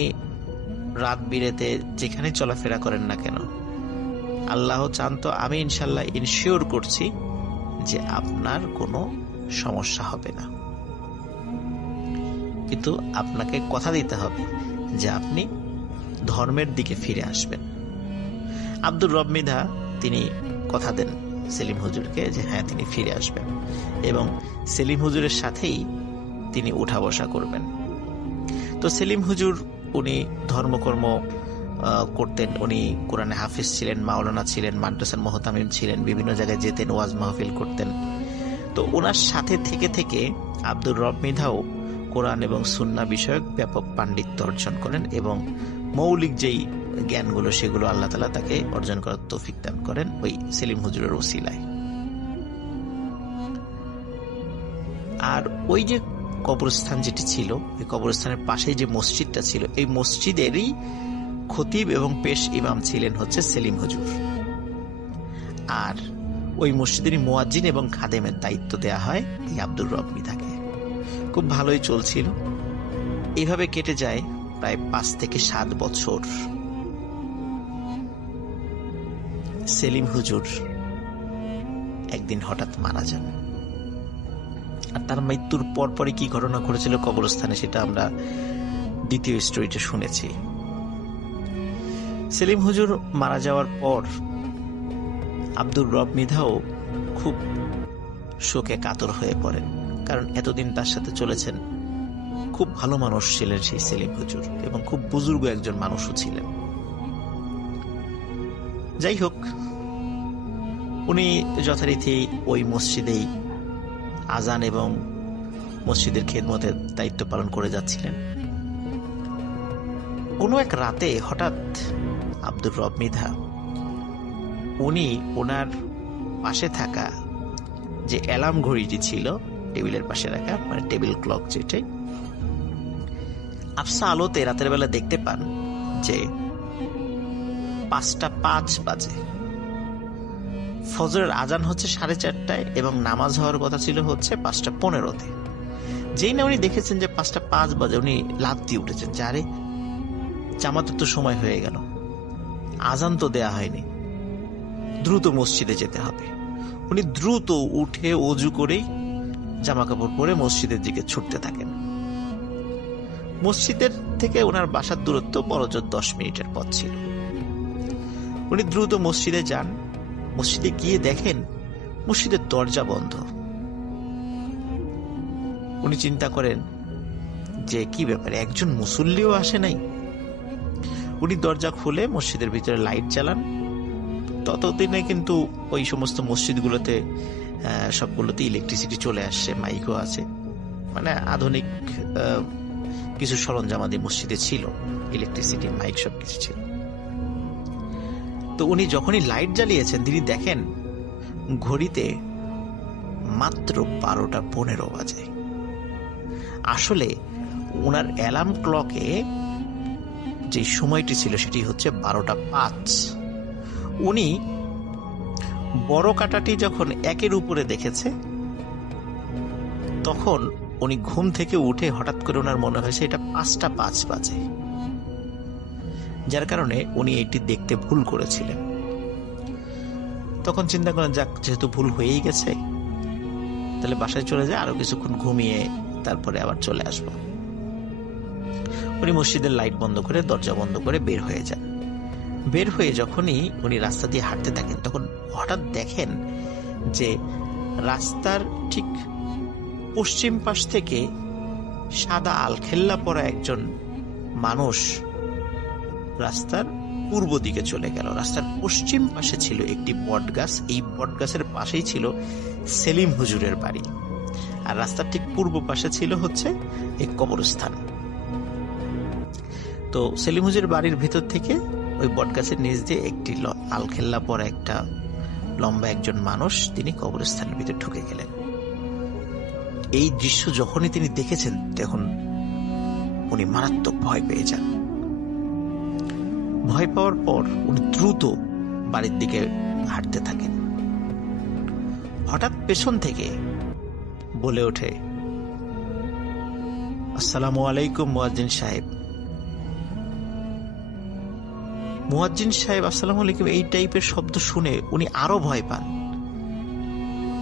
রাত বিরেতে যেখানে চলাফেরা করেন না কেন, আল্লাহ চান তো আমি ইনশাল্লাহ ইনশিওর করছি যে আপনার কোনো সমস্যা হবে না, কিন্তু আপনাকে কথা দিতে হবে যে আপনি ধর্মের দিকে ফিরে আসবেন। আব্দুর রব মৃধা তিনি কথা দেন সেলিম হুজুরকে যে হ্যাঁ তিনি ফিরে আসবেন এবং সেলিম হুজুরের সাথেই তিনি উঠা বসা করবেন। তো সেলিম হুজুর উনি ধর্মকর্ম করতেন, উনি কোরআনে হাফিজ ছিলেন, মাওলানা ছিলেন, মাদ্রাসার মুহতামিম ছিলেন, বিভিন্ন জায়গায় যেতেন, ওয়াজ মাহফিল করতেন। তো ওনার সাথে থেকে থেকে আব্দুর রব মৃধাও কোরআন এবং সুন্নাহ বিষয়ক ব্যাপক পাণ্ডিত্য অর্জন করেন এবং মৌলিক যেই জ্ঞানগুলো সেগুলো আল্লাহ তাআলা তাকে অর্জন করার তৌফিক দান করেন ওই সেলিম হুজুরের ওসিলায়। আর ওই যে কবরস্থান যেটি ছিল, ওই কবরস্থানের পাশেই যে মসজিদটা ছিল, এই মসজিদেরই খতিব এবং পেশ ইমাম ছিলেন হচ্ছে সেলিম হুজুর। আর ওই মসজিদেরই মুয়াজ্জিন এবং খাদেমের দায়িত্ব দেয়া হয় এই আব্দুর রব মৃধাকে। খুব ভালোই চলছিল। এইভাবে কেটে যায় প্রায় 5 থেকে 7 বছর। সেলিম হুজুর একদিন হঠাৎ মারা যান। আর তার মৃত্যুর পরপরই কি ঘটনা ঘটেছিল কবরস্থানে সেটা আমরা দ্বিতীয় স্টোরিতে শুনেছি। সেলিম হুজুর মারা যাওয়ার পর আব্দুর রব মৃধাও খুব শোকে কাতর হয়ে পড়েন, কারণ এতদিন তার সাথে চলেছেন। খুব ভালো মানুষ ছিলেন সেই সেলিম হুজুর, এবং খুব বুজুর্গ একজন মানুষও ছিলেন। যাই হোক, উনি যথারীতি ওই মসজিদেই আজান এবং মসজিদের খেদমতের দায়িত্ব পালন করে যাচ্ছিলেন। কোনো এক রাতে হঠাৎ আব্দুর রব মৃধা উনি ওনার পাশে থাকা যে অ্যালার্ম ঘড়িটি ছিল টেবিলের পাশে রাখা, মানে টেবিল ক্লক যেটাই, আবসা আলোতে রাতের বেলা দেখতে পান যে 5:05 বাজে। ফজরের আজান হচ্ছে 4:30টায় এবং নামাজ হওয়ার কথা ছিল হচ্ছে 5:15-তে। যেই না উনি দেখেছেন যে 5:05 বাজে, উনি লাফ দিয়ে উঠেছেন যে আরে, জামাতের তো সময় হয়ে গেল, আজান তো দেয়া হয়নি, দ্রুত মসজিদে যেতে হবে। উনি দ্রুত উঠে অজু করেই জামা কাপড় পরে মসজিদের দিকে ছুটতে থাকেন। মসজিদের থেকে ওনার বাসার দূরত্ব বড়জোর 10 মিনিটের পথ ছিল। উনি দ্রুত মসজিদে যান। মসজিদে গিয়ে দেখেন মসজিদের দরজা বন্ধ। উনি চিন্তা করেন যে কি ব্যাপারে, একজন মুসল্লিও আসে নাই। উনি দরজা খুলে মসজিদের ভিতরে লাইট জ্বালান। ততদিনে কিন্তু ওই সমস্ত মসজিদগুলোতে সবগুলোতে ইলেকট্রিসিটি চলে আসছে, মাইকও আছে, মানে আধুনিক কিছু সরঞ্জামাদি মসজিদে ছিল, ইলেকট্রিসিটি, মাইক সবকিছু ছিল। তো উনি যখনই লাইট জ্বালিয়েছেন, তিনি দেখেন ঘড়িতে মাত্র 12:15 বাজে। আসলে ওনার অ্যালার্ম ক্লকে যে সময়টি ছিল সেটি হচ্ছে 12:05। উনি বড় কাঁটাটি যখন 1-এর উপরে দেখেছে, তখন উনি ঘুম থেকে উঠে হঠাৎ করে ওনার মনে হয়েছে এটা 5:05 বাজে, যার কারণে উনি এটি দেখতে ভুল করেছিলেন। তখন চিন্তা করেন, যাক, যেহেতু ভুল হয়েই গেছে, তাহলে বাসায় চলে যায়, আরো কিছুক্ষণ ঘুমিয়ে তারপরে আবার চলে আসবো। উনি মসজিদের লাইট বন্ধ করে, দরজা বন্ধ করে বের হয়ে যান। বের হয়ে যখনই উনি রাস্তা দিয়ে হাঁটতে থাকেন, তখন হঠাৎ দেখেন যে রাস্তার ঠিক পশ্চিম পাশ থেকে সাদা আলখেল্লা পরা একজন মানুষ রাস্তার পূর্ব দিকে চলে গেল। রাস্তার পশ্চিম পাশে ছিল একটি বট গাছ, এই বট গাছের পাশেই ছিল সেলিম হুজুরের বাড়ি, আর রাস্তার ঠিক পূর্ব পাশে ছিল হচ্ছে এই কবরস্থান। তো সেলিম হুজুরের বাড়ির ভেতর থেকে ওই বট গাছের নিচ দিয়ে একটি আলখেল্লা পরা একটা লম্বা একজন মানুষ, তিনি কবরস্থানের ভিতরে ঢুকে গেলেন। এই দৃশ্য যখনই তিনি দেখেছেন, তখন উনি মারাত্মক ভয় পেয়ে যান। ভয় পাওয়ার পর উনি দ্রুত বাড়ির দিকে হাঁটতে থাকেন। হঠাৎ পেছন থেকে বলে ওঠে, আসসালামু আলাইকুম মুয়াজ্জিন সাহেব। মুয়াজ্জিন সাহেব আসসালামু আলাইকুম, এই টাইপের শব্দ শুনে উনি আরো ভয় পান।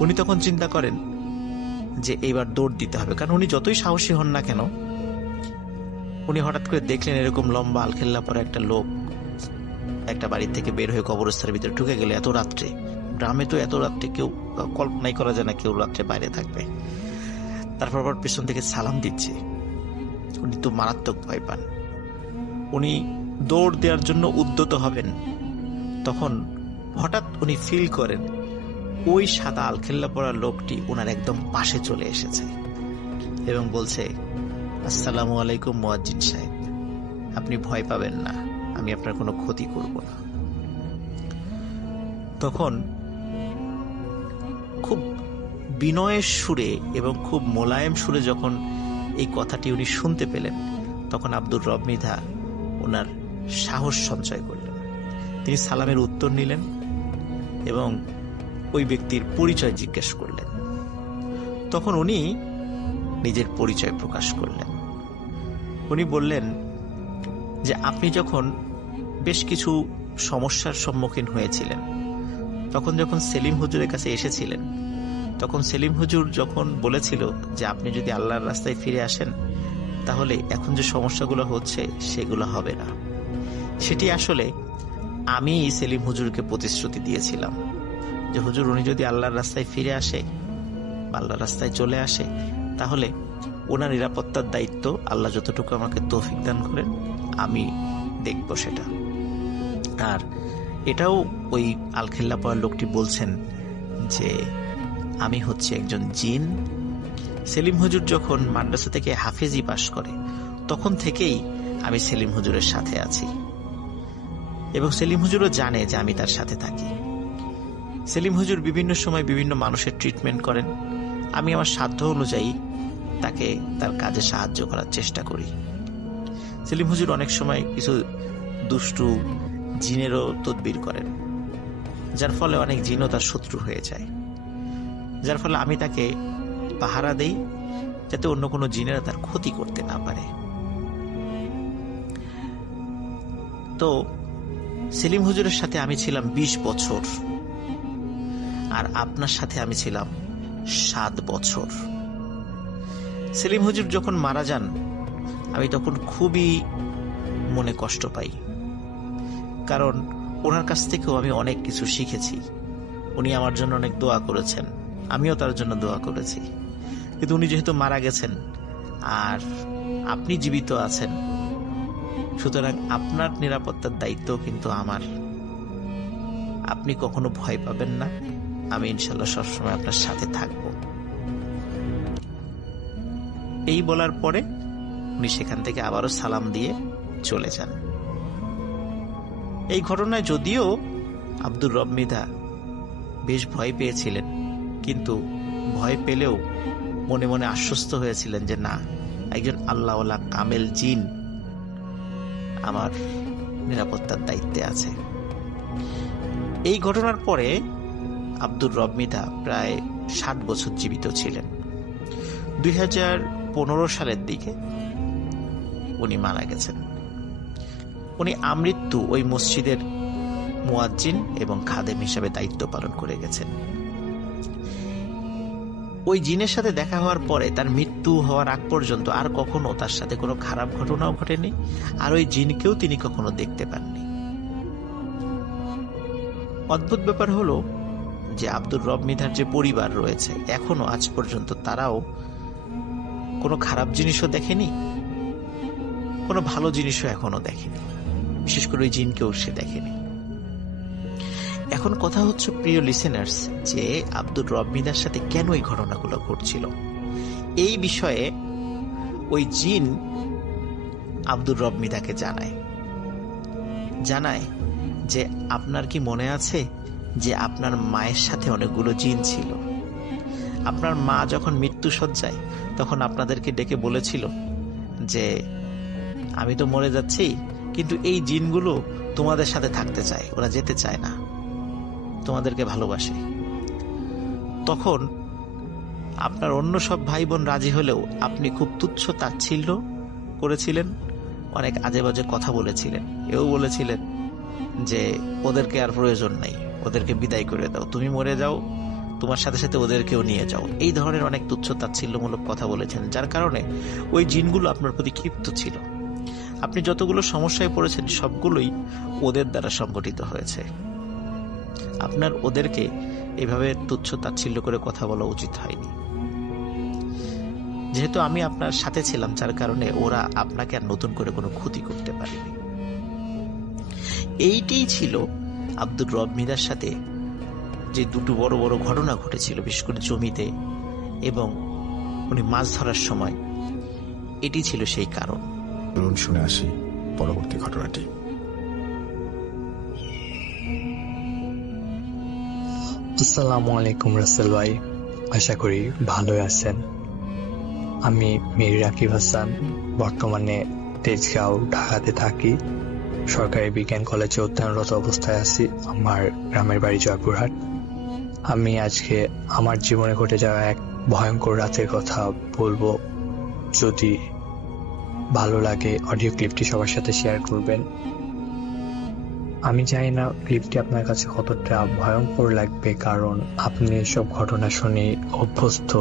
উনি তখন চিন্তা করেন যে এইবার দৌড় দিতে হবে, কারণ উনি যতই সাহসী হন না কেন, উনি হঠাৎ করে দেখলেন এরকম লম্বা আলখেল্লা পরে একটা লোক একটা বাড়ি থেকে বের হয়ে কবরস্থানের ভিতরে ঢুকে গেলে এত রাত্রে। গ্রামে তো এত রাত্রে কেউ কল্পনাই করা যায় না কেউ রাত্রে বাইরে থাকবে। তারপর আবার পেছন থেকে সালাম দিচ্ছে। উনি তো মারাত্মক ভয় পান। উনি দৌড় দেওয়ার জন্য উদ্যত হবেন, তখন হঠাৎ উনি ফিল করেন ওই সাদা আলখেল্লা পরা লোকটি ওনার একদম পাশে চলে এসেছে এবং বলছে, আসসালামু আলাইকুম মুয়াজ্জিন সাহেব, আপনি ভয় পাবেন না, আমি আপনার কোনো ক্ষতি করব না। তখন খুব বিনয়ের সুরে এবং খুব মোলায়েম সুরে যখন এই কথাটি উনি শুনতে পেলেন, তখন আব্দুর রব মৃধা ওনার সাহস সঞ্চয় করলেন। তিনি সালামের উত্তর নিলেন এবং ওই ব্যক্তির পরিচয় জিজ্ঞেস করলেন। তখন উনি নিজের পরিচয় প্রকাশ করলেন। উনি বললেন যে আপনি যখন বেশ কিছু সমস্যার সম্মুখীন হয়েছিলেন, তখন যখন সেলিম হুজুরের কাছে এসেছিলেন, তখন সেলিম হুজুর যখন বলেছিল যে আপনি যদি আল্লাহর রাস্তায় ফিরে আসেন, তাহলে এখন যে সমস্যাগুলো হচ্ছে সেগুলো হবে না। সেটি আসলে আমি সেলিম হুজুরকে প্রতিশ্রুতি দিয়েছিলাম। যে হুজুর উনি যদি আল্লাহর রাস্তায় ফিরে আসে, আল্লাহর রাস্তায় চলে আসে, তাহলে ওনার নিরাপত্তার দায়িত্ব আল্লাহ যতটুকু আমাকে তৌফিক দান করেন আমি দেখব সেটা। আর এটাও ওই আলখিল্লা পড়ার লোকটি বলছেন যে আমি হচ্ছে একজন জিন। সেলিম হুজুর যখন মাদ্রাসা থেকে হাফেজি পাশ করে তখন থেকেই আমি সেলিম হুজুরের সাথে আছি, এবং সেলিম হুজুরও জানে যে আমি তার সাথে থাকি। সেলিম হুজুর বিভিন্ন সময় বিভিন্ন মানুষের ট্রিটমেন্ট করেন, আমি আমার সাধ্য অনুযায়ী তাকে তার কাজে সাহায্য করার চেষ্টা করি। সেলিম হুজুর অনেক সময় কিছু দুষ্টু জিনেরও তদবির করেন, যার ফলে অনেক জিনও তার শত্রু হয়ে যায়, যার ফলে আমি তাকে পাহারা দেই যাতে অন্য কোনো জিনেরা তার ক্ষতি করতে না পারে। তো সেলিম হুজুরের সাথে আমি ছিলাম 20 বছর, আর আপনার সাথে আমি ছিলাম 7 বছর। সেলিম হুজুর যখন মারা যান আমি তখন খুবই মনে কষ্ট পাই, কারণ ওনার কাছ থেকেও আমি অনেক কিছু শিখেছি। উনি আমার জন্য অনেক দোয়া করেছেন, আমিও তার জন্য দোয়া করেছি। কিন্তু উনি যেহেতু মারা গেছেন আর আপনি জীবিত আছেন, সুতরাং আপনার নিরাপত্তার দায়িত্ব কিন্তু আমার। আপনি কখনো ভয় পাবেন না, আমি ইনশাল্লাহ সবসময় আপনার সাথে থাকব। এই বলার পরে উনি সেখান থেকে আবারও সালাম দিয়ে চলে যান। এই ঘটনায় যদিও আব্দুর রব মৃধা বেশ ভয় পেয়েছিলেন, কিন্তু ভয় পেলেও মনে মনে আশ্বস্ত হয়েছিলেন যে না, একজন আল্লাহওয়ালা কামেল জিন আমার নিরাপত্তার দায়িত্বে আছে। এই ঘটনার পরে আব্দুর রব মৃধা প্রায় 60 বছর জীবিত ছিলেন। 2015 সালের দিকে উনি মারা গেছেন। উনি আমৃত্যু ওই মসজিদের মুয়াজ্জিন এবং খাদেম হিসাবে দায়িত্ব পালন করে গেছেন। ওই জিনের সাথে দেখা হওয়ার পরে তার মৃত্যু হওয়ার আগ পর্যন্ত আর কখনো তার সাথে কোনো খারাপ ঘটনাও ঘটেনি, আর ওই জিনকেও তিনি কখনো দেখতে পাননি। অদ্ভুত ব্যাপার হলো যে আব্দুর রব মৃধার যে পরিবার রয়েছে এখনো আজ পর্যন্ত তারাও কোনো খারাপ জিনিসও দেখেনি, কোনো ভালো জিনিসও এখনো দেখেনি, বিশেষ করে ওই জিনকেও সে দেখেনি। এখন কথা হচ্ছে প্রিয় লিসেনার্স, যে আব্দুর রব মৃধার সাথে কেন এই ঘটনাগুলো ঘটছিল। এই বিষয়ে ওই জিন আব্দুর রব মৃধাকে জানায় যে আপনার কি মনে আছে যে আপনার মায়ের সাথে অনেকগুলো জিন ছিল। আপনার মা যখন মৃত্যু শয্যায় তখন আপনাদেরকে ডেকে বলেছিল যে আমি তো মরে যাচ্ছি, কিন্তু এই জিনগুলো তোমাদের সাথে থাকতে চায়, ওরা যেতে চায় না, তোমাদেরকে ভালোবাসে। তখন আপনার অন্য সব ভাই বোন রাজি হলেও আপনি খুব তুচ্ছ তাচ্ছিল্য করেছিলেন, অনেক আজে বাজে কথা বলেছিলেন, এও বলেছিলেন যে ওদেরকে আর প্রয়োজন নেই, ওদেরকে বিদায় করে দাও, তুমি মরে যাও, তোমার সাথে সাথে ওদেরকেও নিয়ে যাও। এই ধরনের অনেক তুচ্ছ তাচ্ছিল্যমূলক কথা বলেছেন, যার কারণে ওই জিনগুলো আপনার প্রতি ক্ষিপ্ত ছিল। আপনি যতগুলো সমস্যায় পড়েছেন সবগুলোই ওদের দ্বারা সংগঠিত হয়েছে। আপনার ওদেরকে এভাবে তুচ্ছ তাচ্ছিল্য করে কথা বলা উচিত হয়নি। যেহেতু আমি আপনার সাথে ছিলাম, যার কারণে ওরা আপনাকে আর নতুন করে কোনো ক্ষতি করতে পারেনি। এইটাই ছিল আব্দুর রব মৃধার সাথে যে দুটো বড় বড় ঘটনা ঘটেছিল, বিশেষ করে জমিতে এবং উনি মাছ ধরার সময়। এটি ছিল সেই কারণ। শুনে আসি পরবর্তী ঘটনাটি। আসসালামু আলাইকুম রাসেল ভাই, আশা করি ভালোই আছেন। আমি মীর রাকিব হাসান, বর্তমানে তেজগাঁও ঢাকাতে থাকি। সরকারি বিজ্ঞান কলেজে অধ্যয়নরত অবস্থায় আছি। আমার গ্রামের বাড়ি জয়পুরহাট। আমি আজকে আমার জীবনে ঘটে যাওয়া এক ভয়ঙ্কর রাতের কথা বলবো। যদি ভালো লাগে অডিও ক্লিপটি সবার সাথে শেয়ার করবেন। আমি জানি না ক্লিপটি আপনার কাছে কতটা ভয়ঙ্কর লাগবে, কারণ আপনি এসব ঘটনা শুনে অভ্যস্ত,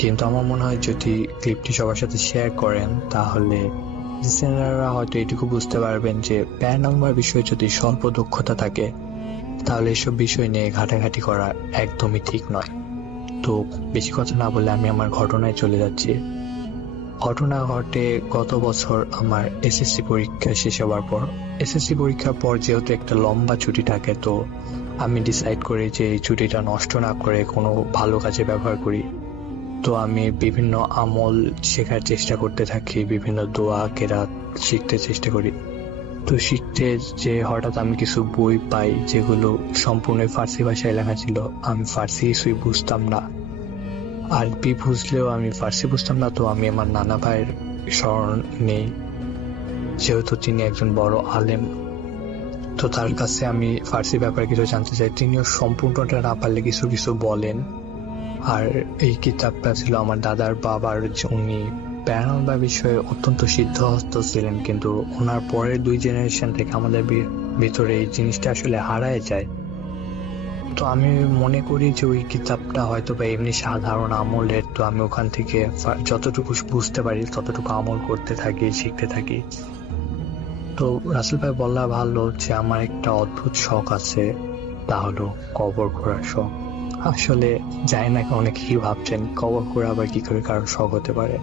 কিন্তু আমার মনে হয় যদি ক্লিপটি সবার সাথে শেয়ার করেন তাহলে লিসেনাররা হয়তো এটুকু বুঝতে পারবেন যে প্যারানর্মাল বিষয়ে যদি স্বল্প দক্ষতা থাকে তাহলে এসব বিষয় নিয়ে ঘাটাঘাটি করা একদমই ঠিক নয়। তো বেশি কথা না বলে আমি আমার ঘটনায় চলে যাচ্ছি। ঘটনা ঘটে গত বছর আমার এসএসসি পরীক্ষা শেষ হওয়ার পর। এসএসসি পরীক্ষার পর যেহেতু একটা লম্বা ছুটি থাকে, তো আমি ডিসাইড করি যে এই ছুটিটা নষ্ট না করে কোনো ভালো কাজে ব্যবহার করি। তো আমি বিভিন্ন আমল শেখার চেষ্টা করতে থাকি, বিভিন্ন দোয়া কেরাত শিখতে চেষ্টা করি। তো শিখতে যে হঠাৎ আমি কিছু বই পাই যেগুলো সম্পূর্ণ ফার্সি ভাষায় লেখা ছিল। আমি ফার্সি কিছুই বুঝতাম না, আরবি বুঝলেও আমি ফার্সি বুঝতাম না। তো আমি আমার নানা ভাইয়ের স্মরণ নেই, যেহেতু তিনি একজন বড় আলেম। তো তার কাছে আমি ফার্সি ব্যাপারে কিছু জানতে চাই। তিনিও সম্পূর্ণটা না পারলে কিছু কিছু বলেন। আর এই কিতাবটা ছিল আমার দাদার বাবার, উনি প্যারানর্মাল বিষয়ে অত্যন্ত সিদ্ধহস্ত ছিলেন, কিন্তু ওনার পরের 2 জেনারেশন থেকে আমাদের ভিতরে এই জিনিসটা আসলে হারায় যায়। তো আমি মনে করি যে ওই কিতাবটা হয়তো বা এমনি সাধারণ আমলের। তো আমি ওখান থেকে যতটুকু বুঝতে পারি ততটুকু আমল করতে থাকি, শিখতে থাকি। তো রাসেল ভাই বলা ভালো যে আমার একটা অদ্ভুত শখ আছে, তা হলো কবর খোঁড়ার শখ। আসলে জানি না অনেকে কি ভাবছেন, কবর খোঁড়া আবার কি করে কারোর শখ হতে পারে।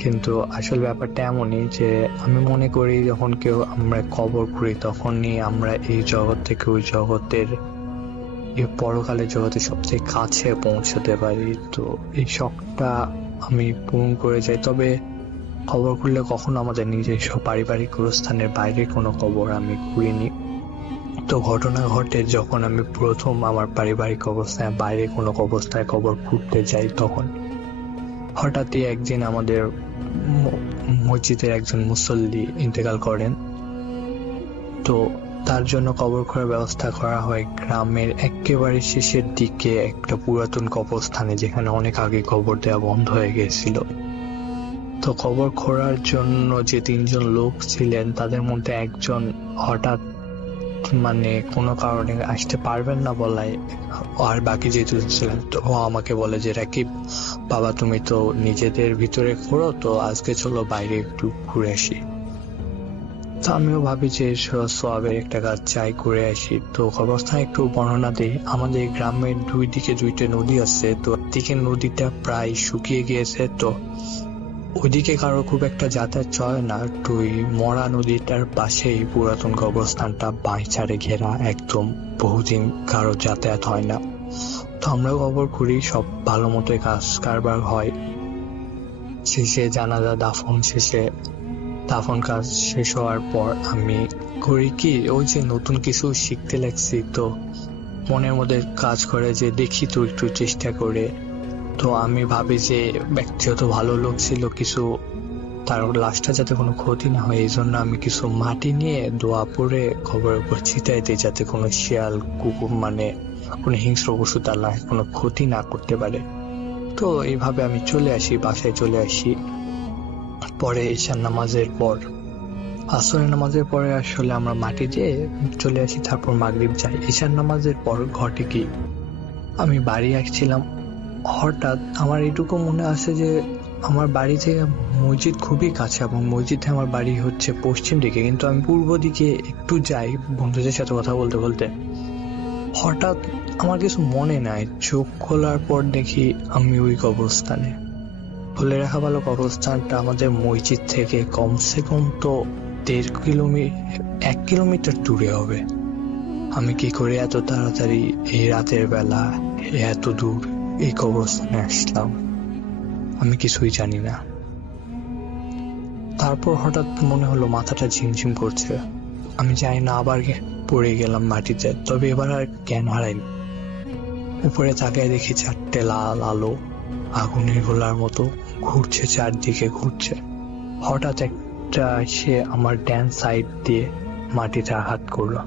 কিন্তু আসল ব্যাপারটা এমনই যে আমি মনে করি যখন কেউ আমরা কবর খুঁড়ি তখনই আমরা এই জগৎ থেকে ওই জগতের, এই পরকালের জগতে সবচেয়ে কাছে পৌঁছতে পারি। তো এই শখটা আমি পূরণ করে যাই। তবে কবর খুঁড়লে কখনো আমাদের নিজস্ব পারিবারিক গোরস্থানের বাইরে কোনো কবর আমি খুঁড়িনি। তো ঘটনা ঘটে যখন আমি প্রথম আমার পারিবারিক অবস্থায় বাইরে কোনো অবস্থায় কবর খুঁড়তে যাই, তখন হঠাৎই একদিন আমাদের মসজিদের একজন মুসল্লি ইন্তেকাল করেন। তো তার জন্য কবর খোঁড়ার ব্যবস্থা করা হয় গ্রামের একেবারে শেষের দিকে একটা পুরাতন কবরস্থানে, যেখানে অনেক আগে কবর দেওয়া বন্ধ হয়ে গেছিল। তো কবর খোঁড়ার জন্য যে 3 জন লোক ছিলেন তাদের মধ্যে একজন হঠাৎ কোনো কারণে আসতে পারবেন না বলায়, আর বাকি যেহেতু ছিলেন, তো ও আমাকে বলে যে রাকিব বাবা, তুমি তো নিজেদের ভিতরে খোঁড়ো, তো আজকে চলো বাইরে একটু ঘুরে আসি। তো আমিও ভাবি যে সোয়াবের একটা কাজ চাই, করে আসি। তো কবরস্থানে একটু বর্ণনা দিই। আমাদের গ্রামের 2 দিকে 2টা নদী আছে। তো দিকে নদীটা প্রায় শুকিয়ে গিয়েছে, তো ওইদিকে কারো খুব একটা যাতায়াত চলে না। তুই মরা নদীটার পাশেই পুরাতন কবরস্থানটা বাইচারে ঘেরা, একদম বহুদিন কারো যাতায়াত হয় না। তো আমরা কবর করি, সব ভালো মতোই কাজ কারবার হয়। শেষে জানাজা দাফন কাজ শেষ হওয়ার পর আমি করি কি, ওই যে নতুন কিছু শিখতে লাগছি, তো মনের মধ্যে কাজ করে যে দেখি তো একটু চেষ্টা করে। তো আমি ভাবি যে ব্যক্তিগত ভালো লোক ছিল, কিছু তার লাশটা যাতে কোনো ক্ষতি না হয়, এই জন্য আমি কিছু মাটি নিয়ে দোয়া পড়ে খবরের উপর ছিটাই দিই, যাতে কোনো শিয়াল কুকুর কোনো হিংস্র পশু তার লাশ কোনো ক্ষতি না করতে পারে। তো এইভাবে আমি বাসায় চলে আসি। পরে ঈশার নামাজের পর, আসরের নামাজের পরে আসলে আমরা মাটি দিয়ে চলে আসি, তারপর মাগরিব যাই। ঈশার নামাজের পর ঘটে কি, আমি বাড়ি আসছিলাম, হঠাৎ আমার এটুকু মনে আছে যে আমার বাড়ি থেকে মসজিদ খুবই কাছে, এবং মসজিদে আমার বাড়ি হচ্ছে পশ্চিম দিকে, কিন্তু আমি পূর্ব দিকে একটু যাই বন্ধুদের সাথে কথা বলতে বলতে। হঠাৎ আমার কিছু মনে নাই, চোখ খোলার পর দেখি আমি ওই কবরস্থানে। বলে রাখা ভালো, কবরস্থানটা আমাদের মসজিদ থেকে কমসে কম তো 1 কিলোমিটার দূরে হবে। আমি কি করে এত তাড়াতাড়ি এই রাতের বেলা এত দূর এই কবরস্থানে আসলাম আমি কিছুই জানি না। তারপর হঠাৎ মনে হলো মাথাটা ঝিমঝিম করছে, আমি জানি না, আবার পড়ে গেলাম মাটিতে। তবে এবার আর জ্ঞান হারাইনি। উপরে তাকায় দেখি 4টে লাল আলো আগুনের গোলার মতো ঘুরছে, চারদিকে ঘুরছে। হঠাৎ একটা এসে আমার ডান সাইড দিয়ে মাটিতে আঘাত করলো।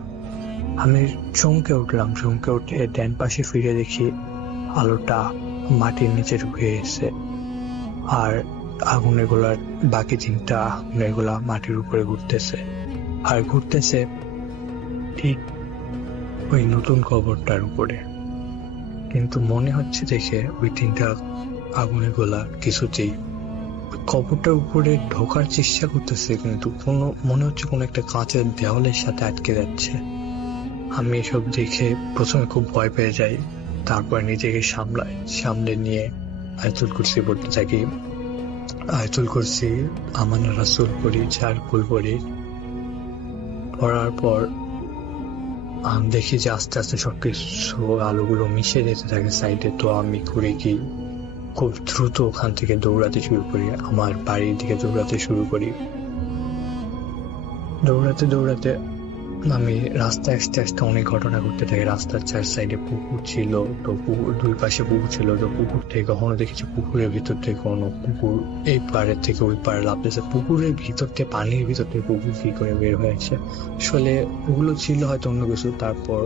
আমি চমকে উঠলাম, চমকে উঠে ডান পাশে ফিরে দেখি আলোটা মাটির নিচে ঢুকে গেছে, আর আগুনের গোলার বাকি 3টা আগুনের গোলা মাটির উপরে ঘুরতেছে ঠিক ওই নতুন কবরটার উপরে। কিন্তু মনে হচ্ছে দেখে ওই 3টা আগুনের গোলা কিছুতেই কবরটার উপরে ঢোকার চেষ্টা করতেছে, কিন্তু মনে হচ্ছে কোনো একটা কাঁচের দেওয়ালের সাথে আটকে যাচ্ছে। আমি এসব দেখে প্রথমে খুব ভয় পেয়ে যাই, তারপর নিজেকে সামলে নিয়ে আয়াতুল কুরসি পড়তে থাকি। আয়াতুল কুরসি, আমানা রাসূল পড়ি, 4 কুল পড়ি। পড়ার পর আমি দেখি যে আস্তে আস্তে সবকিছু আলোগুলো মিশে যেতে থাকে সাইডে। তো আমি করি কি, খুব দ্রুত ওখান থেকে দৌড়াতে শুরু করি, আমার বাড়ির দিকে দৌড়াতে শুরু করি। দৌড়াতে দৌড়াতে আমি রাস্তায় আসতে আসতে অনেক ঘটনা ঘটতে থাকে। রাস্তার 4 সাইডে পুকুর ছিল, তো দুই পাশে পুকুর ছিল। তো পুকুর থেকে কখনো দেখেছি পুকুরের ভিতর থেকে কোনো কুকুর এই পাড়ের থেকে ওই পাড়ে লাফতেছে। পুকুরের ভিতর থেকে, পানির ভিতর থেকে কুকুর কি করে বের হয়েছে, আসলে ওগুলো ছিল হয়তো অন্য কিছু। তারপর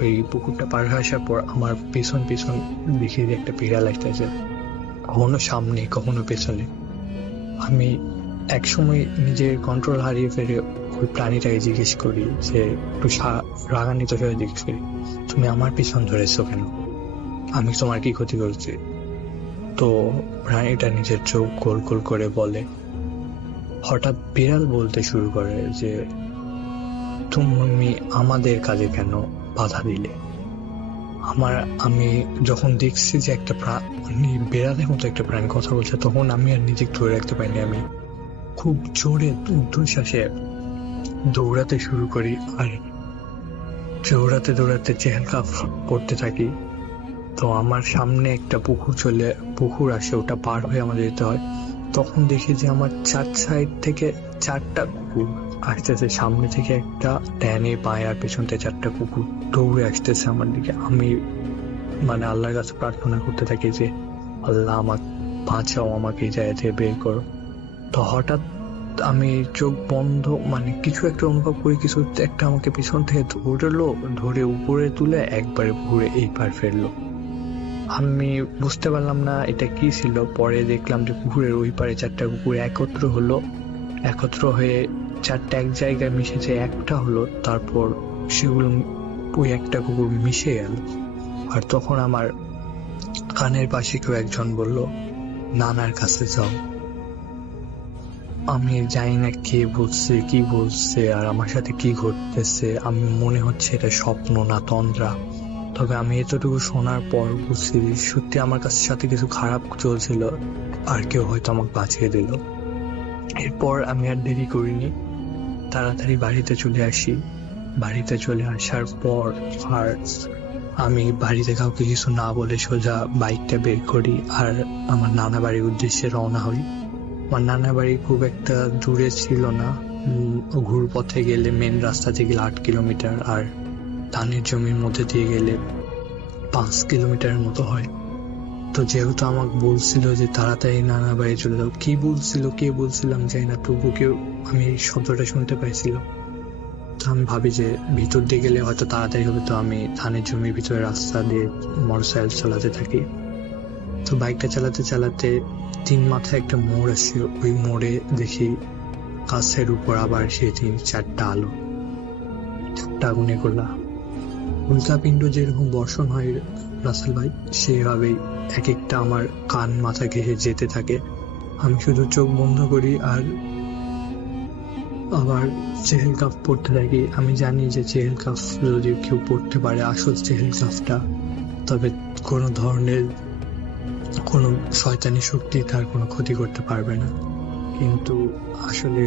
ওই পুকুরটা পার হয়ে আসার পর আমার পিছন পিছন দেখি যে একটা বিড়াল আসতেছে, কখনো সামনে কখনো পেছনে। আমি একসময় নিজের কন্ট্রোল হারিয়ে ফেলে ওই প্রাণীটাকে জিজ্ঞেস করি, যে একটু রাগান্বিত হয়ে জিজ্ঞেস করি, তুমি আমার পিছন ধরেছো কেন? আমি তোমার কি ক্ষতি করছি? তো প্রাণীটা নিজের চোখ গোল গোল করে বলে, হঠাৎ বিড়াল বলতে শুরু করে যে তুমি আমাদের কাজে কেন বাধা দিলে? আমি যখন দেখছি যে একটা প্রাণী, বিড়ালের মতো একটা প্রাণী কথা বলছে, তখন আমি আর নিজেকে ধরে রাখতে পারিনি। আমি খুব জোরে ঊর্ধ্বশ্বাসে দৌড়াতে শুরু করি, আর দৌড়াতে দৌড়াতে চেহারা পড়তে থাকি। তো আমার সামনে একটা পুকুর আসে, ওটা পার হয়ে আমাদের যেতে হয়। তখন দেখি যে আমার 4 সাইড থেকে 4টা কুকুর আসতেছে। সামনে থেকে একটা, ডানে বাঁয়ে আর পেছন থেকে 4টা কুকুর দৌড়ে আসতেছে আমার দিকে। আমি আল্লাহর কাছে প্রার্থনা করতে থাকি যে আল্লাহ আমাকে বাঁচাও, আমাকে এই জায়গা থেকে বের করো। তো হঠাৎ আমি চোখ বন্ধ, কিছু একটা অনুভব করি, কিছু একটা আমাকে পিছন থেকে ধরলো, ধরে উপরে তুলে একবারে ঘুরে এই পার ফেললো। আমি বুঝতে পারলাম না এটা কি ছিল। পরে দেখলাম যে পুকুরের ওই পারে 4টা কুকুর একত্র হয়ে 4টা এক জায়গায় মিশেছে, একটা হলো। তারপর সেগুলো ওই একটা কুকুর মিশে গেল। আর তখন আমার কানের পাশে কেউ একজন বলল, নানার কাছে যাও। আমি জানি না কে বলছে, কি বলছে, আর আমার সাথে কি ঘটতেছে। আমি মনে হচ্ছে এটা স্বপ্ন না তন্দ্রা। তবে আমি এতটুকু শোনার পর বুঝছি সত্যি আমার কাছে সাথে কিছু খারাপ চলছিল, আর কেউ হয়তো আমাকে বাঁচিয়ে দিল। এরপর আমি আর দেরি করিনি, তাড়াতাড়ি বাড়িতে চলে আসি। বাড়িতে চলে আসার পর আর আমি বাড়িতে কাউকে কিছু না বলে সোজা বাইকটা বের করি আর আমার নানা বাড়ির উদ্দেশ্যে রওনা হই। আমার নানা বাড়ি খুব একটা দূরে ছিল না, ঘুরপথে গেলে মেন রাস্তা থেকে 8 কিলোমিটার, আর ধানের জমির মধ্যে দিয়ে গেলে 5 কিলোমিটারের মতো হয়। তো যেহেতু আমাকে বলছিল যে তাড়াতাড়ি নানা বাড়ি চলে যাও, কি বলছিল কে বলছিলাম জানি না, তবু কেউ আমি এই শব্দটা শুনতে পাইছিল। তো আমি ভাবি যে ভিতর দিয়ে গেলে হয়তো তাড়াতাড়ি হবে। তো আমি ধানের জমির ভিতরে রাস্তা দিয়ে মোটরসাইকেল চালাতে থাকি। তো বাইকটা চালাতে চালাতে 3 মাথায় একটা মোড় আসে, ওই মোড়ে দেখি গাছের উপর আবার সেই 3-4টা আলো, 4টা আগুনে গোলা। উল্কাপিণ্ড যেরকম বর্ষণ হয় রাসেল ভাই, সেভাবেই এক একটা আমার কান মাথা ঘেঁষে যেতে থাকে। আমি শুধু চোখ বন্ধ করি আর আবার চেহেল কাফ পড়তে থাকি। আমি জানি যে চেহেল কাফ যদি কেউ পড়তে পারে, আসল চেহেল কাফটা, তবে কোনো ধরনের কোনো শয়তানি শক্তি তার কোনো ক্ষতি করতে পারবে না। কিন্তু আসলে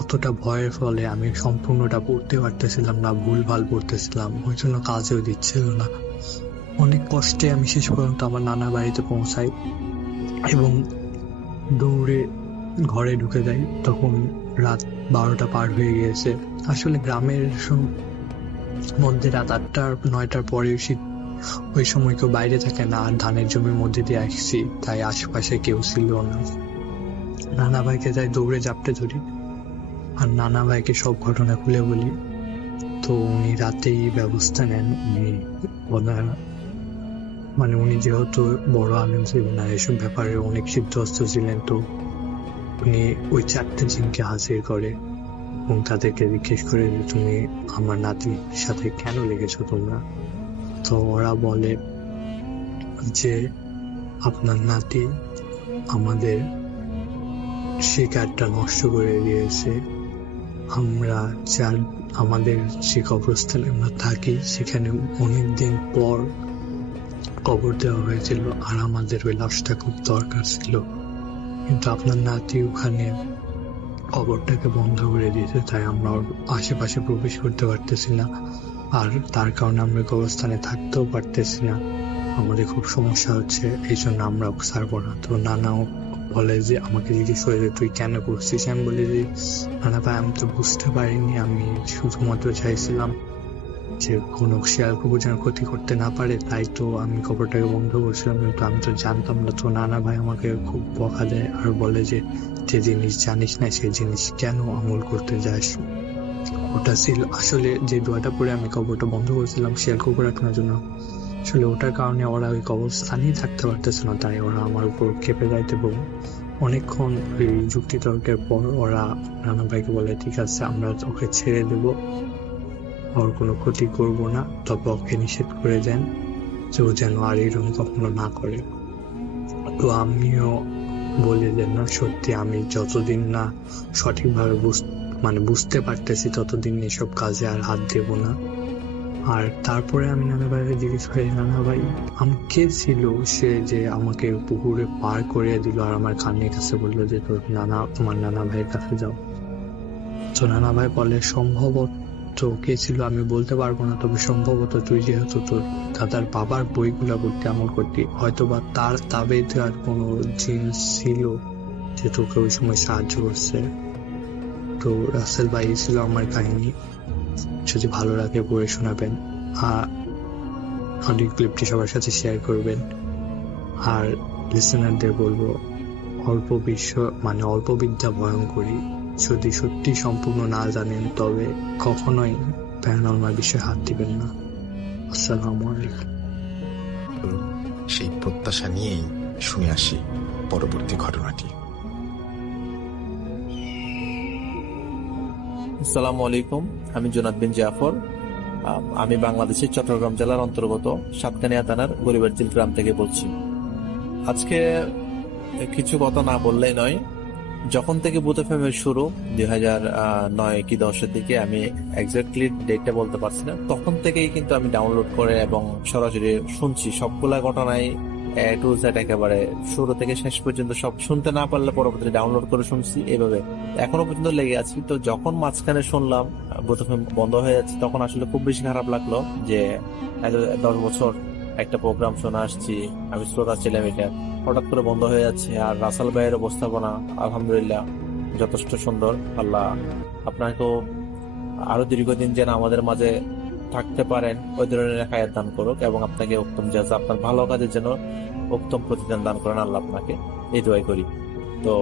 অতটা ভয়ের ফলে আমি সম্পূর্ণটা পড়তে পারতেছিলাম না, ভুলভাল পড়তেছিলাম, ওই জন্য কাজেও দিচ্ছিল না। অনেক কষ্টে আমি শেষ পর্যন্ত আমার নানা বাড়িতে পৌঁছাই এবং দৌড়ে ঘরে ঢুকে যাই। তখন রাত 12টা পার হয়ে গিয়েছে। আসলে গ্রামের মধ্যে রাত 8টা-9টার পরে ওই সময় কেউ বাইরে থাকে না, আর ধানের জমির মধ্যে দিয়ে আসছি, তাই আশেপাশে কেউ ছিল না। নানা ভাইকে যাই দৌড়ে জাপটে ধরি আর নানা ভাইকে সব ঘটনা খুলে বলি। তো উনি রাতেই ব্যবস্থা নেন। উনি যেহেতু বড় আলেম ছিলেন আর এসব ব্যাপারে অনেক সিদ্ধহস্ত ছিলেন, তো উনি ওই 4টে জিনকে হাজির করে এবং তাদেরকে জিজ্ঞেস করে যে তুমি আমার নাতির সাথে কেন লেগেছো তোমরা? তো ওরা বলে যে আপনার নাতি আমাদের শিকারটা নষ্ট করে দিয়েছে আমরা যার আমাদের যে কবরস্থানে আমরা থাকি সেখানে অনেকদিন পর কবর দেওয়া হয়েছিল, আর আমাদের ওই লাশটা খুব দরকার ছিল, কিন্তু আপনার নাতি ওখানে কবরটাকে বন্ধ করে দিয়েছে, তাই আমরা ওর আশেপাশে প্রবেশ করতে পারতেছি না, আর তার কারণে আমরা কবরস্থানে থাকতেও পারতেছি না। আমাদের খুব সমস্যা হচ্ছে, এই জন্য আমরা ছাড়বো না। তো নানাও বলে যে, আমাকে জিজ্ঞেস করে যে তুই কেন করছিস, আমি বলি যে নানা ভাই আমি তো বুঝতে পারিনি, আমি শুধুমাত্র চাইছিলাম যে কোনো শিয়াল কুকুর যেন ক্ষতি করতে না পারে, তাই তো আমি কবরটাকে বন্ধ করছিলাম, কিন্তু আমি তো জানতাম না। তো নানা ভাই আমাকে খুব বকা দেয় আর বলে যে যে জিনিস জানিস না সেই জিনিস কেন আমল করতে যাস। ওটা ছিল আসলে যে দোয়াটা পরে আমি কবরটা বন্ধ করেছিলাম শিয়াল কুকুর রাখানোর জন্য, আসলে ওটার কারণে ওরা ওই কবরস্থানেই থাকতে পারতেছে না, তাই ওরা আমার উপর খেপে যাইতে বলল। অনেকক্ষণ ওই যুক্তি তর্কের পর ওরা নানা ভাইকে বলে ঠিক আছে আমরা ওকে ছেড়ে দেবো, ওর কোনো ক্ষতি করব না, তবে ওকে নিষেধ করে দেন যে ও যেন আর এরকম কখনো না করে। তো আমিও বলে দেন না, সত্যি আমি যতদিন না সঠিকভাবে বুঝতে পারতেছি ততদিন এসব কাজে আর হাত দেব না। আর তারপরে আমি নানা ভাইকে জিজ্ঞেস করি, নানা ভাই আমি কে ছিল সে যে আমাকে পুকুরে পার করে দিল, আর আমার কানের কাছে বললো যে তোমার নানা ভাইয়ের কাছে যাও। তো নানা ভাই বলে সম্ভবত কে ছিল আমি বলতে পারবো না, তবে সম্ভবত তুই যেহেতু তোর দাদার বাবার বইগুলা পড়তে আমল করতি, হয়তোবা তার তাবেতে আর কোনো জিনিস ছিল যে তোকে ওই সময় সাহায্য করছে। তো রাসেল ভাই ছিল আমার কাহিনী, যদি ভালো লাগে পড়ে শোনাবেন, অডিও ক্লিপটি সবার সাথে শেয়ার করবেন, আর লিসেনারদের বলবো অল্প বিদ্যা ভয়ঙ্করী, যদি সত্যি সম্পূর্ণ না জানেন তবে কখনোই প্যারানরমাল বিষয়ে হাত দিবেন না। আসসালামু আলাইকুম। সেই প্রত্যাশা নিয়েই শুনে আসি পরবর্তী ঘটনাটি। আসসালামু আলাইকুম, আমি জোনাদ বিন জাফর। আমি বাংলাদেশের চট্টগ্রাম জেলার অন্তর্গত সাতকানিয়া থানার গরিবারঝিল গ্রাম থেকে বলছি। আজকে কিছু কথা না বললেই নয়, যখন থেকে বুথ এফএম এর শুরু 2009 কি 10-এর দিকে, আমি এক্স্যাক্টলি ডেটটা বলতে পারছি না, তখন থেকেই কিন্তু আমি ডাউনলোড করে এবং সরাসরি শুনছি সবগুলা ঘটনাই এ টু জেড, একেবারে শুরু থেকে শেষ পর্যন্ত সব শুনতে না পারলে পরবর্তী ডাউনলোড করে শুনছি, এইভাবে এখনো পর্যন্ত লেগে আছি। তো যখন মাঝখানে শুনলাম বুথ এফএম বন্ধ হয়ে যাচ্ছে, তখন আসলে খুব বেশি খারাপ লাগলো যে 10 বছর একটা প্রোগ্রাম শোনা আসছি, আমি শ্রোতা ছিলাম, এটা হঠাৎ করে বন্ধ হয়ে যাচ্ছে। আর রাসেল ভাইয়ের উপস্থাপনা আলহামদুলিল্লাহ যথেষ্ট সুন্দর। আল্লাহ আপনাকেও আরো দীর্ঘদিন যেন আমাদের মাঝে থাকতে পারেন, ওই ধরনের হায়াত দান করুক, এবং আপনাকে উত্তম জাযা, আপনার ভালো কাজের জন্য উত্তম প্রতিদান দান করেন আল্লাহ আপনাকে, এই দোয়াই করি। তো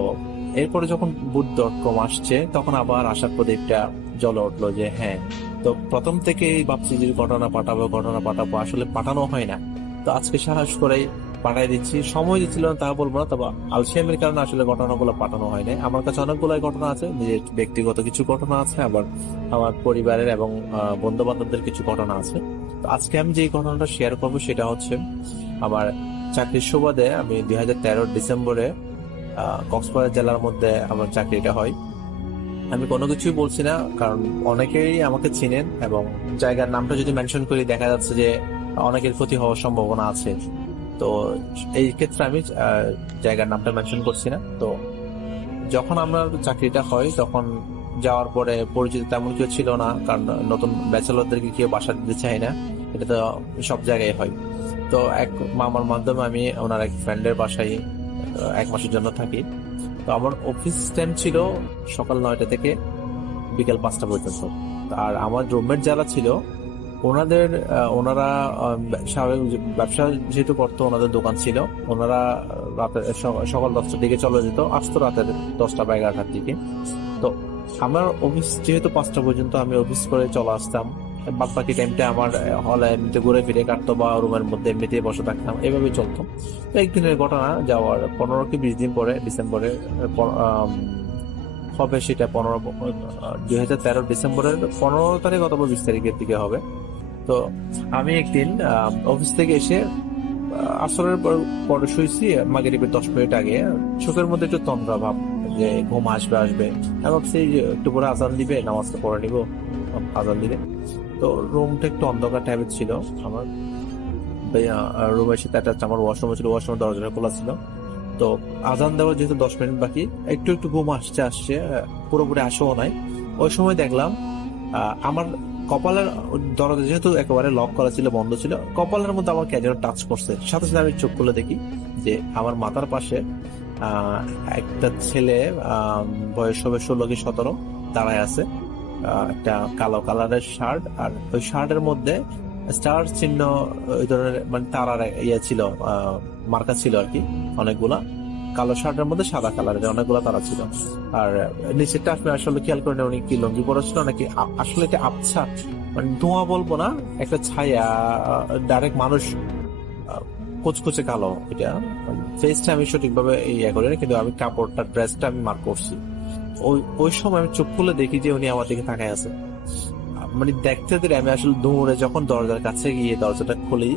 এরপরে যখন বুথ.com আসছে, তখন আবার আশার প্রদীপটা জ্বলে উঠলো যে হ্যাঁ। তো প্রথম থেকেই ভাবছি যে ঘটনা পাঠাবো, আসলে পাঠানো হয় না। তো আজকে সাহস করেই পাঠাই দিচ্ছি। সময় দিচ্ছিল না তা বলবো না, তবে আলসেমির কারণে আসলে ঘটনাগুলো পাঠানো হয় না। আমার কাছে অনেকগুলাই ঘটনা আছে, নিজের ব্যক্তিগত কিছু ঘটনা আছে, আবার আমার পরিবারের এবং বন্ধু বান্ধবদের কিছু ঘটনা আছে। তো আজকে আমি যে ঘটনাটা শেয়ার করবো সেটা হচ্ছে, আমার চাকরির সুবাদে আমি 2013 ডিসেম্বরে কক্সবাজার জেলার মধ্যে আমার চাকরিটা হয়। আমি কোনো কিছুই বলছি না, কারণ অনেকেই আমাকে চিনেন, এবং জায়গার নামটা যদি মেনশন করি দেখা যাচ্ছে যে অনেকের ক্ষতি হওয়ার সম্ভাবনা আছে। তো এই ক্ষেত্রে আমি জায়গার নামটা মেনশন করছি না। তো যখন আমার চাকরিটা হয়, তখন যাওয়ার পরে পরিচিত তেমন কেউ ছিল না, কারণ নতুন ব্যাচেলরদেরকে কেউ বাসা দিতে চায় না, এটা তো সব জায়গায় হয়। তো এক মামার মাধ্যমে আমি ওনার এক ফ্রেন্ডের বাসায় 1 মাসের জন্য থাকি। তো আমার অফিস টাইম ছিল সকাল 9টা থেকে বিকেল 5টা পর্যন্ত। আর আমার রুমমেট যারা ছিল ওনারা স্বাভাবিক ব্যবসা যেহেতু করতো, ওনাদের দোকান ছিল, ওনারা রাতে সকাল 10টার দিকে চলে যেত, আসতো রাতের 10টা বা 11টার দিকে। তো আমার অফিস যেহেতু 5টা পর্যন্ত, আমি অফিস করে চলে আসতাম, বাদ বাকি টাইমটা আমার হলে এমনিতে ঘুরে ফিরে কাটতো বা রুমের মধ্যে এমনিতেই বসে থাকতাম, এভাবেই চলতো। তো একদিনের ঘটনা, যাওয়ার 15 কি 20 দিন পরে ডিসেম্বরে হবে, সেটা 2013 ডিসেম্বরের 15 তারিখ অথবা 20 তারিখের দিকে হবে। তো আমি একদিন অফিস থেকে এসে আসরের পরে শুয়েছি, মাগরিবের 10 মিনিট আগে, চোখের মধ্যে একটু তন্দ্রা ভাব, যে ঘুম আসবে আসবে। আমি ভাবছি যে একটু পরে আজান দিবে, নামাজটা পড়ে নিবো, আজান দিলে। তো রুমটা একটু অন্ধকার টাইপের ছিল। আমার রুমের সাথে একটা আমার ওয়াশরুম ছিল, ওয়াশরুমের দরজাটা খোলা ছিল। তো আজান দেওয়ার যেহেতু 10 মিনিট বাকি, একটু একটু ঘুম আসছে, পুরোপুরি আসেও নাই। ওই সময় দেখলাম আমার কপালের দরজা যেহেতু একেবারে লক করা ছিল, বন্ধ ছিল, কপালের মধ্যে আমার কে যেন টাচ করছে। সাথে সাথে আমি চোখ খুলে দেখি যে আমার মাথার পাশে একটা ছেলে, বয়স হবে 16 কি 17, দাঁড়ায় আছে। একটা কালো কালারের শার্ট, আর ওই শার্টের মধ্যে স্টার চিহ্ন, ওই ধরনের মানে তারার ইয়ে ছিল, মার্কা ছিল আর কি অনেকগুলা। কালো শার্টের মধ্যে সাদা কালারের অনেকগুলো তারা ছিল। আর নিচেরটা আপনি আসলে খেয়াল করেন উনি কি লুঙ্গি পরেছিল নাকি আসলে এটা আবছা, মানে ধোঁয়া বলবো না, একটা ছায়া, ডাইরেক্ট মানুষ, কুচকুচে কালো। এটা ফেসটা আমি সঠিকভাবে ইয়ে করি না, কিন্তু আমি কাপড়টা, ড্রেসটা আমি মার্ক করছি। ওই সময় আমি চোখ খুলে দেখি যে উনি আমার দিকে তাকায় আছে। মানে দেখতে দেখতে আমি আসলে দৌড়ে যখন দরজার কাছে গিয়ে দরজাটা খুলি,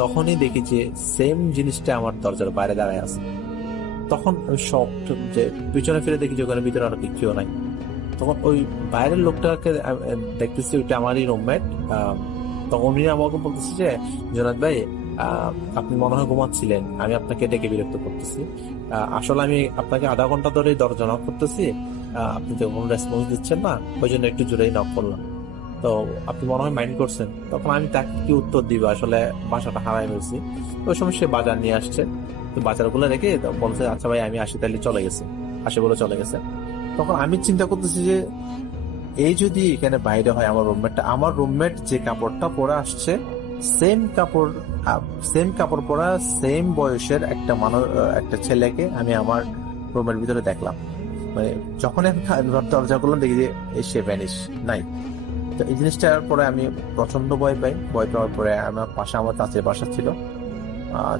তখনই দেখি যে সেম জিনিসটা আমার দরজার বাইরে দাঁড়ায় আছে। তখন ওই শক, যে পিছনে ফিরে দেখি যে ওখানে ভিতরে আর কেউ নাই। তখন ওই বাইরের লোকটাকে দেখতেছি, ওইটা আমারই রুমমেট। তখন উনি আমাকে বলতেছে যে জনাদ ভাই, আপনি মনে হয় ঘুমাচ্ছিলেন, আমি আপনাকে ডেকে বিরক্ত করতেছি। আসলে আমি আপনাকে আধা ঘন্টা ধরে দরজা নক করতেছি, আপনি তো কোনো রেসপন্স দিচ্ছেন না, ওই জন্য একটু জোরেই নক করলাম। তো আপনি মনে হয় মাইন্ড করছেন। তখন আমি তাকে কি উত্তর দিব, আসলে বাসাটা হারাই ফেলছি। ওই সময় সে বাজার নিয়ে আসছে, তো বাজারগুলো রেখে বলছে আচ্ছা ভাই আমি আসি, তাহলে চলে গেছে, আসে বলে চলে গেছে। তখন আমি চিন্তা করতেছি যে এই যদি এখানে বাইরে হয় আমার রুমমেট যে কাপড়টা পরে আসছে, সেম কাপড় পরা, সেম বয়সের একটা ছেলেকে আমি আমার রুমের ভিতরে দেখলাম। মানে যখন আমি দরজা করলাম দেখি যে সে ভ্যানিশ নাই। তো এই জিনিসটার পরে আমি প্রচন্ড ভয় পাই। ভয় পাওয়ার পরে আমার পাশে আমার চাচির বাসা ছিল,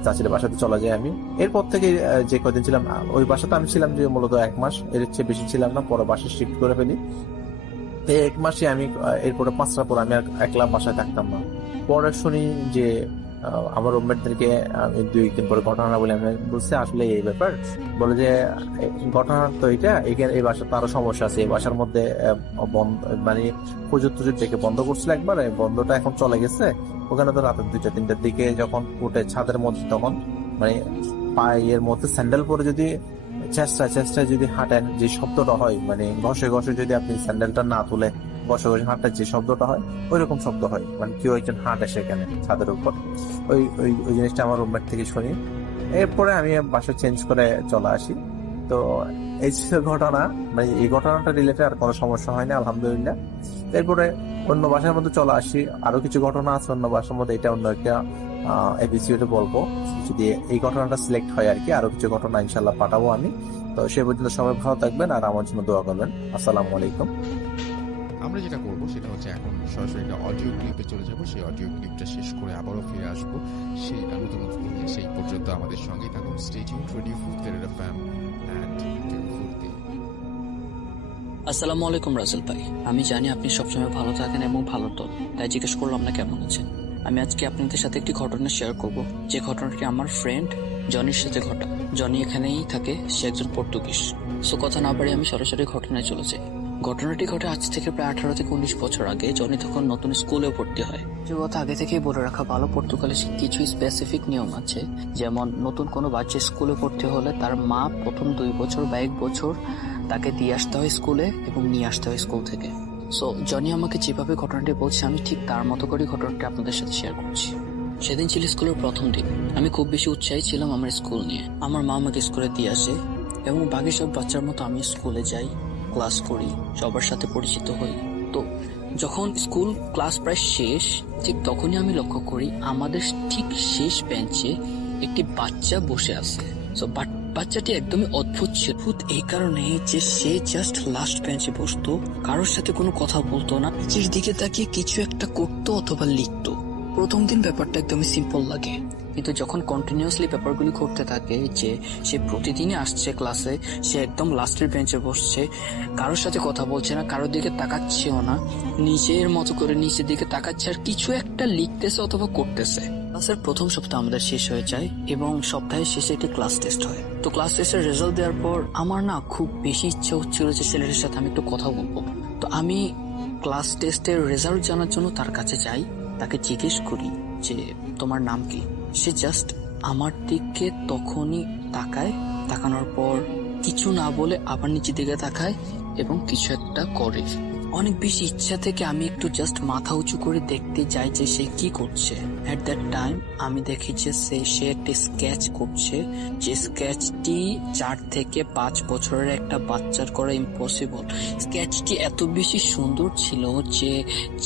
চাচির বাসাতে চলে যাই আমি। এরপর থেকে যে কদিন ছিলাম ওই বাসাতে, আমি ছিলাম যে মূলত 1 মাস, এর চেয়ে বেশি ছিলাম না। পরে বাসা শিফট করে ফেলি। এই 1 মাসে আমি, এরপরে 5টা পর আমি আর একলা বাসায় থাকতাম না। পরে শুনি যে আমার রুমমেটদেরকে আমি 2 দিন পরে ঘটনা বলে, আমি বলছি আসলে এই ব্যাপার, বলে যে ঘটনা তো এই বাসার তো আরো সমস্যা আছে। এই বাসার মধ্যে মানে পুজোর থেকে বন্ধ করছিল একবার, বন্ধটা এখন চলে গেছে। ওখানে তো রাতের 2টা 3টার দিকে যখন উঠে ছাদের মধ্যে, তখন মানে পায়ের মধ্যে স্যান্ডেল পরে যদি চেষ্টায় যদি হাঁটেন, যে শব্দটা হয়, মানে ঘষে যদি আপনি স্যান্ডেলটা না তুলে ঘষে হাঁটার যে শব্দটা হয়, ওই রকম শব্দ হয়। মানে কেউ একজন হাঁটে সেখানে ছাদের উপর। ওই জিনিসটা আমার রুমমেট থেকে শুনি। এরপরে আমি বাসা চেঞ্জ করে চলে আসি। তো এই ঘটনা, মানে এই ঘটনাটা রিলেটেড আর কোনো সমস্যা হয়নি আলহামদুলিল্লাহ। এরপরে অন্য বাসার মধ্যে চলে আসি। আরো কিছু ঘটনা আছে অন্য বাসার মধ্যে, এটা অন্য একটা এপিসোডে বলবো, যদি এই ঘটনাটা সিলেক্ট হয় আর কি। আরো কিছু ঘটনা ইনশাল্লাহ পাঠাবো আমি। তো সে পর্যন্ত সবাই ভালো থাকবেন আর আমার জন্য দোয়া করবেন। আসসালামু আলাইকুম। আমরা যেটা করবো সেটা হচ্ছে এখন সরাসরি একটা অডিও ক্লিপে চলে যাবো। সেই অডিও ক্লিপটা শেষ করে আবারও ফিরে আসবো সেই নতুন নিয়ে। সেই পর্যন্ত আমাদের সঙ্গেই থাকুন। স্টে টিউনড, রেডিও ফুর্তি এফএম এন্ড ফুর্তি। আসসালামু আলাইকুম রাসেল ভাই, আমি জানি আপনি সবসময় ভালো থাকেন এবং ভালো তো, তাই জিজ্ঞেস করলাম না কেমন আছেন। আমি আজকে আপনাদের সাথে একটি ঘটনা শেয়ার করব, যে ঘটনাটি আমার ফ্রেন্ড জনির সাথে ঘটা। জনি এখানেই থাকে, সে একজন পর্তুগিজ। সো কথা না বাড়িয়ে আমি সরাসরি ঘটনায় চলে যাই। ঘটনাটি ঘটে আজ থেকে প্রায় 18 থেকে 19 বছর আগে। জনি তখন নতুন স্কুলে ভর্তি হয়। যে কথা আগে থেকেই বলে রাখা ভালো, পর্তুগালে কিছু স্পেসিফিক নিয়ম আছে। যেমন নতুন কোনো বাচ্চা স্কুলে ভর্তি হলে তার মা প্রথম 2 বছর বা 1 বছর তাকে দিয়ে আসতে হয় স্কুলে এবং নিয়ে আসতে হয় স্কুল থেকে। সো জনি আমাকে যেভাবে ঘটনাটি বলছে, আমি ঠিক তার মতো করে ঘটনাটি আপনাদের সাথে শেয়ার করছি। সেদিন ছিল স্কুলের প্রথম দিন। আমি খুব বেশি উৎসাহী ছিলাম আমার স্কুল নিয়ে। আমার মা আমাকে স্কুলে দিয়ে আসে এবং বাকি সব বাচ্চার মতো আমি স্কুলে যাই, ক্লাস করি, সবার সাথে পরিচিত হই। তো যখন স্কুল ক্লাস প্রায় শেষ, ঠিক তখনই আমি লক্ষ্য করি আমাদের ঠিক শেষ বেঞ্চে একটি বাচ্চা বসে আছে। সো বাচ্চাটি একদমই অদ্ভুত ছিল। অদ্ভুত এই কারণে যে সে জাস্ট লাস্ট বেঞ্চে বসতো, কারোর সাথে কোনো কথা বলতো না, নিচের দিকে তাকিয়ে কিছু একটা করতো অথবা লিখতো। প্রথম দিন ব্যাপারটা একদমই সিম্পল লাগে, কিন্তু যখন কন্টিনিউয়াসলি ব্যাপারগুলি ঘটতে থাকে, যে সে প্রতিদিনই আসছে ক্লাসে, সে একদম লাস্টের বেঞ্চে বসছে, কারোর সাথে কথা বলছে না, কারোর দিকে তাকাচ্ছেও না, নিজের মতো করে নিচের দিকে তাকাচ্ছে আর কিছু একটা লিখতেছে অথবা করতেছে। ক্লাসের প্রথম সপ্তাহ আমাদের শেষ হয়ে যায় এবং সপ্তাহের শেষে একটি ক্লাস টেস্ট হয়। তো ক্লাস টেস্টের রেজাল্ট দেওয়ার পর আমার না খুব বেশি ইচ্ছা হচ্ছিল যে ছেলেটার সাথে আমি একটু কথা বলবো। তো আমি ক্লাস টেস্টের রেজাল্ট জানার জন্য তার কাছে যাই, তাকে জিজ্ঞেস করি যে তোমার নাম কি। সে জাস্ট আমার দিকে তখনই তাকায়, তাকানোর পর কিছু না বলে আবার নিচের দিকে তাকায় এবং কিছু একটা করে। অনেক বেশি ইচ্ছা থেকে আমি একটু জাস্ট মাথা উঁচু করে দেখতে যাই যে সে কি করছে। এট দ্যাট টাইম আমি দেখি যে সে একটি স্কেচ করছে, যে স্কেচটি 4 থেকে 5 বছরের একটা বাচ্চার করা ইম্পসিবল। স্কেচটি এত বেশি সুন্দর ছিল যে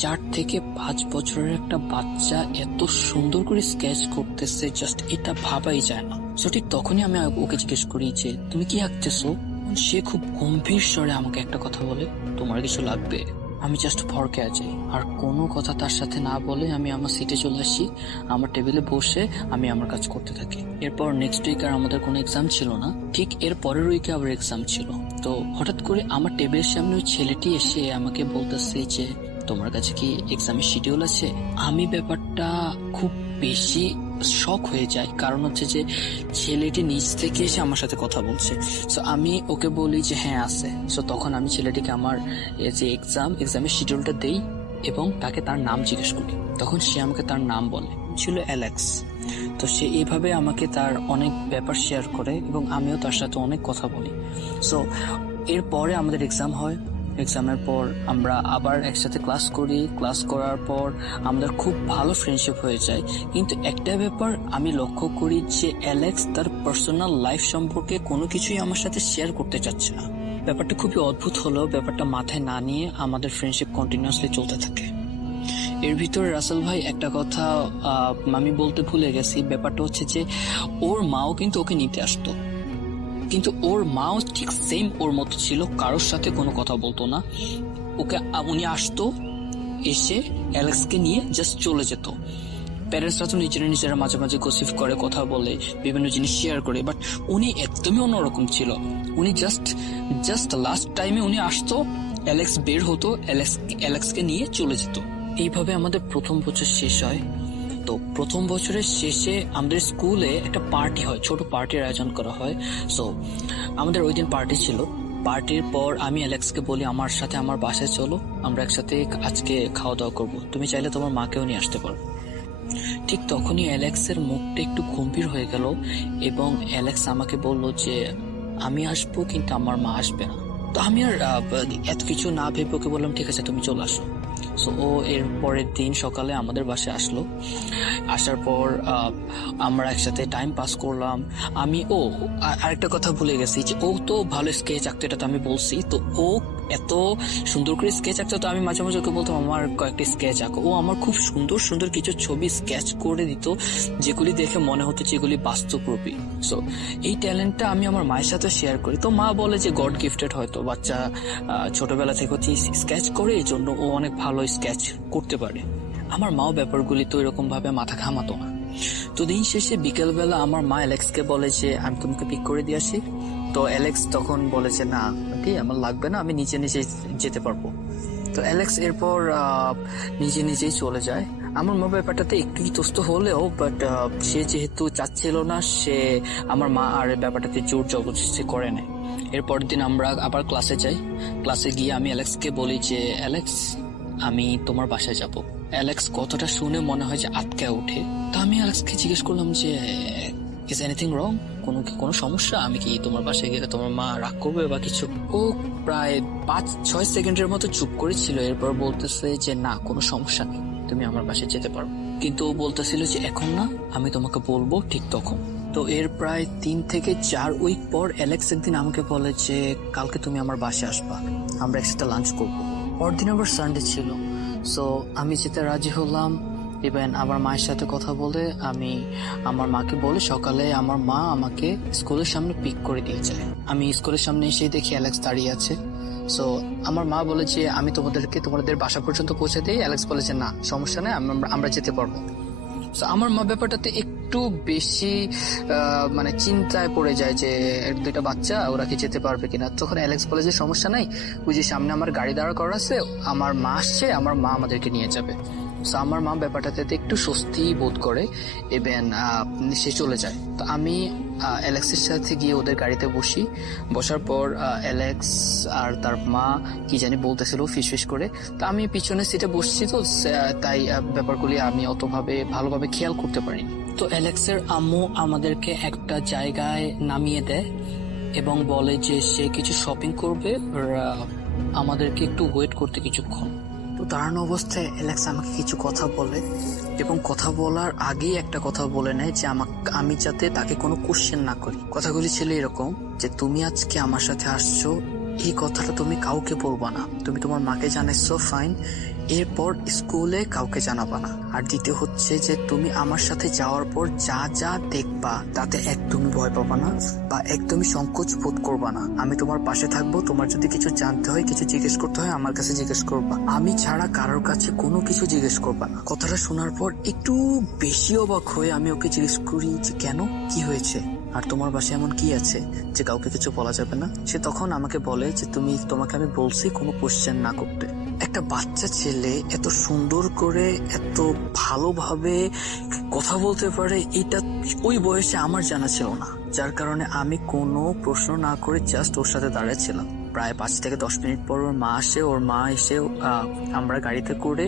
4 থেকে 5 বছরের একটা বাচ্চা এত সুন্দর করে স্কেচ করতেছে, জাস্ট এটা ভাবাই যায় না। সো ঠিক তখনই আমি ওকে জিজ্ঞেস করি যে তুমি কি আঁকতেছো। সে খুব গম্ভীর স্বরে আমাকে একটা কথা বলে, তোমার কিছু লাগবে। আমি জাস্ট ভরকে আছি, আর কোনো কথা তার সাথে না বলে আমি আমার সিটে চলে আসি। আমার টেবিলে বসে আমি আমার কাজ করতে থাকি। এরপর নেক্সট উইক আর আমাদের কোনো এক্সাম ছিল না, ঠিক এর পরের উইকে আবার এক্সাম ছিল। তো হঠাৎ করে আমার টেবিলের সামনে ওই ছেলেটি এসে আমাকে বলতেছে যে তোমার কাছে কি এক্সামের শিডিউল আছে। আমি ব্যাপারটা খুব বেশি শক হয়ে যায়, কারণ হচ্ছে যে ছেলেটি নিজ থেকে এসে আমার সাথে কথা বলছে। সো আমি ওকে বলি যে হ্যাঁ আছে। সো তখন আমি ছেলেটিকে আমার যে এক্সামের শিডিউলটা দেই এবং তাকে তার নাম জিজ্ঞেস করি। তখন সে আমাকে তার নাম বলে, ছিল অ্যালেক্স। তো সে এইভাবে আমাকে তার অনেক ব্যাপার শেয়ার করে এবং আমিও তার সাথে অনেক কথা বলি। সো এরপরে আমাদের এক্সাম হয়। এক্সামের পর আমরা আবার একসাথে ক্লাস করি। ক্লাস করার পর আমাদের খুব ভালো ফ্রেন্ডশিপ হয়ে যায়। কিন্তু একটা ব্যাপার আমি লক্ষ্য করি যে অ্যালেক্স তার পার্সোনাল লাইফ সম্পর্কে কোনো কিছুই আমার সাথে শেয়ার করতে চাচ্ছে না। ব্যাপারটা খুবই অদ্ভুত হলো, ব্যাপারটা মাথায় না নিয়ে আমাদের ফ্রেন্ডশিপ কন্টিনিউয়াসলি চলতে থাকে। এর ভিতরে রাসেল ভাই একটা কথা আমি বলতে ভুলে গেছি। ব্যাপারটা হচ্ছে যে ওর মাও কিন্তু ওকে নিতে আসতো, কিন্তু ওর মাও ঠিক সেম ওর মতো ছিল, কারোর সাথে কোনো কথা বলতো না। উনি আসতো, এসে অ্যালেক্সকে নিয়ে জাস্ট চলে যেত। প্যারেন্টসরা তো নিজেরা মাঝে মাঝে গসিপ করে, কথা বলে, বিভিন্ন জিনিস শেয়ার করে, বাট উনি একদমই অন্যরকম ছিল। উনি জাস্ট লাস্ট টাইমে উনি আসতো, অ্যালেক্স বের হতো, অ্যালেক্সকে নিয়ে চলে যেত। এইভাবে আমাদের প্রথম বছর শেষ হয়। তো প্রথম বছরের শেষে আমাদের স্কুলে একটা পার্টি হয়, ছোট পার্টির আয়োজন করা হয়। সো আমাদের ওই দিন পার্টি ছিল। পার্টির পর আমি অ্যালেক্সকে বলি আমার সাথে আমার বাসায় চলো, আমরা একসাথে আজকে খাওয়া দাওয়া করবো, তুমি চাইলে তোমার মাকেও নিয়ে আসতে পারো। ঠিক তখনই অ্যালেক্সের মুখটা একটু গম্ভীর হয়ে গেল এবং অ্যালেক্স আমাকে বলল যে আমি আসবো কিন্তু আমার মা আসবে না। তো আমি আর এত কিছু না ভেবে ওকে বললাম ঠিক আছে তুমি চলে আসো। সো ও এর পরের দিন সকালে আমাদের বাসায় আসলো। আসার পর আমরা একসাথে টাইম পাস করলাম। আরেকটা কথা ভুলে গেছি যে ও তো ভালো স্কেচ আঁকতো, এটা তো আমি বলছি। তো ও এত সুন্দর করে স্কেচ আঁকতো, তো আমি মাঝে মাঝে ওকে বলতাম আমার কয়েকটি স্কেচ আঁকো। ও আমার খুব সুন্দর সুন্দর কিছু ছবি স্কেচ করে দিত, যেগুলি দেখে মনে হতো যেগুলি বাস্তবরূপী। সো এই ট্যালেন্টটা আমি আমার মায়ের সাথে শেয়ার করি। তো মা বলে যে গড গিফটেড, হয়তো বাচ্চা ছোটবেলা থেকে হচ্ছে স্কেচ করে, এই জন্য ও অনেক ভালো স্কেচ করতে পারে। আমার মাও ব্যাপারগুলি তো এরকম ভাবে মাথা ঘামাতো না। তো দিন শেষে বিকেলবেলা আমার মা অ্যালেক্সকে বলে যে আমি তোমাকে পিক করে দিয়ে আসি। তো অ্যালেক্স তখন বলে যে না আন্টি আমার লাগবে না, আমি নিজে যেতে পারবো। তো অ্যালেক্স এরপর নিজেই চলে যায়। আমার মা ব্যাপারটাতে একটু ইতস্ত হলেও বাট সে যেহেতু চাচ্ছিল না, সে আমার মা আর ব্যাপারটাতে জোর জবরদস্তি করে নেয়। এরপর দিন আমরা আবার ক্লাসে যাই। ক্লাসে গিয়ে আমি অ্যালেক্সকে বলি যে অ্যালেক্স আমি তোমার বাসায় যাব। অ্যালেক্স কথাটা শুনে মনে হয় যে আটকায় ওঠে। তো আমি অ্যালেক্সকে জিজ্ঞেস করলাম যে ইজ এনিথিং রং, কোনো সমস্যা, আমি কি তোমার বাসায় গেলে তোমার মা রাগ করবে বা কিছু। ও প্রায় 5-6 সেকেন্ডের মতো চুপ করেছিল। এরপর বলতেছে যে না কোনো সমস্যা নেই, তুমি আমার বাসায় যেতে পারো। কিন্তু ও বলতেছিল যে এখন না, আমি তোমাকে বলবো ঠিক তখন। তো এর প্রায় 3 থেকে 4 উইক পর অ্যালেক্স একদিন আমাকে বলে যে কালকে তুমি আমার বাসায় আসবা, আমরা একসাথে লাঞ্চ করবো। পরদিন আবার সানডে ছিল। সো আমি যেতে রাজি হলাম। ইভেন আমার মায়ের সাথে কথা বলে আমি আমার মাকে বলে সকালে আমার মা আমাকে স্কুলের সামনে পিক করে দিয়ে যায়। আমি স্কুলের সামনে এসে দেখি অ্যালেক্স দাঁড়িয়ে আছে। সো আমার মা বলে যে আমি তোমাদের বাসা পর্যন্ত পৌঁছে দিই। অ্যালেক্স বলে যে না সমস্যা নেই, আমরা যেতে পারবো। সো আমার মা ব্যাপারটাতে একটু বেশি মানে চিন্তায় পড়ে যায় যে 2টা বাচ্চা ওরা কি যেতে পারবে কিনা। তখন অ্যালেক্স বলে যে সমস্যা নাই, ওই যে সামনে আমার গাড়ি দাঁড়া করা আছে, আমার মা আসছে, আমার মা আমাদেরকে নিয়ে যাবে। So, আমার মা ব্যাপারটাতে একটু স্বস্তি বোধ করে এবং সে চলে যায়। তো আমি অ্যালেক্সের সাথে গিয়ে ওদের গাড়িতে বসি। বসার পর অ্যালেক্স আর তার মা কি জানি বলতেছিল ফিসফিস করে। তা আমি পিছনের সিটে বসছি, তো তাই ব্যাপারগুলি আমি ভালোভাবে খেয়াল করতে পারিনি। তো অ্যালেক্সের আম্মু আমাদেরকে একটা জায়গায় নামিয়ে দেয় এবং বলে যে সে কিছু শপিং করবে, আর আমাদেরকে একটু ওয়েট করতে কিছুক্ষণ। তো দাঁড়ানো অবস্থায় অ্যালেক্স আমাকে কিছু কথা বলে এবং কথা বলার আগেই একটা কথা বলে নেয় যে আমি যাতে তাকে কোনো কোশ্চেন না করি। কথাগুলি ছিল এরকম যে তুমি আজকে আমার সাথে আসছো, এই কথাটা তুমি কাউকে বলবা না, তুমি তোমার মাকে জানাইছো, ফাইন, এরপর স্কুলে কাউকে জানাবা না। আর দ্বিতীয় হচ্ছে যে তুমি আমার সাথে যাওয়ার পর যা যা দেখবা তাতে একদমই ভয় পাবা না বা একদমই সংকোচ বোধ করবা না। আমি তোমার পাশে থাকবো, তোমার যদি কিছু জানতে হয়, কিছু জিজ্ঞেস করতে হয়, আমার কাছে জিজ্ঞেস করবা, আমি ছাড়া কারোর কাছে কোনো কিছু জিজ্ঞেস করবা না। কথাটা শোনার পর একটু বেশি অবাক হয়ে আমি ওকে জিজ্ঞেস করি যে কেন, কি হয়েছে, আর তোমার বাসায় এমন কি আছে যে কাউকে কিছু বলা যাবে না? সে তখন আমাকে বলে যে তোমাকে আমি বলছি কোনো কোশ্চেন না করতে। একটা বাচ্চা ছেলে এত সুন্দর করে এত ভালোভাবে কথা বলতে পারে এটা ওই বয়সে আমার জানা ছিল না, যার কারণে আমি কোনো প্রশ্ন না করে জাস্ট ওর সাথে দাঁড়িয়েছিলাম। প্রায় 5 থেকে 10 মিনিট পর ওর মা এসে আমরা গাড়িতে করে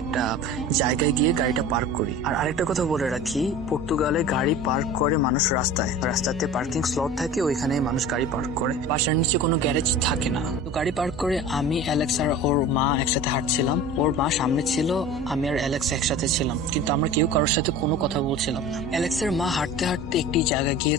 একটা জায়গায় গিয়ে গাড়িটা পার্ক করি। আর আরেকটা কথা বলে রাখি, পর্তুগালে গাড়ি পার্ক করে মানুষ রাস্তাতে পার্কিং স্লট থাকে, ওইখানে মানুষ গাড়ি পার্ক করে, বাসার নিচে কোনো গ্যারেজ থাকে না। তো গাড়ি পার্ক করে আমি, অ্যালেক্স আর ওর মা একসাথে হাঁটছিলাম। ওর মা সামনে ছিল, আমি আর অ্যালেক্স একসাথে ছিলাম, কিন্তু আমরা কেউ কারোর সাথে কোনো কথা বলছিলাম না। অ্যালেক্সের মা হাঁটতে হাঁটতে একটি জায়গায় গিয়ে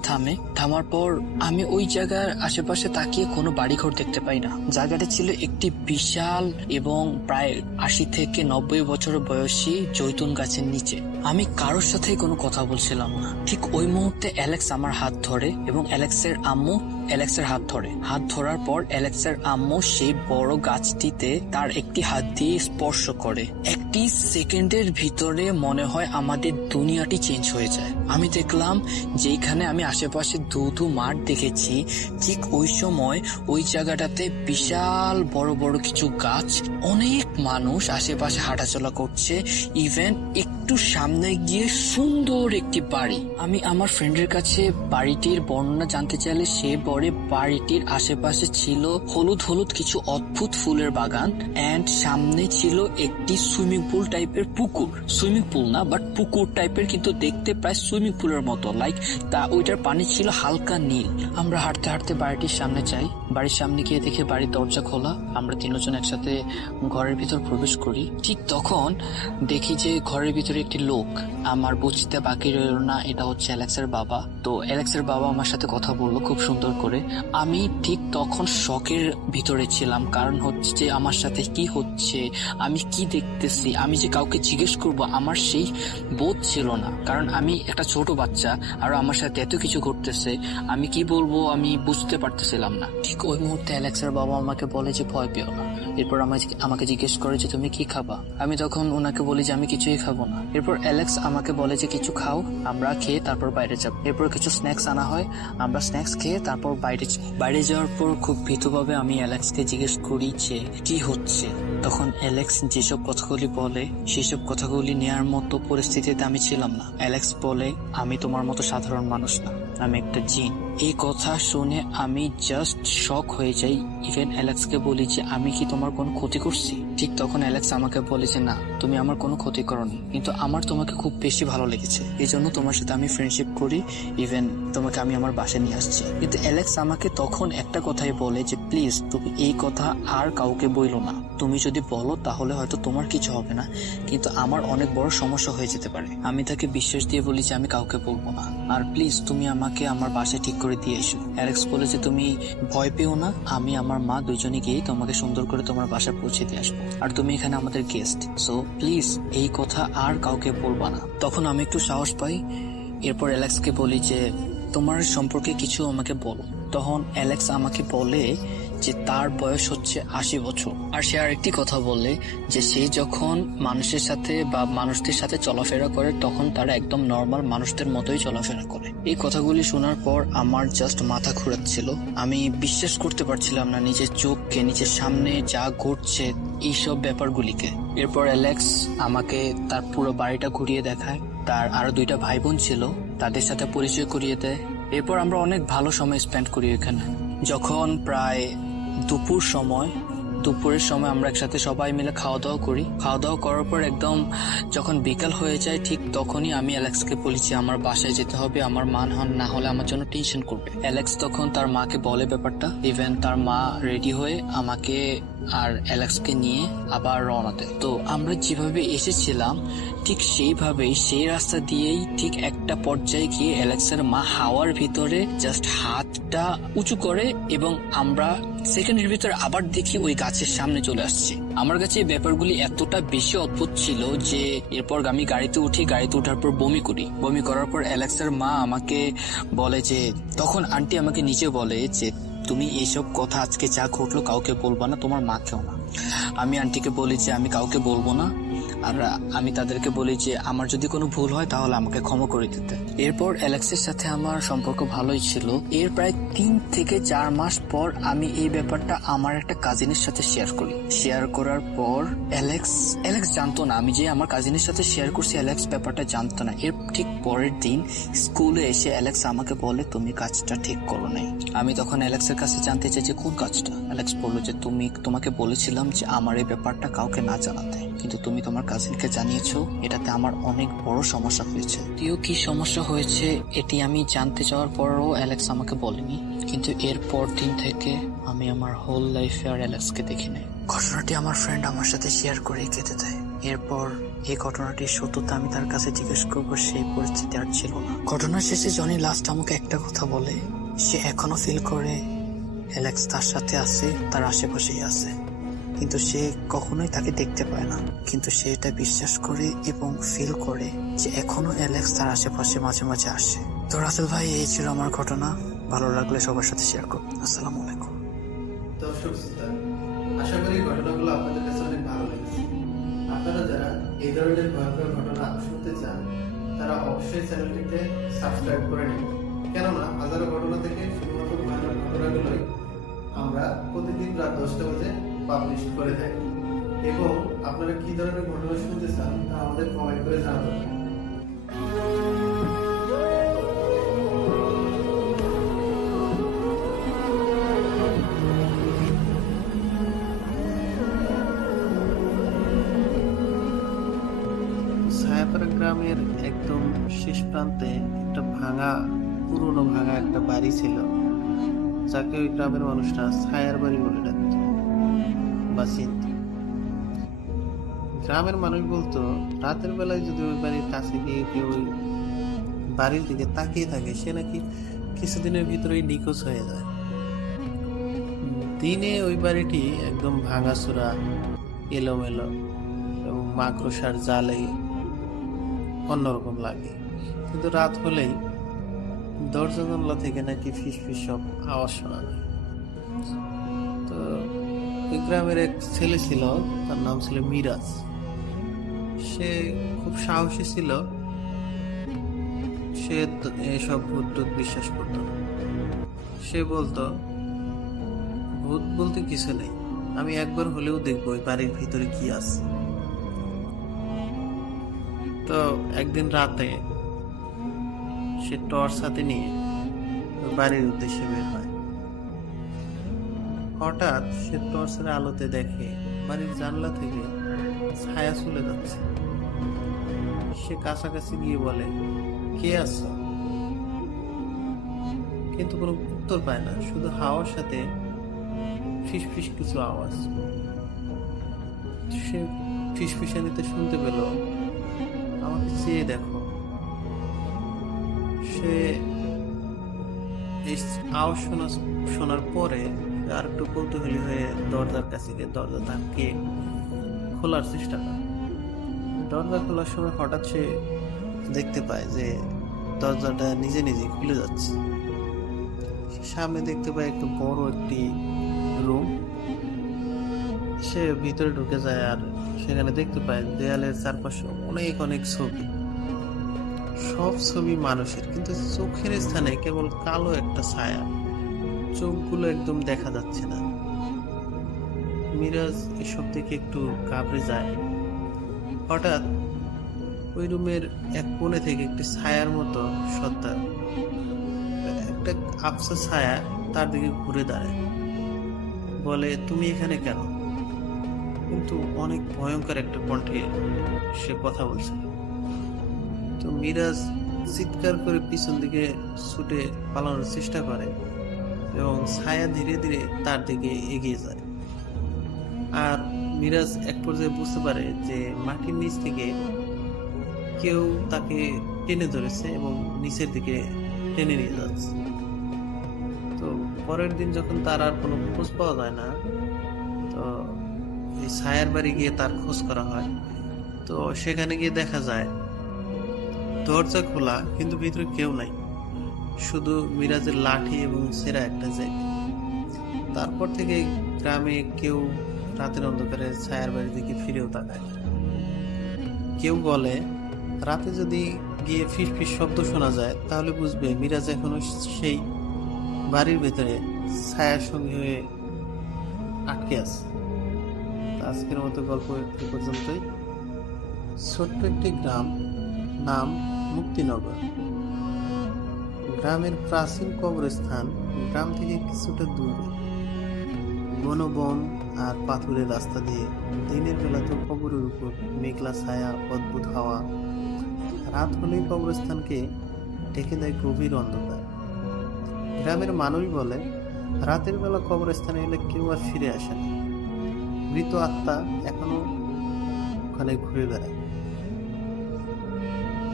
থামার পর আমি ওই জায়গার আশেপাশে তাকিয়ে কোনো বাড়িঘর দেখতে পাই না। জায়গাটা ছিল একটি বিশাল এবং প্রায় 80 থেকে 90 বছর বয়সী জৈতুন গাছের নিচে। আমি কারোর সাথেই কোনো কথা বলছিলাম না। ঠিক ওই মুহূর্তে অ্যালেক্স আমার হাত ধরে এবং অ্যালেক্সের আম্মু অ্যালেক্সের হাত ধরার পর অ্যালেক্সের আম্মু সেই বড় গাছটিতে তার একটি হাত দিয়ে স্পর্শ করে। একটি সেকেন্ডের ভিতরে মনে হয় আমাদের দুনিয়াটি চেঞ্জ হয়ে যায়। আমি দেখলাম যেখানে আমি আশেপাশে ধুধু মাঠ দেখেছি, ঠিক ওই সময় ওই জায়গাটাতে বিশাল বড় বড় কিছু গাছ, অনেক মানুষ আশেপাশে হাঁটাচলা করছে, ইভেন একটু সামনে গিয়ে সুন্দর একটি বাড়ি। আমি আমার ফ্রেন্ডের কাছে বাড়িটির বর্ণনা জানতে চাইলে সে বলে বাড়িটির আশেপাশে ছিল হলুদ কিছু অদ্ভুত ফুলের বাগান এন্ড সামনে ছিল একটি সুইমিং পুল টাইপের পুকুর। সুইমিং পুল না, বাট পুকুর টাইপের, কিন্তু দেখতে প্রায় সুইমিং পুলের মতো, লাইক ওইটার পানি ছিল হালকা নীল। আমরা হাঁটতে হাঁটতে বাড়িটির সামনে যাই। বাড়ির সামনে গিয়ে দেখে বাড়ির দরজা খোলা। আমরা তিনজন একসাথে ঘরের ভিতর প্রবেশ করি। ঠিক তখন দেখি যে ঘরের ভিতরে একটি লোক। আমার বুঝতে বাকি রইল না এটা হচ্ছে অ্যালেক্সের বাবা। তো অ্যালেক্সের বাবা আমার সাথে কথা বললো খুব সুন্দর করে। আমি ঠিক তখন শকের ভিতরে ছিলাম, কারণ হচ্ছে যে আমার সাথে কি হচ্ছে, আমি কি দেখতেছি, আমি যে কাউকে জিজ্ঞেস করব আমার সেই বোধ ছিল না, কারণ আমি একটা ছোট বাচ্চা আর আমার সাথে এত কিছু ঘটতেছে, আমি কি বলবো আমি বুঝতে পারতেছিলাম না। ঠিক ওই মুহূর্তে অ্যালেক্সের বাবা আমাকে বলে যে ভয় পেও না। এরপর আমাকে জিজ্ঞেস করে যে তুমি কি খাবা। আমি তখন ওনাকে বলি যে আমি কিছুই খাবো না। এরপর অ্যালেক্স আমাকে বলে যে কিছু খাও, আমরা খেয়ে তারপর বাইরে যাব। এরপর কিছু স্ন্যাক্স আনা হয়, আমরা স্ন্যাক্স খেয়ে তারপর বাইরে যাওয়ার পর খুব ভীতভাবে আমি অ্যালেক্সকে জিজ্ঞেস করি যে কি হচ্ছে। তখন অ্যালেক্স যেসব কথাগুলি বলে সেসব কথাগুলি নেয়ার মতো পরিস্থিতিতে আমি ছিলাম না। অ্যালেক্স বলে আমি তোমার মতো সাধারণ মানুষ না, আমি একটা জিন। এই কথা শুনে আমি জাস্ট শক হয়ে যাই। ইভেন অ্যালেক্সকে বলি যে আমি কি তোমার কোনো ক্ষতি করছি? ঠিক তখন অ্যালেক্স আমাকে বলে যে না, তুমি আমার কোনো ক্ষতি করোনি, কিন্তু আমার তোমাকে খুব বেশি ভালো লেগেছে, এই জন্য তোমার সাথে আমি ফ্রেন্ডশিপ করি, ইভেন তোমাকে আমি আমার বাসায় নিয়ে আসছি। কিন্তু অ্যালেক্স আমাকে তখন একটা কথাই বলে যে প্লিজ তুমি এই কথা আর কাউকে বইলো না, তুমি যদি বলো তাহলে হয়তো তোমার কিছু হবে না, কিন্তু আমার অনেক বড় সমস্যা হয়ে যেতে পারে। আমি তাকে বিশ্বাস দিয়ে বলি যে আমি কাউকে বলবো না, আর প্লিজ তুমি আমাকে আমার বাসায় ঠিক করে দিয়ে এসো। অ্যালেক্স বলে যে তুমি ভয় পেও না, আমি আমার মা দুইজনে গিয়ে তোমাকে সুন্দর করে তোমার বাসায় পৌঁছে দিয়ে আসবো, আর তুমি এখানে আমাদের গেস্ট, সো প্লিজ এই কথা আর কাউকে বলবা না। তখন আমি একটু সাহস পাই। এরপর অ্যালেক্সকে বলি যে তোমার সম্পর্কে কিছু আমাকে বলো। তখন অ্যালেক্স আমাকে বলে যে তার বয়স হচ্ছে 80 বছর। আর সে আরেকটি কথা বলে যে সে যখন মানুষের সাথে বা মানুষদের সাথে চলাফেরা করে তখন তারা একদম নর্মাল মানুষদের মতোই চলাফেরা করে। এই কথাগুলি শোনার পর আমার জাস্ট মাথা ঘুরাচ্ছিল। আমি বিশ্বাস করতে পারছিলাম না নিজের চোখকে, নিজের সামনে যা ঘটছে এইসব ব্যাপারগুলিকে। এরপর অ্যালেক্স আমাকে তার পুরো বাড়িটা ঘুরিয়ে দেখায়, তার আরো 2টা ভাই বোন ছিল তাদের সাথে পরিচয় করিয়ে দেয়। এরপর আমরা অনেক ভালো সময় স্পেন্ড করি এখানে। যখন প্রায় দুপুরের সময় আমরা একসাথে সবাই মিলে খাওয়া দাওয়া করি। খাওয়া দাওয়া করার পর একদম যখন বিকাল হয়ে যায় ঠিক তখনই আমি অ্যালেক্সকে বলেছি আমার বাসায় যেতে হবে, আমার মা না হলে আমার জন্য টেনশন করবে। অ্যালেক্স তখন তার মাকে বলে ব্যাপারটা। ইভেন তার মা রেডি হয়ে আমাকে আর অ্যালেক্সকে নিয়ে আবার রওনা দেয়। তো আমরা যেভাবে এসেছিলাম ঠিক সেইভাবেই সেই রাস্তা দিয়েই ঠিক একটা পর্যায়ে গিয়ে অ্যালেক্সের মা হাওয়ার ভিতরে জাস্ট হাতটা উঁচু করে এবং আমরা সেকেন্ডের ভিতরে আবার দেখি ওই গাছের সামনে চলে আসছে। আমার কাছে এই ব্যাপারগুলি এতটা বেশি অদ্ভুত ছিল যে এরপর আমি গাড়িতে ওঠার পর বমি করার পর অ্যালেক্সের মা আমাকে বলে যে, তখন আন্টি আমাকে নিচে বলে যে তুমি এইসব কথা আজকে যা ঘটলো কাউকে বলবা না, তোমার মাকেও না। আমি আন্টিকে বলি যে আমি কাউকে বলবো না, আর আমি তাদেরকে বলি যে আমার যদি কোনো ভুল হয় তাহলে আমাকে ক্ষমা করে দিতে। এরপর অ্যালেক্সের সাথে আমার সম্পর্ক ভালোই ছিল। এর প্রায় 3 থেকে 4 মাস পর আমি এই ব্যাপারটা আমার একটা কাজিনের সাথে শেয়ার করার পর অ্যালেক্স জানতো না আমি যে আমার কাজিনের সাথে শেয়ার করছি। অ্যালেক্স ব্যাপারটা জানতো না। এর ঠিক পরের দিন স্কুলে এসে অ্যালেক্স আমাকে বলে তুমি কাজটা ঠিক করো নাই। আমি তখন অ্যালেক্সের কাছে জানতে চাই যে কোন কাজটা। অ্যালেক্স বললো যে তোমাকে বলেছিলাম যে আমার এই ব্যাপারটা কাউকে না জানাতে, কিন্তু তুমি তোমার কাজিনকে জানিয়েছো। এটাতে আমার অনেক বড় সমস্যা হয়েছে। কি সমস্যা হয়েছে এটি আমি জানতে চাওয়ার পরও অ্যালেক্স আমাকে বলেনি। কিন্তু এরপর দিন থেকে আমি আমার হোল লাইফে আর অ্যালেক্সকে দেখি নাই। ঘটনাটি আমার ফ্রেন্ড আমার সাথে শেয়ার করে কেটে দেয়। এরপর এই ঘটনাটির সত্যতা আমি তার কাছে জিজ্ঞেস করবো, সেই পরিস্থিতি আর ছিল না। ঘটনার শেষে জনি লাস্ট আমাকে একটা কথা বলে, সে এখনো ফিল করে অ্যালেক্স তার সাথে আছে, তার আশেপাশেই আছে, কিন্তু সে কখনোই তাকে দেখতে পায় না। কিন্তু সে এটা বিশ্বাস করে এবং ফিল করে যে এখনো অ্যালেক্স তার আশেপাশে মাঝে মাঝে আসে। তো রাসেল ভাই, এই ছিল আমার ঘটনা। ভালো লাগলে সবার সাথে শেয়ার করুন। আসসালামু আলাইকুম। দর্শক শ্রোতা, আশা করি ঘটনাগুলো আপনাদের কাছে অনেক ভালো লেগেছে। আপনারা যারা এই ধরনের ভয়ঙ্কর ঘটনা শুনতে চান তারা অবশ্যই চ্যানেলটিতে সাবস্ক্রাইব করে নিন, কেননা হাজারো ঘটনা থেকে শুধুমাত্র ভয়ানক ঘটনাগুলোই আমরা প্রতিদিন রাত 10টা বাজে পাবলিশ করে থাকি। এবং আপনারা কি ধরনের ঘটনা শুনতে চান তা আমাদের কমেন্ট করে জানাবেন। ছায়াপাড়া গ্রামের একদম শেষ প্রান্তে একটা পুরনো ভাঙা একটা বাড়ি ছিল, যাকে ওই গ্রামের মানুষরা ছায়ার বাড়ি বলে ডাকত বা চিনত। গ্রামের মানুষ বলতো রাতের বেলায় যদি ওই বাড়ির কাছে গিয়ে কেউ ওই বাড়ির দিকে তাকিয়ে থাকে সে নাকি কিছুদিনের ভিতরেই নিখোঁজ হয়ে যায়। দিনে ওই বাড়িটি একদম ভাঙাচোরা, এলোমেলো এবং মাকড়সার জালে অন্যরকম লাগে, কিন্তু রাত হলেই দরজা জানলা থেকে নাকি ফিসফিস সব আওয়াজ শোনা যায়। তো ওই গ্রামের এক ছেলে ছিল, তার নাম ছিল মিরাজ। সে খুব সাহসী ছিল, সে এসব ভূত টুত বিশ্বাস করত না। সে বলতো ভূত বলতে কিছু নেই, আমি একবার হলেও দেখবো ওই বাড়ির ভিতরে কি আছে। তো একদিন রাতে সে টর্চ হাতে নিয়ে বাড়ির উদ্দেশ্যে বের হয়। হঠাৎ সে টর্চের আলোতে দেখে বাড়ির জানলা থেকে ছায়া চলে যাচ্ছে। সে কাছাকাছি গিয়ে বলে, কে আছো? কিন্তু কোনো উত্তর পায় না, শুধু হাওয়ার সাথে ফিসফিস কিছু আওয়াজ। সে ফিসফিসানিতে শুনতে পেল, আমাকে চেয়ে দেখো। সে এই আওয়াজ শোনার পরে আর একটু কৌতূহলী হয়ে দরজার কাছে গিয়ে দরজা ধাক্কে খোলার চেষ্টা করে। দরজা খোলার সময় হঠাৎ সে দেখতে পায় যে দরজাটা নিজে নিজে খুলে যাচ্ছে। সামনে দেখতে পায় একটু বড় একটি রুম। সে ভিতরে ঢুকে যায় আর সেখানে দেখতে পায় দেয়ালের চারপাশে অনেক অনেক ছবি। সব ছবি মানুষের, কিন্তু চোখের স্থানে কেবল কালো একটা ছায়া, চোখগুলো একদম দেখা যাচ্ছে না। মিরাজ এসব দেখে একটু ঘাবড়ে যায়। হঠাৎ ওই রুমের এক কোণে থেকে একটি ছায়ার মতো সত্তা, একটা আবছা ছায়া তার দিকে ঘুরে দাঁড়ায়, বলে তুমি এখানে কেন? কিন্তু অনেক ভয়ঙ্কর একটা কণ্ঠে সে কথা বলছে। তো মিরাজ চিৎকার করে পিছন দিকে ছুটে পালানোর চেষ্টা করে এবং ছায়া ধীরে ধীরে তার দিকে এগিয়ে যায়। আর মিরাজ এক পর্যায়ে বুঝতে পারে যে মাটির নিচ থেকে কেউ তাকে টেনে ধরেছে এবং নিচের দিকে টেনে নিয়ে যাচ্ছে। তো পরের দিন যখন তার আর কোনো খোঁজ পাওয়া যায় না, তো এই ছায়ার বাড়ি গিয়ে তার খোঁজ করা হয়। তো সেখানে গিয়ে দেখা যায় দরজা খোলা, কিন্তু ভিতরে কেউ নাই, শুধু মিরাজের লাঠি এবং ছেঁড়া একটা জ্যাকেট। তারপর থেকে গ্রামে কেউ রাতের অন্ধকারে ছায়ার বাড়ির দিকে ফিরেও তাকায়। কেউ বলে রাতে যদি গিয়ে ফিস ফিস শব্দ শোনা যায় তাহলে বুঝবে মিরাজ এখনো সেই বাড়ির ভেতরে ছায়ার সঙ্গে হয়ে আটকে আছে। আজকের মতো গল্প এ পর্যন্তই। ছোট্ট একটি গ্রাম, নাম মুক্তিনগর। গ্রামের প্রাচীন কবরস্থান গ্রাম থেকে কিছুটা দূরে। ঘন বন আর পাথুরের রাস্তা দিয়ে দিনের বেলা তো কবরের উপর মেঘলা ছায়া, অদ্ভুত হাওয়া। রাত হলেই কবরস্থানকে ঢেকে দেয় গভীর অন্ধকার। গ্রামের মানুষ বলে রাতের বেলা কবরস্থানে এলে কেউ আর ফিরে আসে না, মৃত আত্মা এখনো ওখানে ঘুরে বেড়ায়।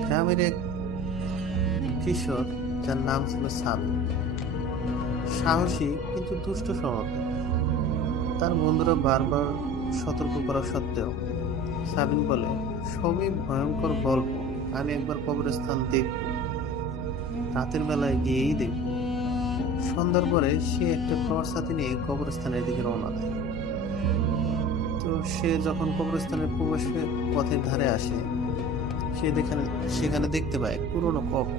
গ্রামের এক কিশোর, যার নাম ছিল সাবিন, সাহসী কিন্তু দুষ্ট স্বভাবের। তার বন্ধুরা বারবার সতর্ক করা সত্ত্বেও সাবিন বলে সবই ভয়ঙ্কর গল্প, আমি একবার কবরস্থান দেখব, রাতের বেলায় গিয়েই দেখব। সন্ধ্যার পরে সে একটা টর্চ হাতে নিয়ে কবরস্থানের দিকে রওনা দেয়। তো সে যখন কবরস্থানের প্রবেশের পথের ধারে আসে, সেখানে দেখতে পায় পুরনো কবর।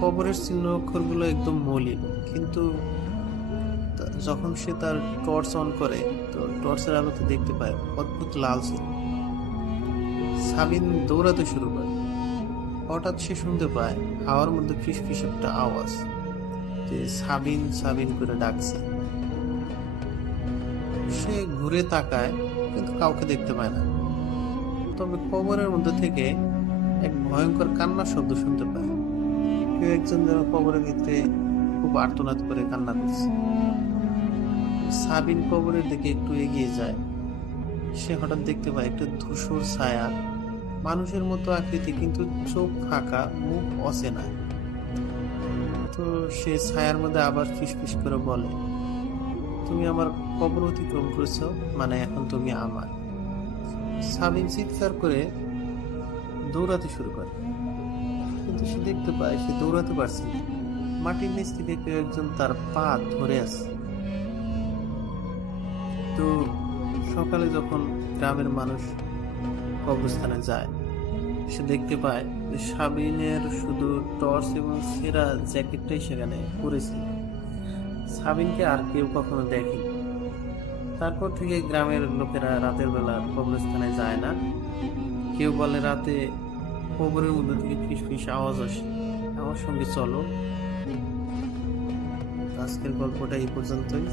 কবরের চিহ্ন অক্ষরগুলো একদম মলিন, কিন্তু যখন সে তার টর্চ অন করে তো টর্চের আলোতে দেখতে পায় অদ্ভুত লাল চিহ্ন। সাবিন দৌড়াতে শুরু করে। হঠাৎ সে শুনতে পায় হাওয়ার মধ্যে ফিস ফিস একটা আওয়াজ, যে সাবিন সাবিন করে ডাকছে। সে ঘুরে তাকায়, কিন্তু কাউকে দেখতে পায় না। তবে কবরের মধ্যে থেকে এক ভয়ঙ্কর কান্নার শব্দ শুনতে পায়। কেউ একজন যেন কবরের ভিতরে খুব আর্তনাদ করে কান্না করছে। সাবিন কবরের দিকে একটু এগিয়ে যায়। সে হঠাৎ দেখতে পায় একটা ধূসর ছায়া, মানুষের মতো আকৃতি, কিন্তু চোখ ফাঁকা, মুখ অচেনা। তো সে ছায়ার মধ্যে আবার ফিসফিস করে বলে, তুমি আমার কবর অতিক্রম করেছো, মানে এখন তুমি আমার। সাবিন চিৎকার করে দৌড়াতে শুরু করে, কিন্তু সে দেখতে পায় সে দৌড়াতে পারছে না। মাটির নিচ থেকে কেউ একজন তার পা ধরে আছে। তো সকালে যখন গ্রামের মানুষ কবরস্থানে যায়, সে দেখতে পায় যে সাবিনের শুধু টর্চ এবং ছেঁড়া জ্যাকেটটাই সেখানে পড়েছিল। সাবিনকে আর কেউ কখনো দেখেনি। তারপর থেকে গ্রামের লোকেরা রাতের বেলা কবরস্থানে যায় না। কেউ বলে রাতে কবরের মধ্যে থেকে ফিস ফিস আওয়াজ আসে। আমার সঙ্গে চলো। আজকের গল্পটা এই পর্যন্তই।